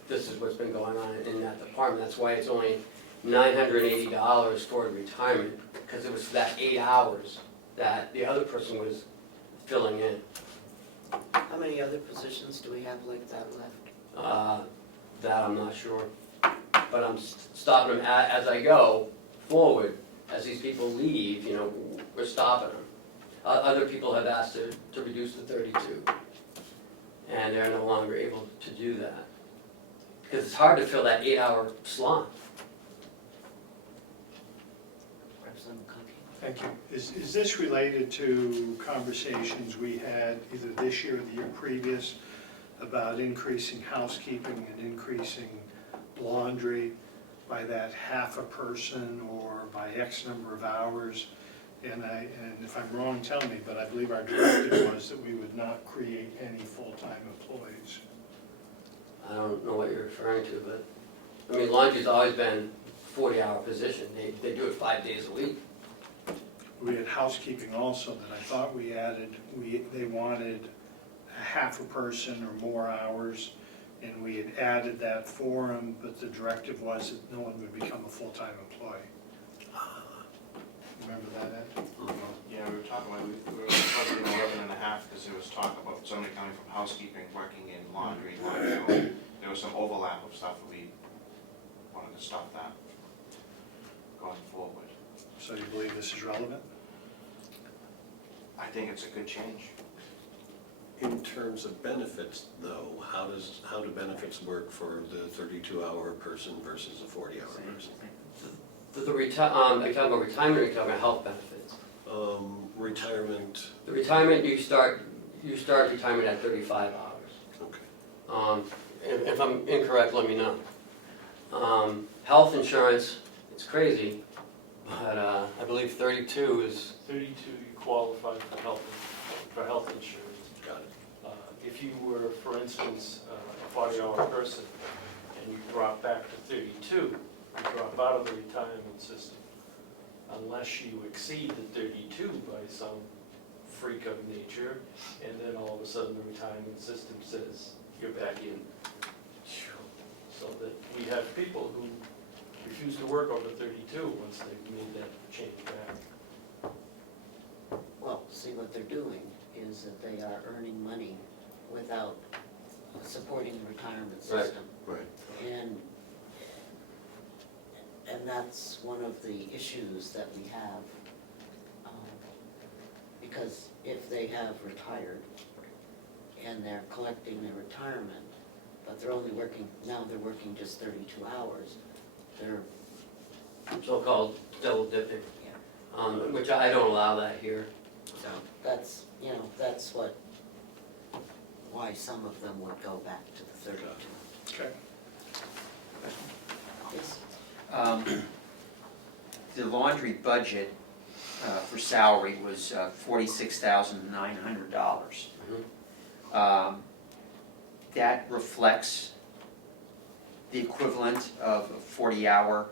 this is what's been going on in that department. That's why it's only $980 toward retirement, because it was that 8 hours that the other person was filling in. How many other positions do we have like that left? That I'm not sure. But I'm stopping them as I go forward. As these people leave, you know, we're stopping them. Other people have asked to reduce to 32. And they're no longer able to do that. Because it's hard to fill that 8-hour slot. Representative McConkey? Thank you. Is this related to conversations we had either this year or the year previous about increasing housekeeping and increasing laundry by that half a person or by X number of hours? And if I'm wrong, tell me, but I believe our directive was that we would not create any full-time employees. I don't know what you're referring to, but, I mean, laundry's always been a 40-hour position. They do it 5 days a week. We had housekeeping also that I thought we added, they wanted a half a person or more hours, and we had added that for them, but the directive was that no one would become a full-time employee. Remember that, Ed? Yeah, we were talking about, we were budgeting 11 and a half because there was talk about somebody coming from housekeeping, working in laundry. There was some overlap of stuff, and we wanted to stop that going forward. So you believe this is relevant? I think it's a good change. In terms of benefits, though, how do benefits work for the 32-hour person versus a 40-hour person? Are you talking about retirement or are you talking about health benefits? Retirement. The retirement, you start retirement at 35 hours. Okay. If I'm incorrect, let me know. Health insurance, it's crazy, but I believe 32 is... 32, you qualify for health insurance. Got it. If you were, for instance, a 40-hour person, and you drop back to 32, you drop out of the retirement system, unless you exceed the 32 by some freak of nature, and then all of a sudden the retirement system says you're back in. So that we have people who refuse to work over 32 once they've made that change back. Well, see, what they're doing is that they are earning money without supporting the retirement system. Right. And that's one of the issues that we have. Because if they have retired and they're collecting their retirement, but they're only working, now they're working just 32 hours, they're... So-called double dipping, Yeah. Which I don't allow that here. So that's, that's why some of them would go back to the 32. Okay. Yes. The laundry budget for salary was $46,900. That reflects the equivalent of a 40-hour.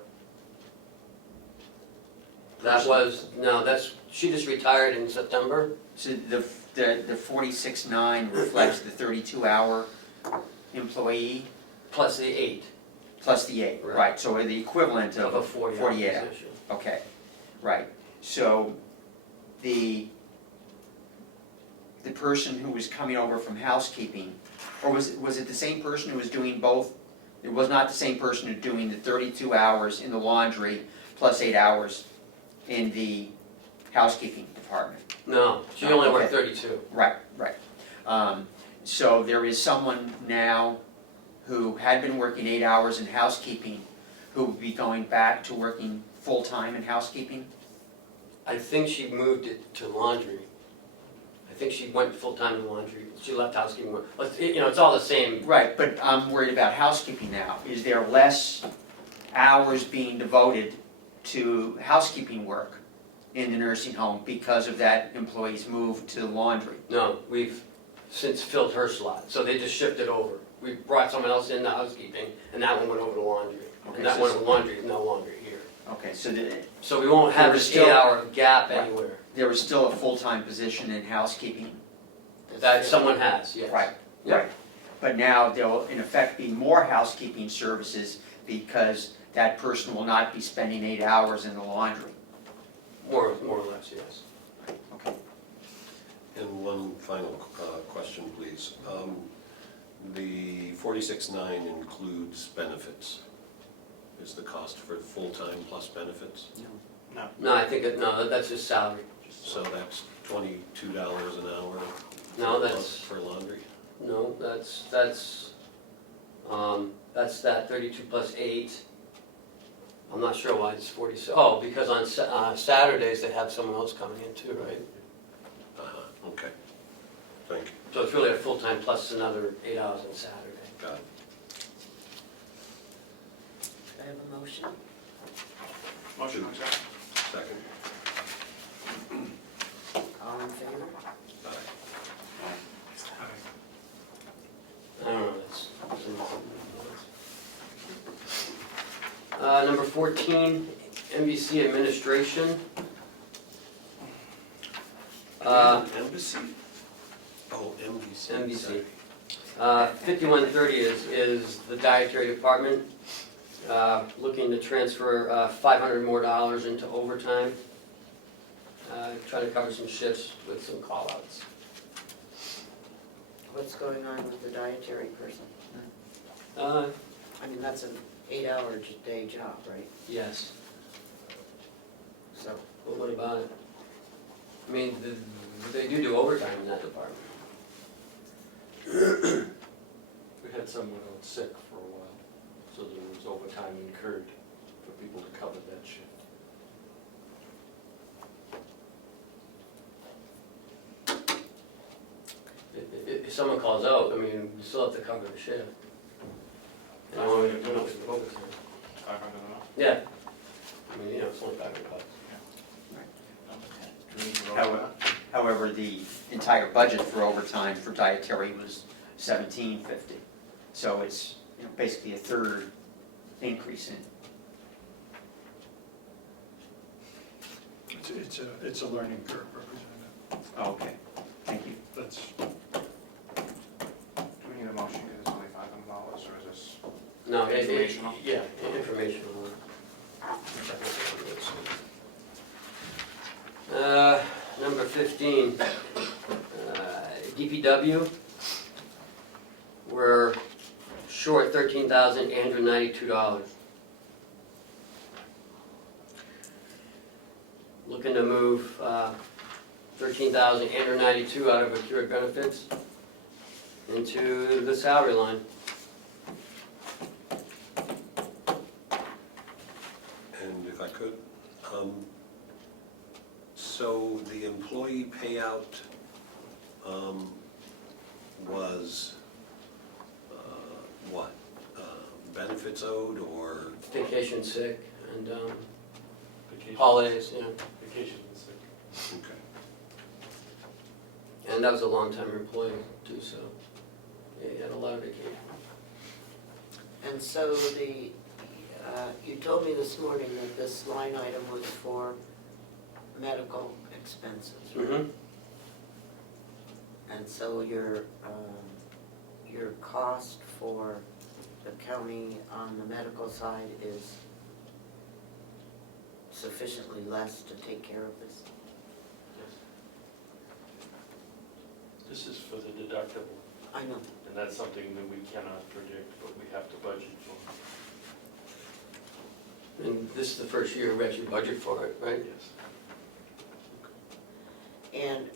That was, no, she just retired in September. So the 46.9 reflects the 32-hour employee Plus the 8. plus the 8, right? So the equivalent of a 48 position. Okay, right. So the person who was coming over from housekeeping, or was it the same person who was doing both? It was not the same person who was doing the 32 hours in the laundry plus 8 hours in the housekeeping department. No, she only worked 32. Right. So there is someone now who had been working 8 hours in housekeeping who would be going back to working full-time in housekeeping? I think she moved it to laundry. I think she went full-time in laundry. She left housekeeping. It's all the same. Right, but I'm worried about housekeeping now. Is there less hours being devoted to housekeeping work in the nursing home because of that employee's move to laundry? No, we've since filled her slot, so they just shifted over. We brought someone else into housekeeping, and that one went over to laundry. Okay, And that so one to laundry is no longer here. Okay, So we won't have this 8-hour gap anywhere. There was still a full-time position in housekeeping? That someone has, yes. Right. But now there'll in effect be more housekeeping services because that person will not be spending 8 hours in the laundry. More or less, yes. Okay. And one final question, please. The 46.9 includes benefits. Is the cost for full-time plus benefits? No. No, I think, that's just salary. So that's $22 an hour? No, per that's- For laundry? No, that's that 32 plus 8. I'm not sure why it's 40, because on Saturdays they have someone else coming in too, right? Okay. Thank you. So it's really a full-time plus another 8 hours on Saturday. Got it. I have a motion. Motion accepted. Second. All in favor? I don't know, number 14, NBC administration. Embassy? Oh, MBC. NBC. 5130 is the dietary department, looking to transfer $500 more into overtime. Try to cover some shifts with some call-outs. What's going on with the dietary person? Uh, I mean, that's an 8-hour day job, right? yes. So, But what about it? I mean, they do overtime in that department. We had someone out sick for a while, so there was overtime incurred for people to cover that shift. If someone calls out, I mean, we still have to cover the shift. And we're not gonna overtime. 500 an hour? Yeah. I mean, it's only $500. Do we need to vote on that? However, the entire budget for overtime for dietary was $17.50. So it's basically a third increase in. It's a learning curve, Representative. Oh, okay, thank you. That's, Do we need a motion, because it's only $500, or is this No, informational? yeah, informational. Number 15, DPW, we're short $13,892. Looking to move $13,892 out of accrued benefits into the salary line. And if I could, so the employee payout was what? Benefits owed or? Vacation, sick, and Vacation. holidays, yeah. Vacation and sick. Okay. And that was a long-time employee too, so yeah, he had a lot of vacation. and so you told me this morning that this line item was for medical expenses, right? Mm-hmm. And so your cost for the county on the medical side is sufficiently less to take care of this? This is for the deductible, I know. and that's something that we cannot predict, but we have to budget for. And this is the first year we actually budget for it, right? Yes. And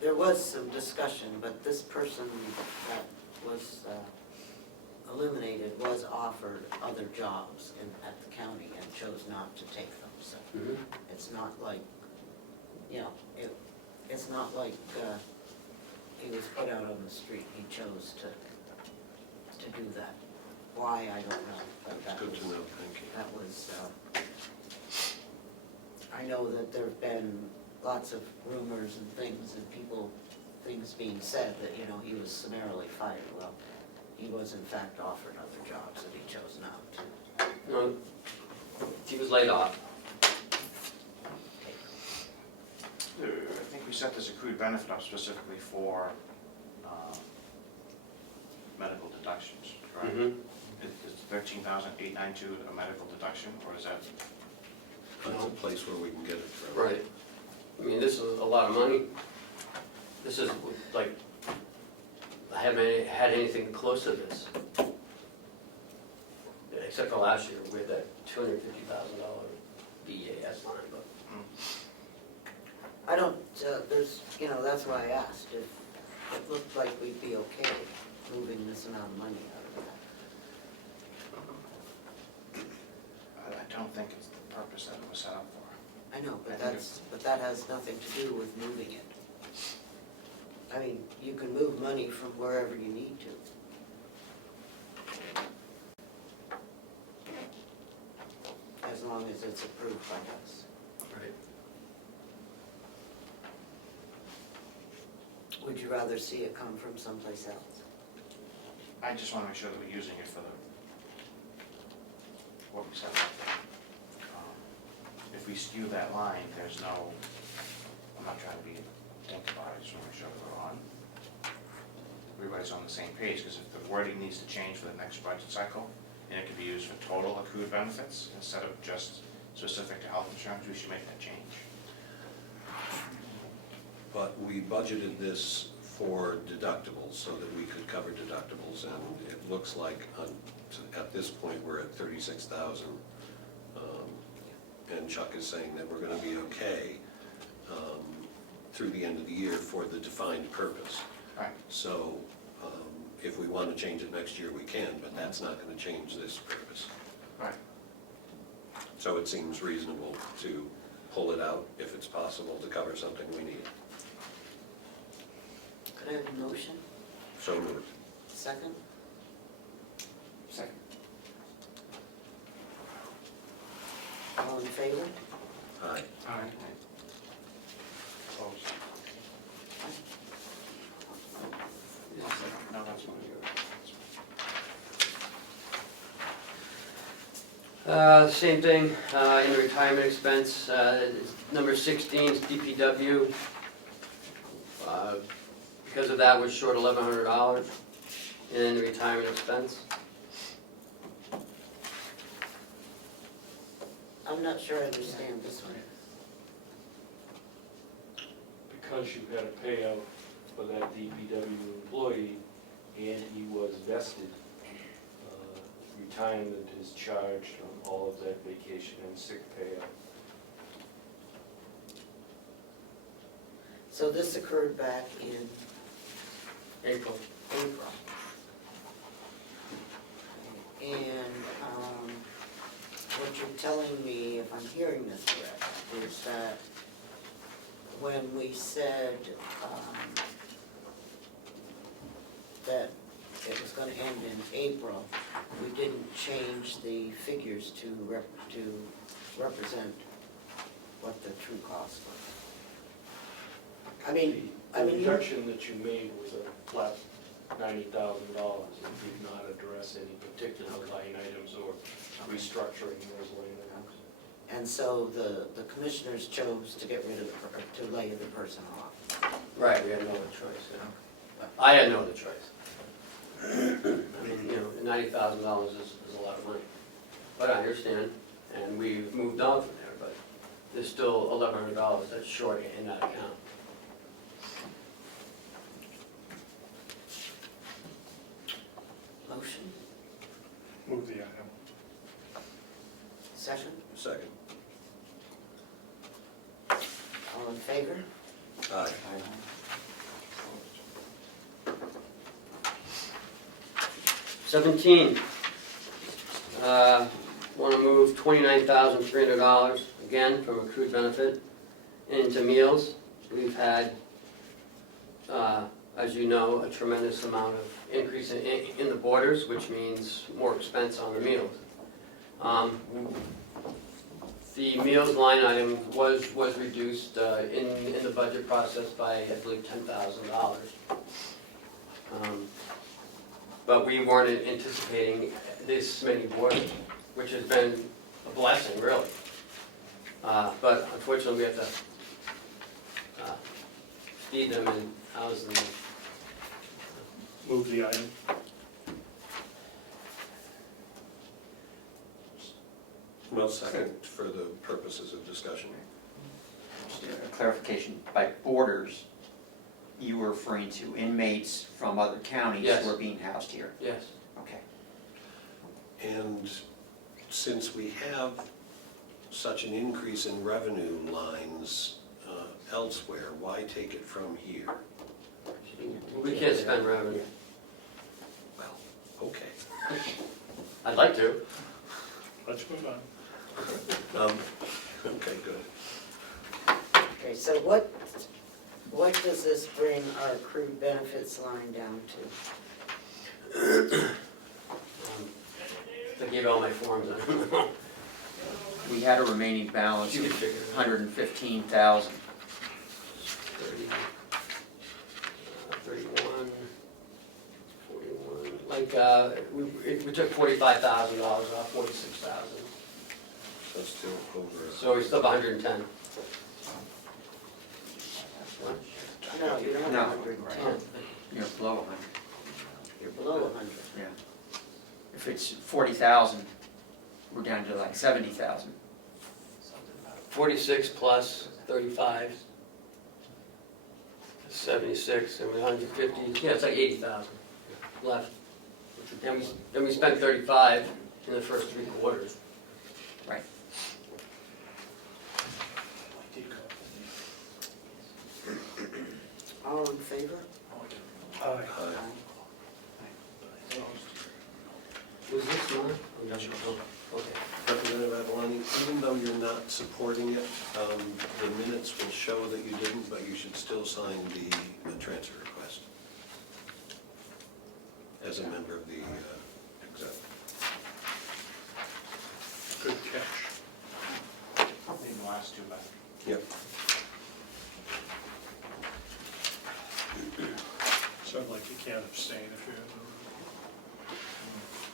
there was some discussion, but this person that was eliminated was offered other jobs at the county and chose not to take them. So Mm-hmm. it's not like, it's not like he was put out on the street. He chose to do that. Why, I don't know. But that Good was, to know, thank you. that was, I know that there've been lots of rumors and things things being said that, he was summarily fired. Well, he was in fact offered other jobs that he chose not to. No, he was laid off. I think we set this accrued benefit up specifically for medical deductions, correct? Mhm. Is 13,892 a medical deduction, or is that? That's a place where we can get it from. Right. I mean, this is a lot of money. This is like, I haven't had anything close to this. Except for last year, we had that $250,000 BAS line, but. I don't, there's, that's why I asked, if it looked like we'd be okay moving this amount of money out of that. I don't think it's the purpose that it was set up for. I know, but I think but that has nothing to do with moving it. I mean, you can move money from wherever you need to. As long as it's approved by us. Right. Would you rather see it come from someplace else? I just want to make sure that we're using it for what we set up. If we skew that line, there's no, I'm not trying to be think about it, I just want to make sure that we're on, everybody's on the same page, because if the wording needs to change for the next budget cycle, and it can be used for total accrued benefits instead of just specific to health insurance, we should make that change. But we budgeted this for deductibles so that we could cover deductibles, and it looks like at this point we're at 36,000. And Chuck is saying that we're going to be okay through the end of the year for the defined purpose. Right. So if we want to change it next year, we can, but that's not going to change this purpose. Right. So it seems reasonable to pull it out if it's possible to cover something we need. Could I have a motion? So moved. Second? Second. All in favor? Aye. Aye. Opposed? No, that's one. Same thing, in the retirement expense, number 16 is DPW. Because of that, we're short $1,100 in the retirement expense. I'm not sure I understand this one. Because you got a payout for that DPW employee and he was vested, retirement is charged on all of that vacation and sick payout. So this occurred back in April. April. And what you're telling me, if I'm hearing this correct, is that when we said that it was going to end in April, we didn't change the figures to represent what the true cost was. The reduction that you made was a flat $90,000. It did not address any particular line items or restructuring those line items. And so the commissioners chose to get rid of to lay the person off. Right, we had no other choice. Yeah. I had no other choice. I mean, $90,000 is a lot of money. But I understand, and we've moved on from there, but there's still $1,100 that's short in that account. Motion? Move the item. Second? Second. All in favor? Aye. 17, want to move $29,300, again, from accrued benefit into meals. We've had, as you know, a tremendous amount of increase in the borders, which means more expense on the meals. The meals line item was reduced in the budget process by, I believe, $10,000. But we weren't anticipating this many boarders, which has been a blessing, really. But unfortunately, we have to feed them and house them, Move the item. Well, second, for the purposes of discussion. Just a clarification, by boarders, you were referring to inmates from other counties Yes. who are being housed here? Yes. Okay. And since we have such an increase in revenue lines elsewhere, why take it from here? We can't spend revenue. Well, okay. I'd like to. Let's move on. Okay, good. Okay, so what does this bring our accrued benefits line down to? I gave all my forms, I don't know. We had a remaining balance You of can figure it out. 115,000. 31, 41, like, we took $45,000 off 46,000. That's still over. So we still have 110. No, you don't have No. 110. You're below 100. You're below 100. Yeah. If it's 40,000, we're down to like 70,000. 46 plus 35, 76, and 150, yeah, it's like 80,000 left. And we spent 35 in the first 3 quarters. Right. All in favor? Aye. Was this one? Okay. Representative Avalani, even though you're not supporting it, the minutes will show that you didn't, but you should still sign the transfer request as a member of the exec. Good catch. Leave the last two back. Yep. So like you can't abstain if you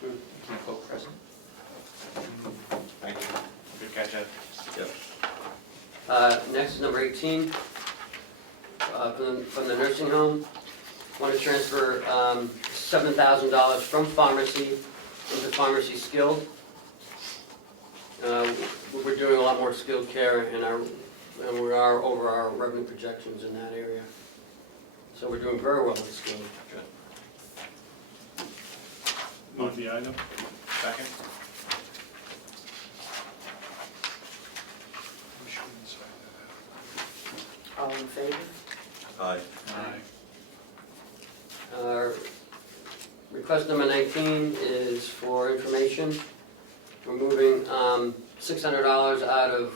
You can't vote present? Thank you. Good catch, Ed. Yep. Next is number 18, from the nursing home. Want to transfer $7,000 from pharmacy into pharmacy skilled. We're doing a lot more skilled care and we are over our revenue projections in that area. So we're doing very well with skilled. move the item. Second? We shouldn't say that. All in favor? Aye. Aye. Request number 19 is for information. We're moving $600 out of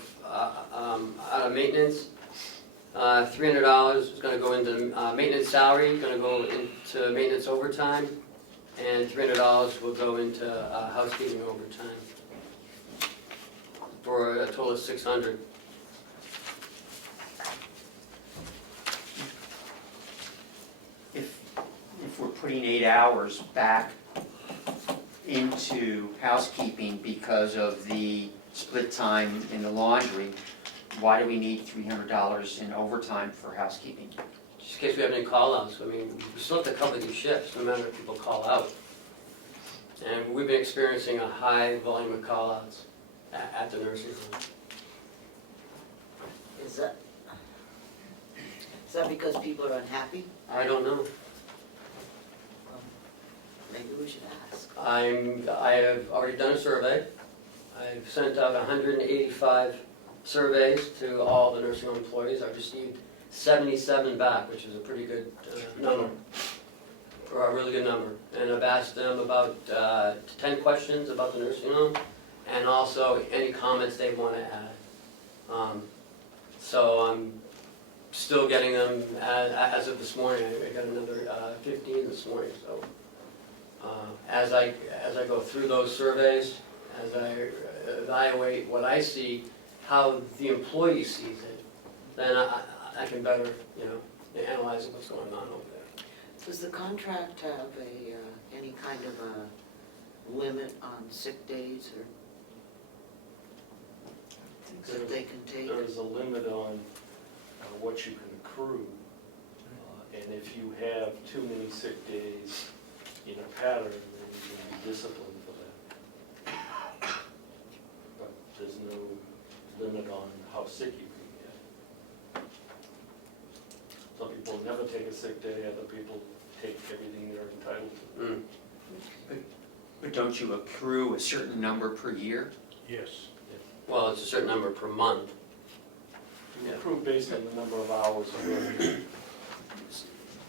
maintenance. $300 is going to go into maintenance salary, going to go into maintenance overtime, and $300 will go into housekeeping overtime for a total of $600. If we're putting 8 hours back into housekeeping because of the split time in the laundry, why do we need $300 in overtime for housekeeping? Just in case we have any call-outs. I mean, we still have to cover these shifts, no matter if people call out. And we've been experiencing a high volume of call-outs at the nursing home. Is that because people are unhappy? I don't know. Maybe we should ask. I have already done a survey. I've sent out 185 surveys to all the nursing home employees. I've received 77 back, which is a pretty good number, or a really good number. And I've asked them about 10 questions about the nursing home, and also any comments they want to add. So I'm still getting them, as of this morning, I got another 15 this morning. So as I go through those surveys, as I evaluate what I see, how the employee sees it, then I can better, analyze what's going on over there. Does the contract have any kind of a limit on sick days or that they can take? There is a limit on what you can accrue, And if you have too many sick days in a pattern, then you can be disciplined for that. But there's no limit on how sick you can get. Some people never take a sick day, other people take everything they're entitled to. But don't you accrue a certain number per year? Yes. Well, it's a certain number per month. You accrue based on the number of hours of work.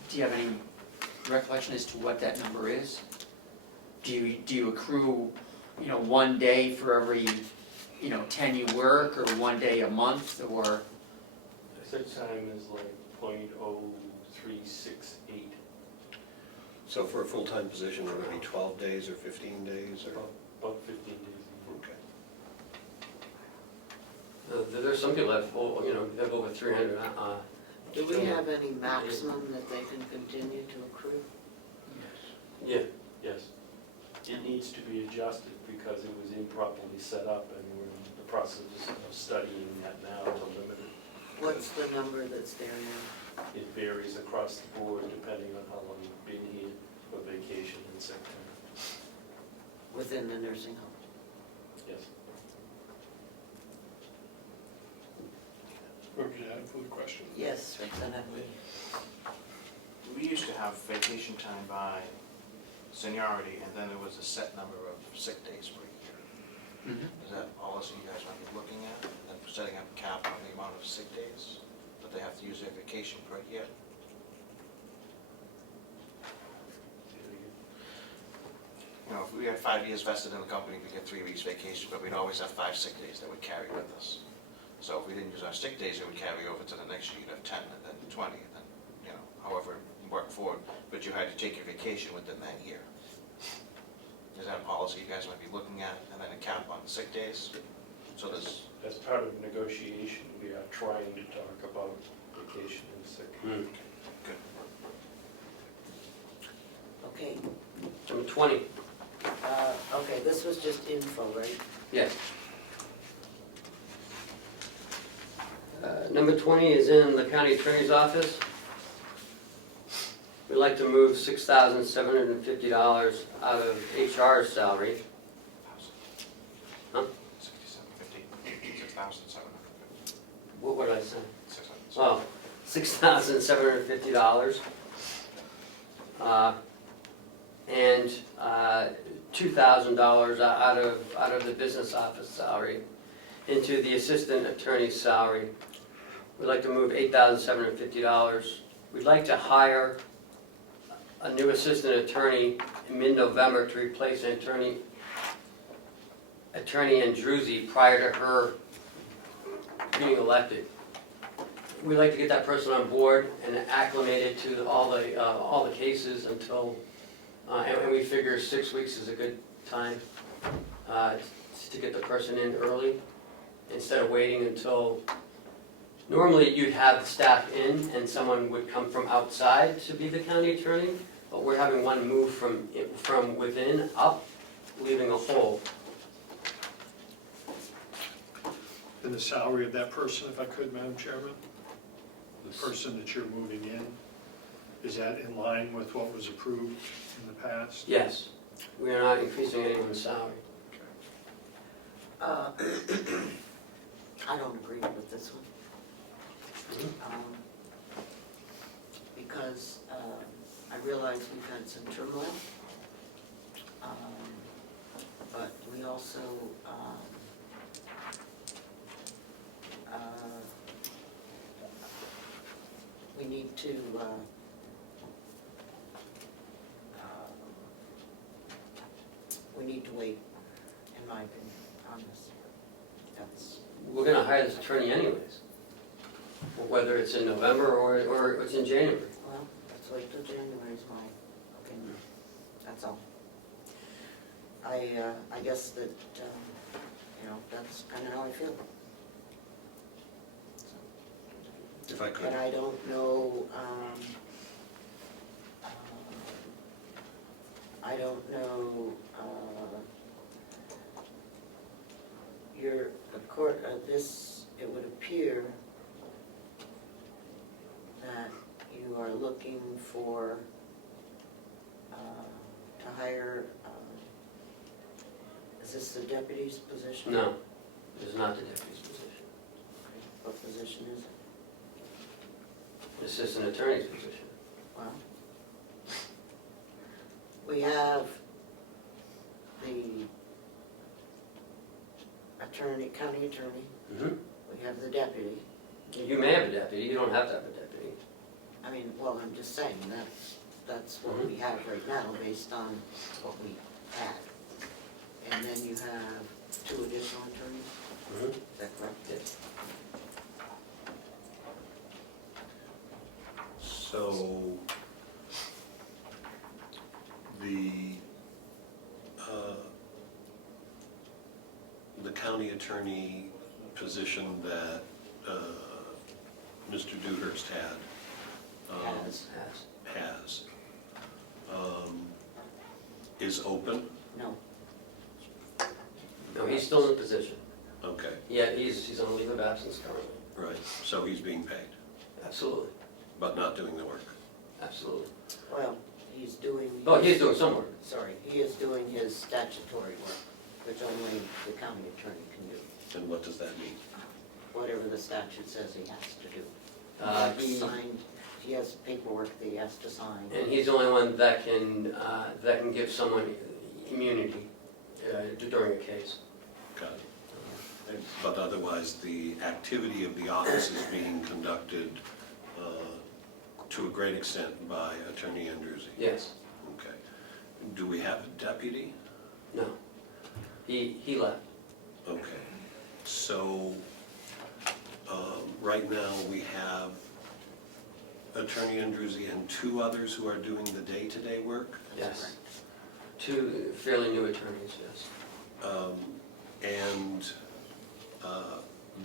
Do you have any recollection as to what that number is? Do you accrue, 1 day for every, 10 you work, or 1 day a month, or? Sick time is like .0368. So for a full-time position, would it be 12 days or 15 days or? About 15 days. Okay. There's some people that have over 300. Do we have any maximum that they can continue to accrue? Yeah, yes. It needs to be adjusted because it was improperly set up, and we're in the process of studying that now to limit it. What's the number that's there now? It varies across the board depending on how long you've been here for vacation and sick time. Within the nursing home? Yes. Okay, I have a question. Yes, Representative. We used to have vacation time by seniority, and then there was a set number of sick days per year. Is that policy you guys might be looking at, and setting up a cap on the amount of sick days that they have to use their vacation per year? If we had 5 years vested in the company, we get 3 weeks vacation, but we'd always have 5 sick days that would carry with us. So if we didn't use our sick days, it would carry over to the next year. You'd have 10 and then 20, and then, however you work forward, but you had to take your vacation within that year. Is that a policy you guys might be looking at, and then a cap on sick days? So this. As part of negotiation, we are trying to talk about vacation and sick. Good. Okay, Number 20. okay, this was just info, right? Yes. Number 20 is in the county attorney's office. We'd like to move $6,750 out of HR's salary. Huh? 6,750. 6,750. What did I say? 6,750. Oh, $6,750. And $2,000 out of the business office salary into the assistant attorney's salary. We'd like to move $8,750. We'd like to hire a new assistant attorney in mid-November to replace attorney Andruzzi prior to her being elected. We'd like to get that person on board and acclimated to all the cases until, and we figure 6 weeks is a good time to get the person in early instead of waiting until. Normally, you'd have the staff in and someone would come from outside to be the county attorney, but we're having one move from within up, leaving a hole. And the salary of that person, if I could, Madam Chairman? The person that you're moving in, is that in line with what was approved in the past? Yes, we are not increasing anyone's salary. I don't agree with this one. Because I realize we've had some turmoil, but we also we need to wait, in my opinion, on this. We're gonna hire this attorney anyways, whether it's in November or it's in January. Well, let's wait till January is my opinion, that's all. I guess that, that's kind of how I feel. If I could. But I don't know, it would appear that you are looking for, to hire, is this the deputy's position? No, this is not the deputy's position. What position is it? Assistant attorney's position. Well, we have the attorney, county attorney, Mm-hmm. we have the deputy. You may have a deputy, you don't have to have a deputy. I mean, well, I'm just saying, that's what we have right now, based on what we had. And then you have 2 additional attorneys, Mm-hmm. is that correct? Yes. So, the county attorney position that Mr. Dewhurst had. Has. Is open? No. No, he's still in the position. Okay, Yeah, he's on leave of absence currently. right, so he's being paid, Absolutely, but not doing the work. absolutely. Well, he's doing. Oh, he's doing some work. Sorry, he is doing his statutory work, which only the county attorney can do. And what does that mean? Whatever the statute says he has to do. He- He has paperwork that he has to sign. And he's the only one that can give someone immunity during a case. Got it. But otherwise, the activity of the office is being conducted to a great extent by Attorney Andruzzi? Yes. Okay. Do we have a deputy? No. He left. Okay. So, right now, we have Attorney Andruzzi and 2 others who are doing the day-to-day work? Yes. 2 fairly new attorneys, yes. And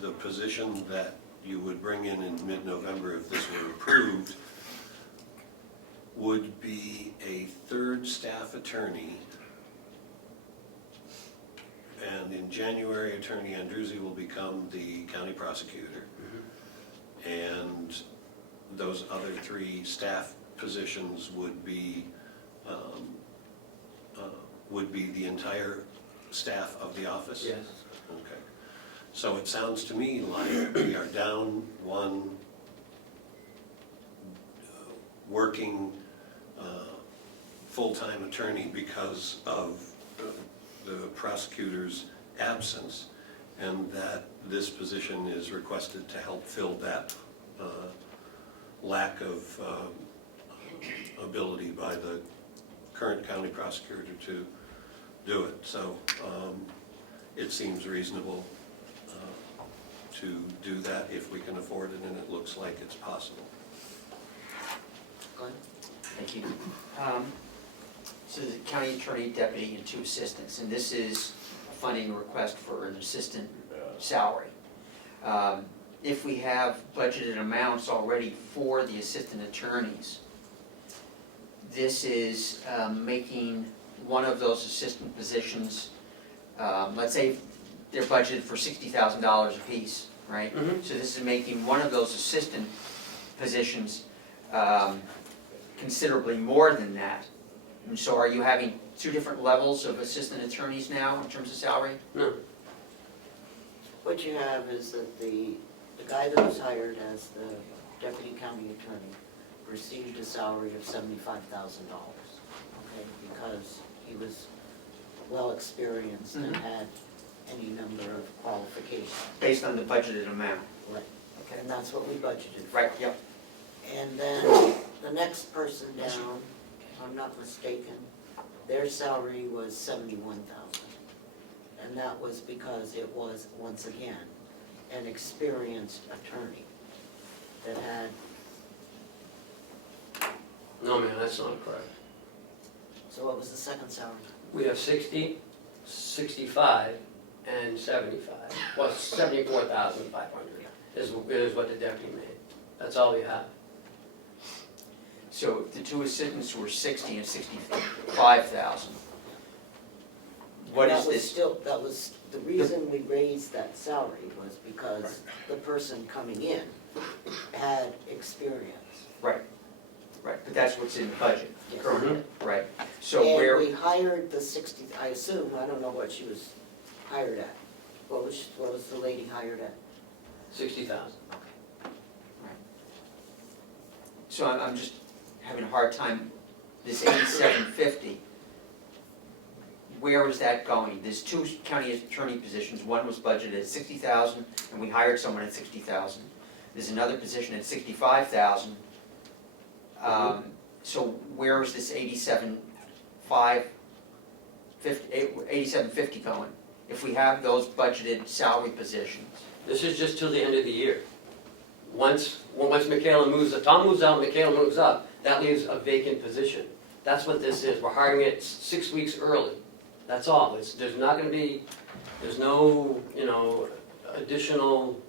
the position that you would bring in mid-November if this were approved would be a 3rd staff attorney. And in January, Attorney Andruzzi will become the county prosecutor. And those other 3 staff positions would be the entire staff of the office? Yes. Okay. So it sounds to me like we are down 1 working full-time attorney because of the prosecutor's absence, and that this position is requested to help fill that lack of ability by the current county prosecutor to do it. So it seems reasonable to do that if we can afford it, and it looks like it's possible. Go ahead. Thank you. So the county attorney, deputy, and 2 assistants, and this is a funding request for an assistant salary. If we have budgeted amounts already for the assistant attorneys, this is making one of those assistant positions, let's say they're budgeted for $60,000 apiece, right? Mhm. So this is making one of those assistant positions considerably more than that. And so are you having 2 different levels of assistant attorneys now in terms of salary? No. What you have is that the guy that was hired as the deputy county attorney received a salary of $75,000, okay, because he was well-experienced and had any number of qualifications. Based on the budgeted amount? Right. Okay. And that's what we budgeted for. Right, yep. And then the next person down, if I'm not mistaken, their salary was $71,000. And that was because it was, once again, an experienced attorney that had. No, man, that's not correct. So what was the second salary? We have 60, 65, and 75. Well, 74,500 is what the deputy made. That's all we have. So the 2 assistants were 60 and 65,000. What is this? That was, the reason we raised that salary was because the person coming in had experience. Right. that's what's in the budget Yes. currently, right? So where, And we hired the 60, I assume, I don't know what she was hired at. What was the lady hired at? 60,000. so I'm just having a hard time, this 8750, where is that going? There's two county attorney positions, one was budgeted at 60,000, and we hired someone at 60,000. There's another position at 65,000. So where is this 8750 going? If we have those budgeted salary positions? This is just till the end of the year. Once Michaela moves, Tom moves out, Michaela moves up, that leaves a vacant position. That's what this is. We're hiring it 6 weeks early. That's all. There's not gonna be, there's no, additional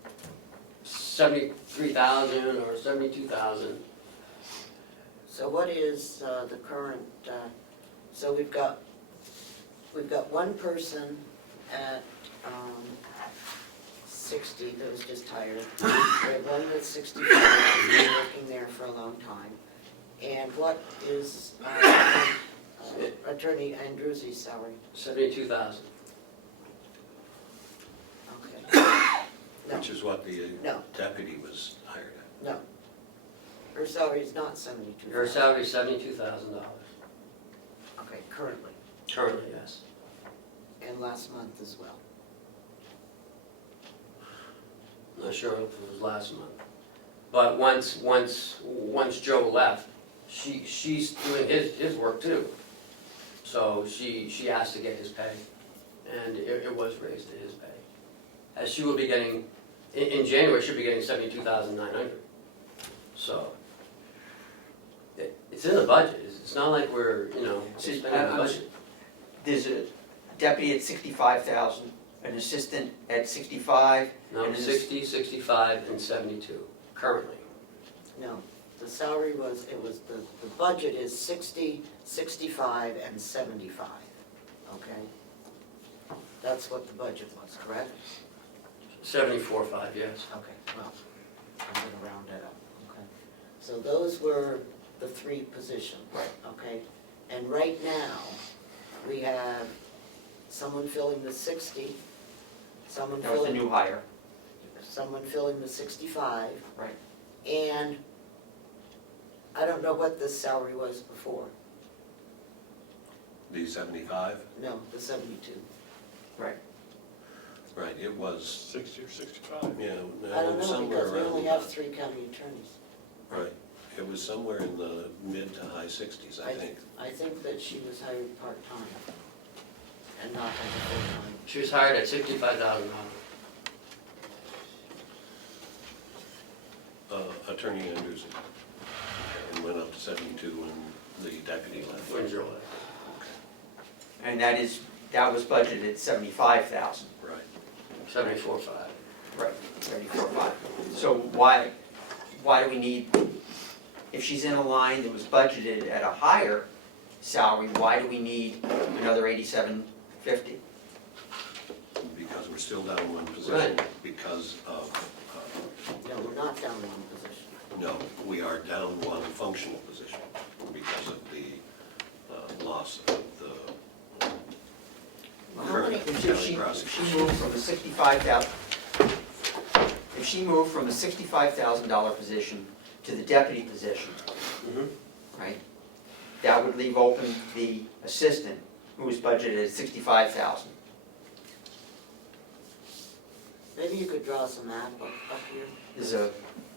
73,000 or 72,000. So what is the current, so we've got one person at 60 that was just hired. We have one that's 65, who's been working there for a long time. And what is Attorney Andrews's salary? 72,000. Okay. Which is what the No. deputy was hired at. No. Her salary is not 72. Her salary is $72,000. Okay, currently, Currently, yes. and last month as well. Not sure if it was last month. But once Joe left, she's doing his work too. So she asked to get his pay, and it was raised to his pay. As she will be getting, in January, she'll be getting $72,900. So it's in the budget. It's not like we're, spending the budget. There's a deputy at 65,000, an assistant at 65. No, and 60, 65, and 72 currently. No, the salary was, the budget is 60, 65, and 75, okay? That's what the budget was, correct? 74.5, yes. Okay, well, I'm gonna round it up, okay? So those were the three positions, okay? And right now, we have someone filling the 60, someone That was the filling, new hire. someone filling the 65, Right. and I don't know what the salary was before. The 75? No, the 72. Right. Right, it was, 60 or 65. yeah, I no, don't it know, was somewhere because we around. only have 3 county attorneys. Right, it was somewhere in the mid to high 60s, I think. I think that she was hired part-time and not as a full-time. She was hired at $65,000. Attorney Andrews, and went up to 72 when the deputy left. When Joe left. And that was budgeted at 75,000. Right. 74.5. Right, 74.5. So why do we need, if she's in a line that was budgeted at a higher salary, why do we need another 8750? Because we're still down one position, Right. because of, No, we're not down in one position. no, we are down one functional position because of the loss of the Well, how current many- county If she prosecutor. moved from the 65,000, if she moved from the $65,000 position to the deputy position, right? That would leave open the assistant, who was budgeted at 65,000. Maybe you could draw some map up here. There's a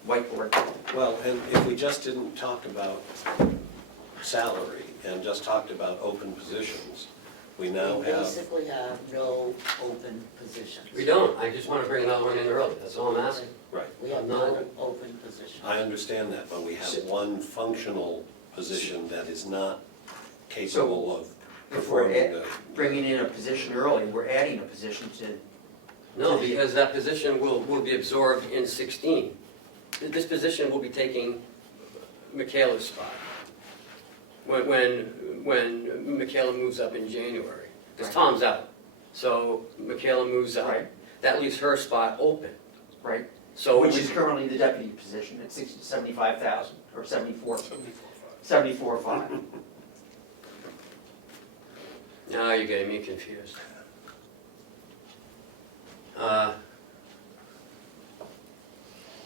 whiteboard. Well, and if we just didn't talk about salary and just talked about open positions, we now We have, basically have no open positions. We don't. I just want to bring another one in early. That's all I'm asking. right, We have no open positions. I understand that, but we have one functional position that is not capable of If we're performing the. bringing in a position early, we're adding a position to, No, because that position will be absorbed in 16. This position will be taking Michaela's spot when Michaela moves up in January. Because Tom's out. So Michaela moves up. Right. That leaves her spot open. right? So Which is currently the deputy position at 75,000 or 74. 74.5. Now you're getting me confused.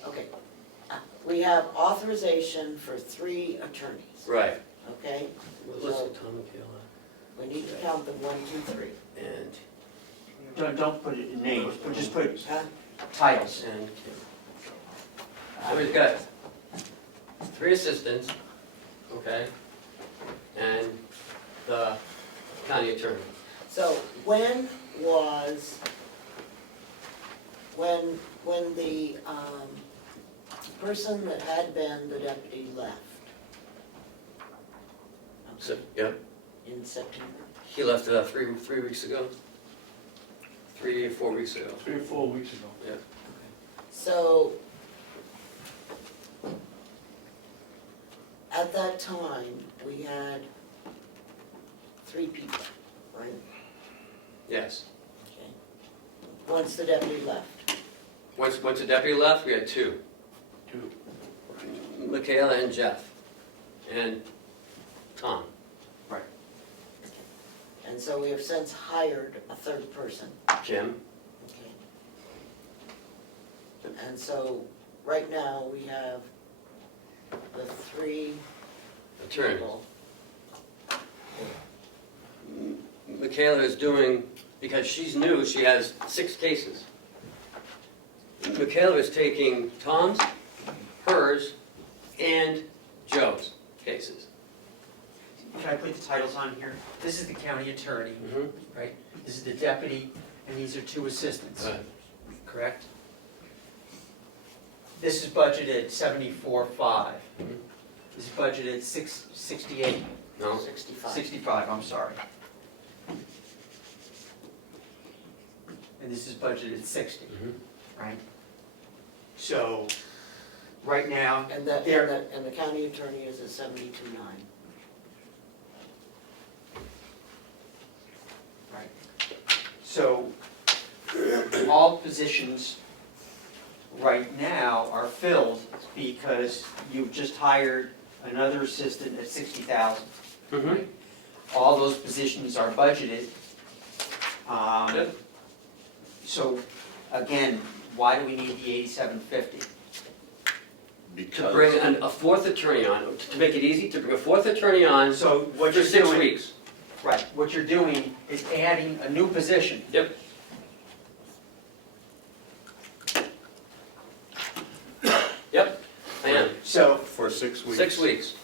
Okay. We have authorization for 3 attorneys, Right. okay? Listen, So Tom McKayla. we need to count them 1, 2, 3. And, Don't put it in names, but just put Huh? titles. and, so we've got 3 assistants, okay, and the county attorney. So when was, when the person that had been the deputy left? So, yeah, In September? he left 3 weeks ago. 3 or 4 weeks ago. 3 or 4 weeks ago. Yeah. So, at that time, we had 3 people, right? Yes. Okay. Once the deputy left. Once the deputy left, we had 2. 2. Michaela and Jeff. And Tom. Right. And so we have since hired a 3rd person. Jim. Okay. And so, right now, we have the 3 Attorney. people. Michaela is doing, because she's new, she has 6 cases. Michaela is taking Tom's, hers, and Joe's cases. Can I put the titles on here? This is the county attorney, Mhm. right? This is the deputy, and these are 2 assistants, Right. correct? This is budgeted 74.5. Mhm. This is budgeted 68, No? 65. 65, I'm sorry. And this is budgeted 60, Mhm. right? So, right now, And the county attorney is at 72.9. right. So, all positions right now are filled because you've just hired another assistant at 60,000. Mhm. All those positions are budgeted. Yep. So, again, why do we need the 8750? To bring a 4th attorney on, to make it easy, to bring a 4th attorney on So what for you're 6 doing, weeks. right, what you're doing is adding a new position. Yep. Yep, I am. So, For 6 weeks. 6 weeks.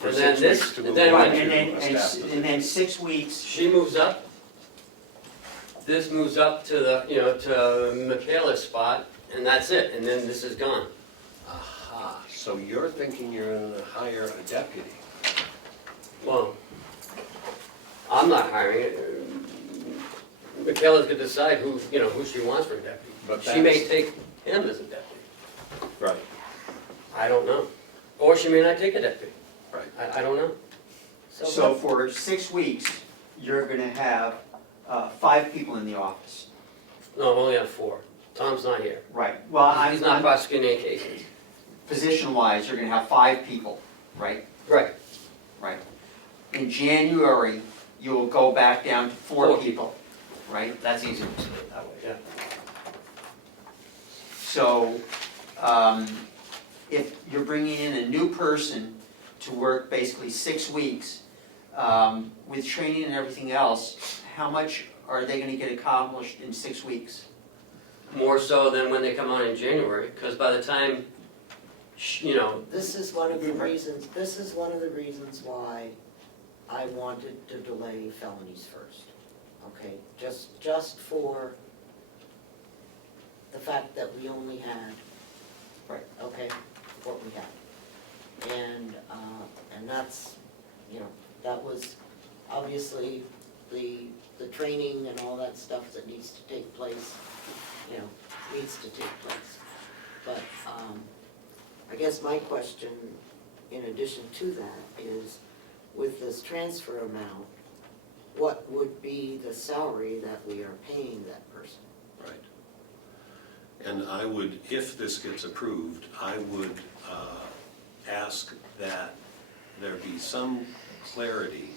For And then 6 this, weeks to and move then on what? to and then, a staff position. and then 6 weeks, She moves up. This moves up to the, to Michaela's spot, and that's it, and then this is gone. Aha, so you're thinking you're gonna hire a deputy? Well, I'm not hiring it. Michaela's gonna decide who she wants for a deputy. But She may that's- take him as a deputy. Right, I don't know. Or she may not take a deputy. right. I don't know. so for 6 weeks, you're gonna have 5 people in the office. No, I only have 4. Tom's not here. Right, well, He's not prosecuting any cases. position-wise, you're gonna have 5 people, right? Right. Right. In January, you will go back down to 4 4 people, right? That's easier to say it that way, yeah. So, if you're bringing in a new person to work basically 6 weeks, with training and everything else, how much are they gonna get accomplished in 6 weeks? More so than when they come on in January, because by the time, This is one of the reasons why I wanted to delay felonies first. Okay, just for the fact that we only had, Right. okay, what we had. And that's, that was obviously the training and all that stuff that needs to take place, needs to take place. But I guess my question, in addition to that, is with this transfer amount, what would be the salary that we are paying that person? Right. And I would, if this gets approved, I would ask that there be some clarity,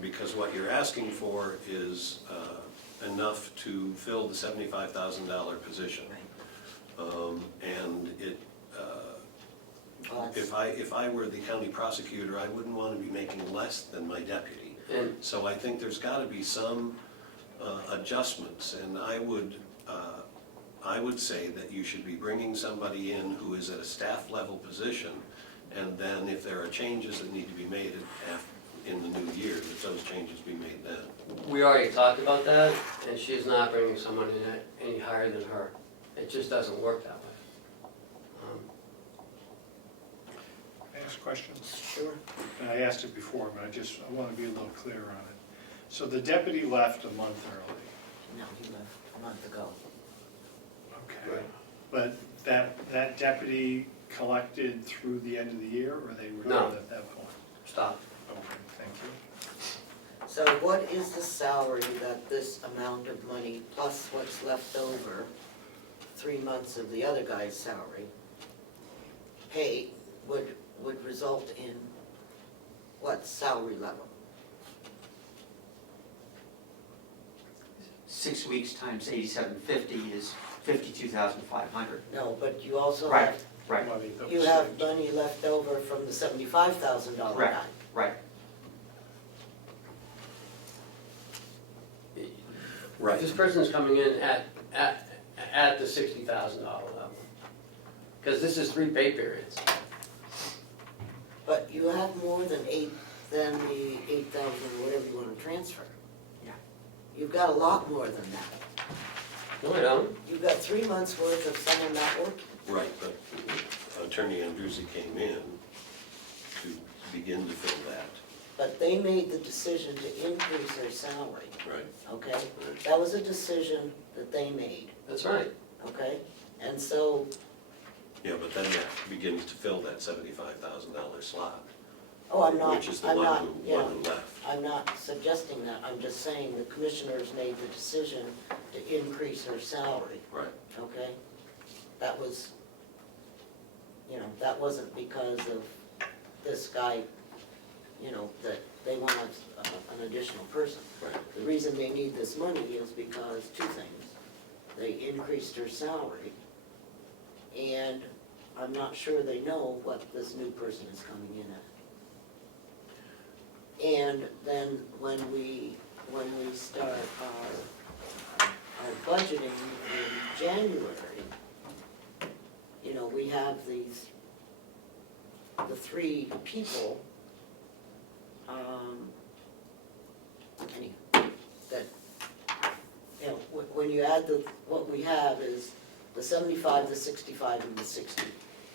because what you're asking for is enough to fill the $75,000 position. And it, if I were the county prosecutor, I wouldn't want to be making less than my deputy. So I think there's got to be some adjustments, and I would say that you should be bringing somebody in who is at a staff level position, and then if there are changes that need to be made in the new year, that those changes be made then. We already talked about that, and she's not bringing someone in at any higher than her. It just doesn't work that way. Can I ask questions? Sure. And I asked it before, but I want to be a little clearer on it. So the deputy left a month early. No, he left a month ago. Okay. But that deputy collected through the end of the year, or they were done at that point? Stop. Okay, thank you. So what is the salary that this amount of money, plus what's left over, 3 months of the other guy's salary, pay, would result in what salary level? 6 weeks times 8750 is 52,500. No, but you also Right, have, right, Money that you was have saved. money left over from the $75,000 guy. correct, right. Right. This person's coming in at the $60,000 level. Because this is 3 pay periods. But you have more than the 8,000 or whatever you want to transfer. Yeah. You've got a lot more than that. No, I don't. You've got 3 months' worth of someone not working. Right, but Attorney Andruzzi came in to begin to fill that. But they made the decision to increase their salary, Right. okay? That was a decision that they made, That's right. okay? And so, Yeah, but then that begins to fill that $75,000 slot, oh, I'm not, which is the I'm one not, who yeah, left. I'm not suggesting that. I'm just saying the commissioners made the decision to increase her salary, Right. okay? That was, that wasn't because of this guy, that they want an additional person. Right. The reason they need this money is because 2 things. They increased her salary, and I'm not sure they know what this new person is coming in at. And then when we start our budgeting in January, we have the 3 people, that, when you add what we have is the 75, the 65, and the 60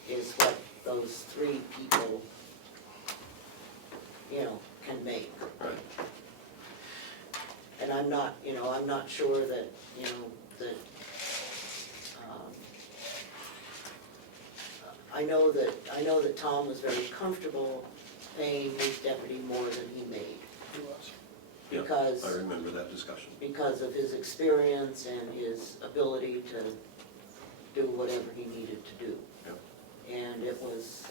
is what those 3 people, can make. Right. And I'm not sure that, that, I know that Tom was very comfortable paying his deputy more than he made. He was. Yeah, Because, I remember that discussion. because of his experience and his ability to do whatever he needed to do. Yep. And it was,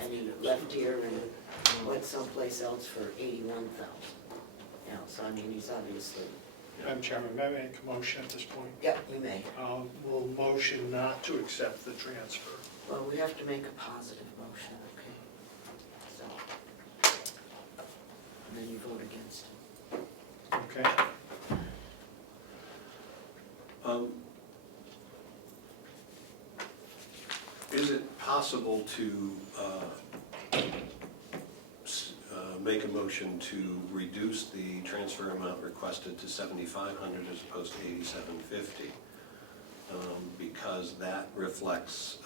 and he left here and went someplace else for $81,000. So I mean, he's obviously, Madam Chairman, may I make a motion at this point? yep, you may. Will motion not to accept the transfer. Well, we have to make a positive motion, okay? So, and then you vote against it. Okay? Is it possible to make a motion to reduce the transfer amount requested to $7,500 as opposed to $8,750? Because that reflects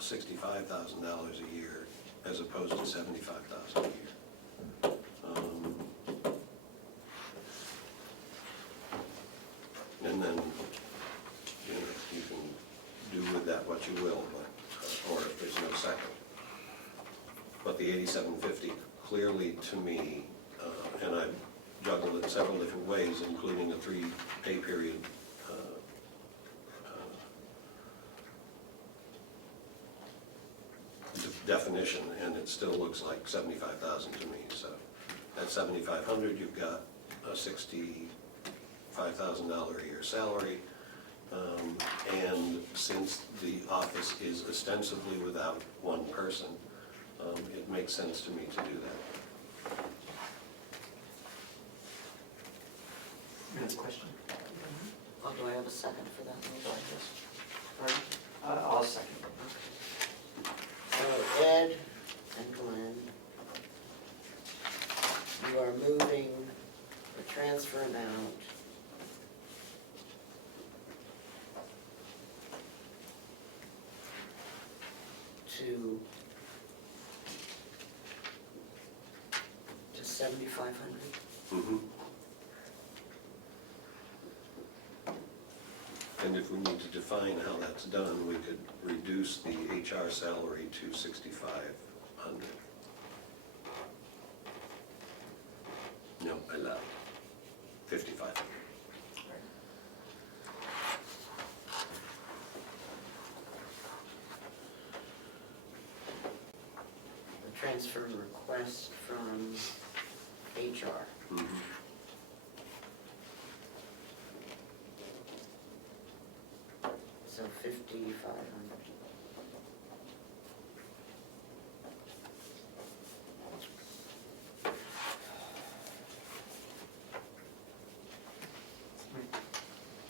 $65,000 a year as opposed to $75,000 a year. And then, you can do with that what you will, but, or if there's no second. But the $8,750 clearly to me, and I've juggled it several different ways, including a 3 pay period definition position, and it still looks like 75,000 to me, so at 7,500, you've got a $65,000 a year salary, and since the office is ostensibly without one person, it makes sense to me to do that. Any question? Oh, do I have a second for that motion? I'll second it. So Ed and Glenn, you are moving the transfer amount to 7,500? Mhm. And if we need to define how that's done, we could reduce the HR salary to 6,500. No, I lied. 5,500. The transfer request from HR. Mhm. So 5,500.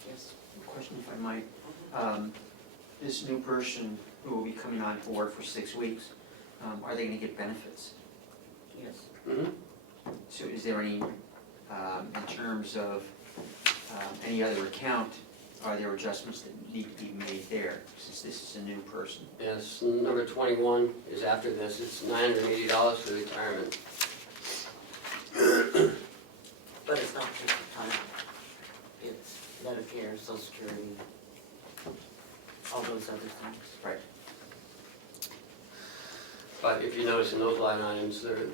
Yes. Question if I might. This new person who will be coming on board for 6 weeks, are they gonna get benefits? Yes. So is there any, in terms of any other account, are there adjustments that need to be made there, since this is a new person? Yes, number 21 is after this, it's $980 for retirement. But it's not just retirement. It's Medicare, Social Security, all those other things. Right. But if you notice in those line items, they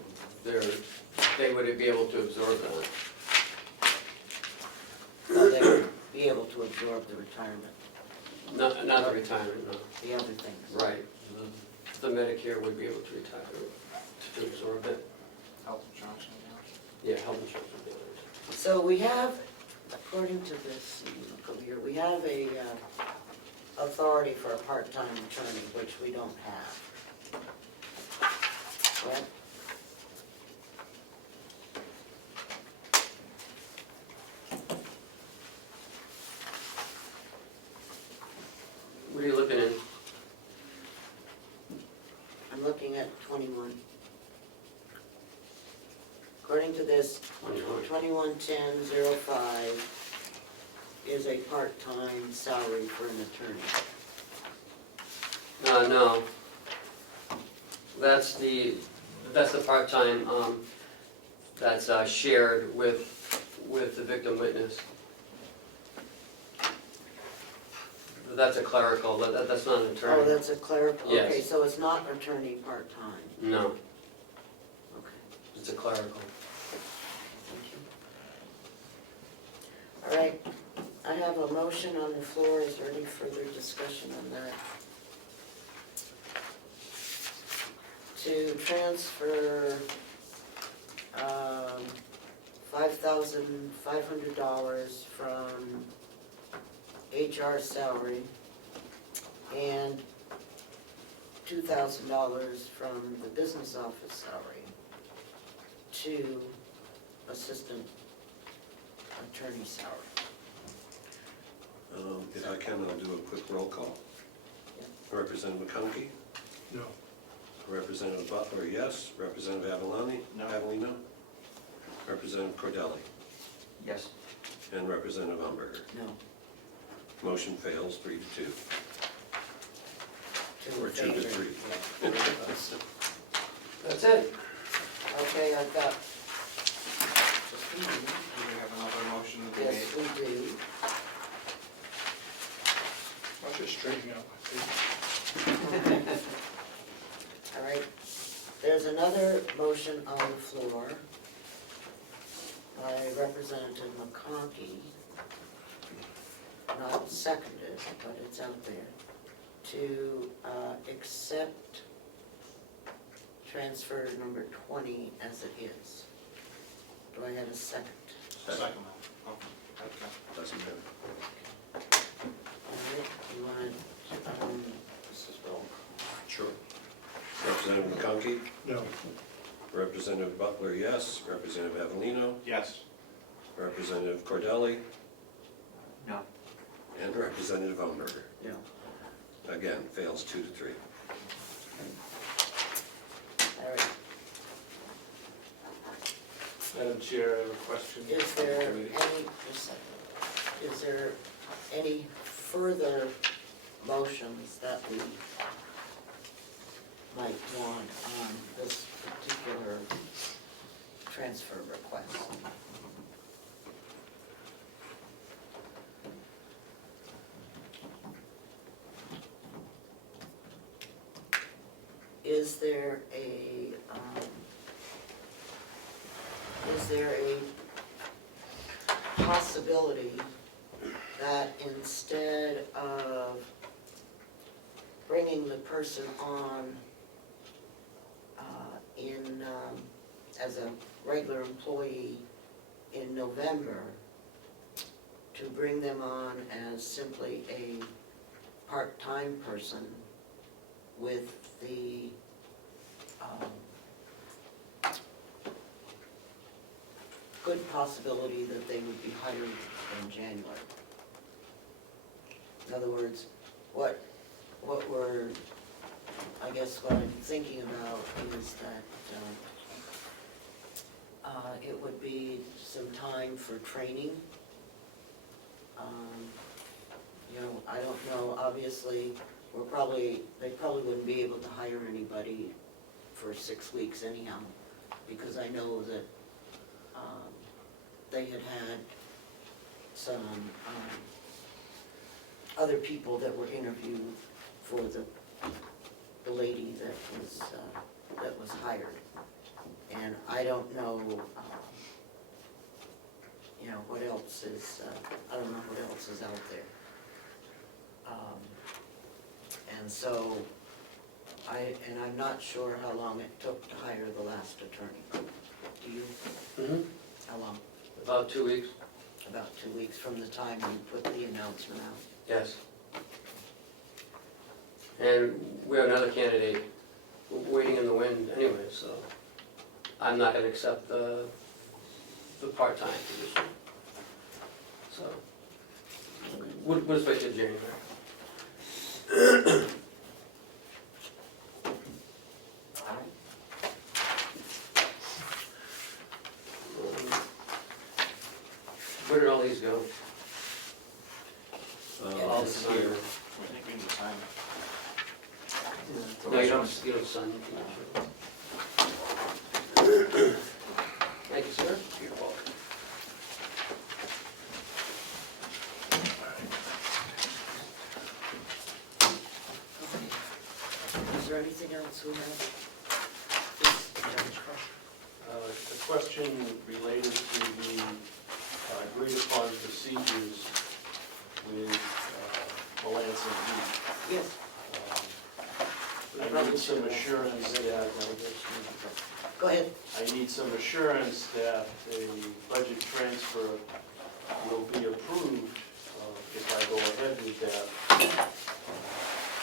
would be able to absorb that. So they would be able to absorb the retirement, Not the retirement, no. the other things. Right. The Medicare would be able to retire, to absorb it. Health insurance. Yeah, health insurance would be able to. So we have, according to this, look over here, we have a authority for a part-time attorney, which we don't have. Correct? What are you looking at? I'm looking at 21. According to this, 211005 is a part-time salary for an attorney. No. That's the part-time, that's shared with the victim witness. That's a clerical, that's not an attorney. Oh, that's a clerical, Yes. okay, so it's not attorney part-time, No, okay, it's a clerical. thank you. All right, I have a motion on the floor, is there any further discussion on that? To transfer $5,500 from HR salary and $2,000 from the business office salary to assistant attorney salary. If I can, I'll do a quick roll call. Representative McConkey? No. Representative Butler, yes. Representative Avalani? No. Avalino? Representative Cordelli? Yes. And Representative Umberger? No. Motion fails 3-2. Two Or in 2 to favor. 3. Yeah, 3 of us. That's it. Okay, I've got. Do we have another motion to be made? Yes, we do. I'll just straighten out my feet. All right, there's another motion on the floor by Representative McConkey, not seconded, but it's out there, to accept transfer number 20 as it is. Do I have a second? Second. Okay. Doesn't matter. All right, you want, Mrs. Bill? Sure. Representative McConkey? No. Representative Butler, yes. Representative Avellino? Yes. Representative Cordelli? No. And Representative Umberger. No. Again, fails 2 to 3. All right. Madam Chair, I have a question. Is there any, just a second, is there any further motions that we might want on this particular transfer request? Is there a possibility that instead of bringing the person on as a regular employee in November, to bring them on as simply a part-time person with the good possibility that they would be hired in January? In other words, what we're, I guess what I'm thinking about is that it would be some time for training. You know, I don't know, obviously, they probably wouldn't be able to hire anybody for 6 weeks anyhow, because I know that they had some other people that were interviewed for the lady that was hired. And I don't know, you know, what else is, I don't know what else is out there. And so, I'm not sure how long it took to hire the last attorney. Do you? Mm-hmm. How long? About 2 weeks. About 2 weeks from the time you put the announcement out? Yes. And we have another candidate waiting in the wind anyway, so I'm not gonna accept the part-time position. So, we'll just wait till January. Where did all these go? All it's here. I think we need to sign it. No, you don't sign it. Thank you, sir. You're welcome. Is there anything else we have? Yes, Judge Crowe. A question related to the agreed upon procedures with Mellisa Heath. Yes. I need some assurance that, Go ahead. I need some assurance that a budget transfer will be approved if I go ahead with that.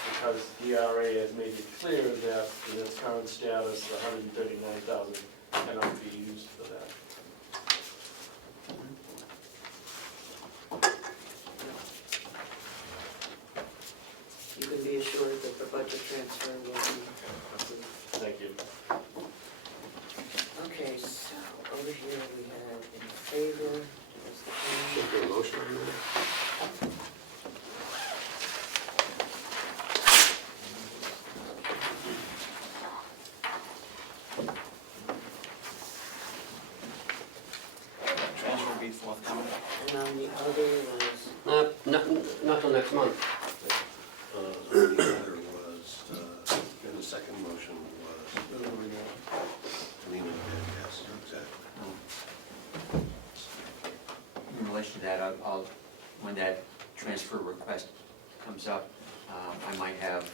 Because DRA has made it clear that in its current status, the $139,000 cannot be used for that. You can be assured that the budget transfer will be approved. Thank you. Okay, so over here we have in favor, there's the Should change. be a motion on that. Transfer be forthcoming. And on the other was, Not till next month. The other was, and the second motion was, Lena did, yes, exactly. In relation to that, when that transfer request comes up, I might have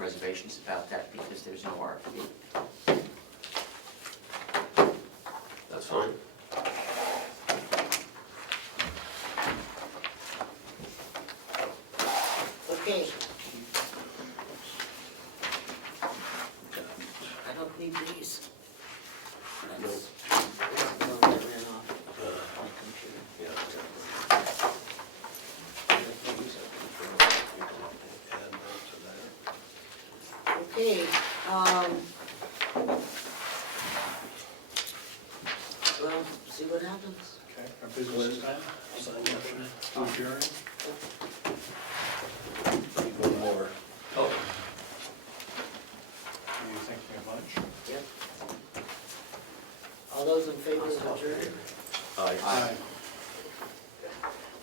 reservations about that because there's no RFP. That's fine. Okay. I don't need these. That's- no, that ran off my computer. Yeah. Add that to that. Okay, well, see what happens. Okay, our business is done. Sign Motion to adjourn. Need one more. Oh. Are you thinking of lunch? Yep. All those in favor of adjourned? Aye.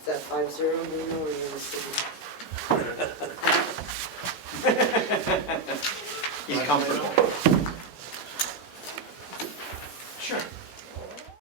Is that 5-0, Nino, or you're gonna sit? He's comfortable.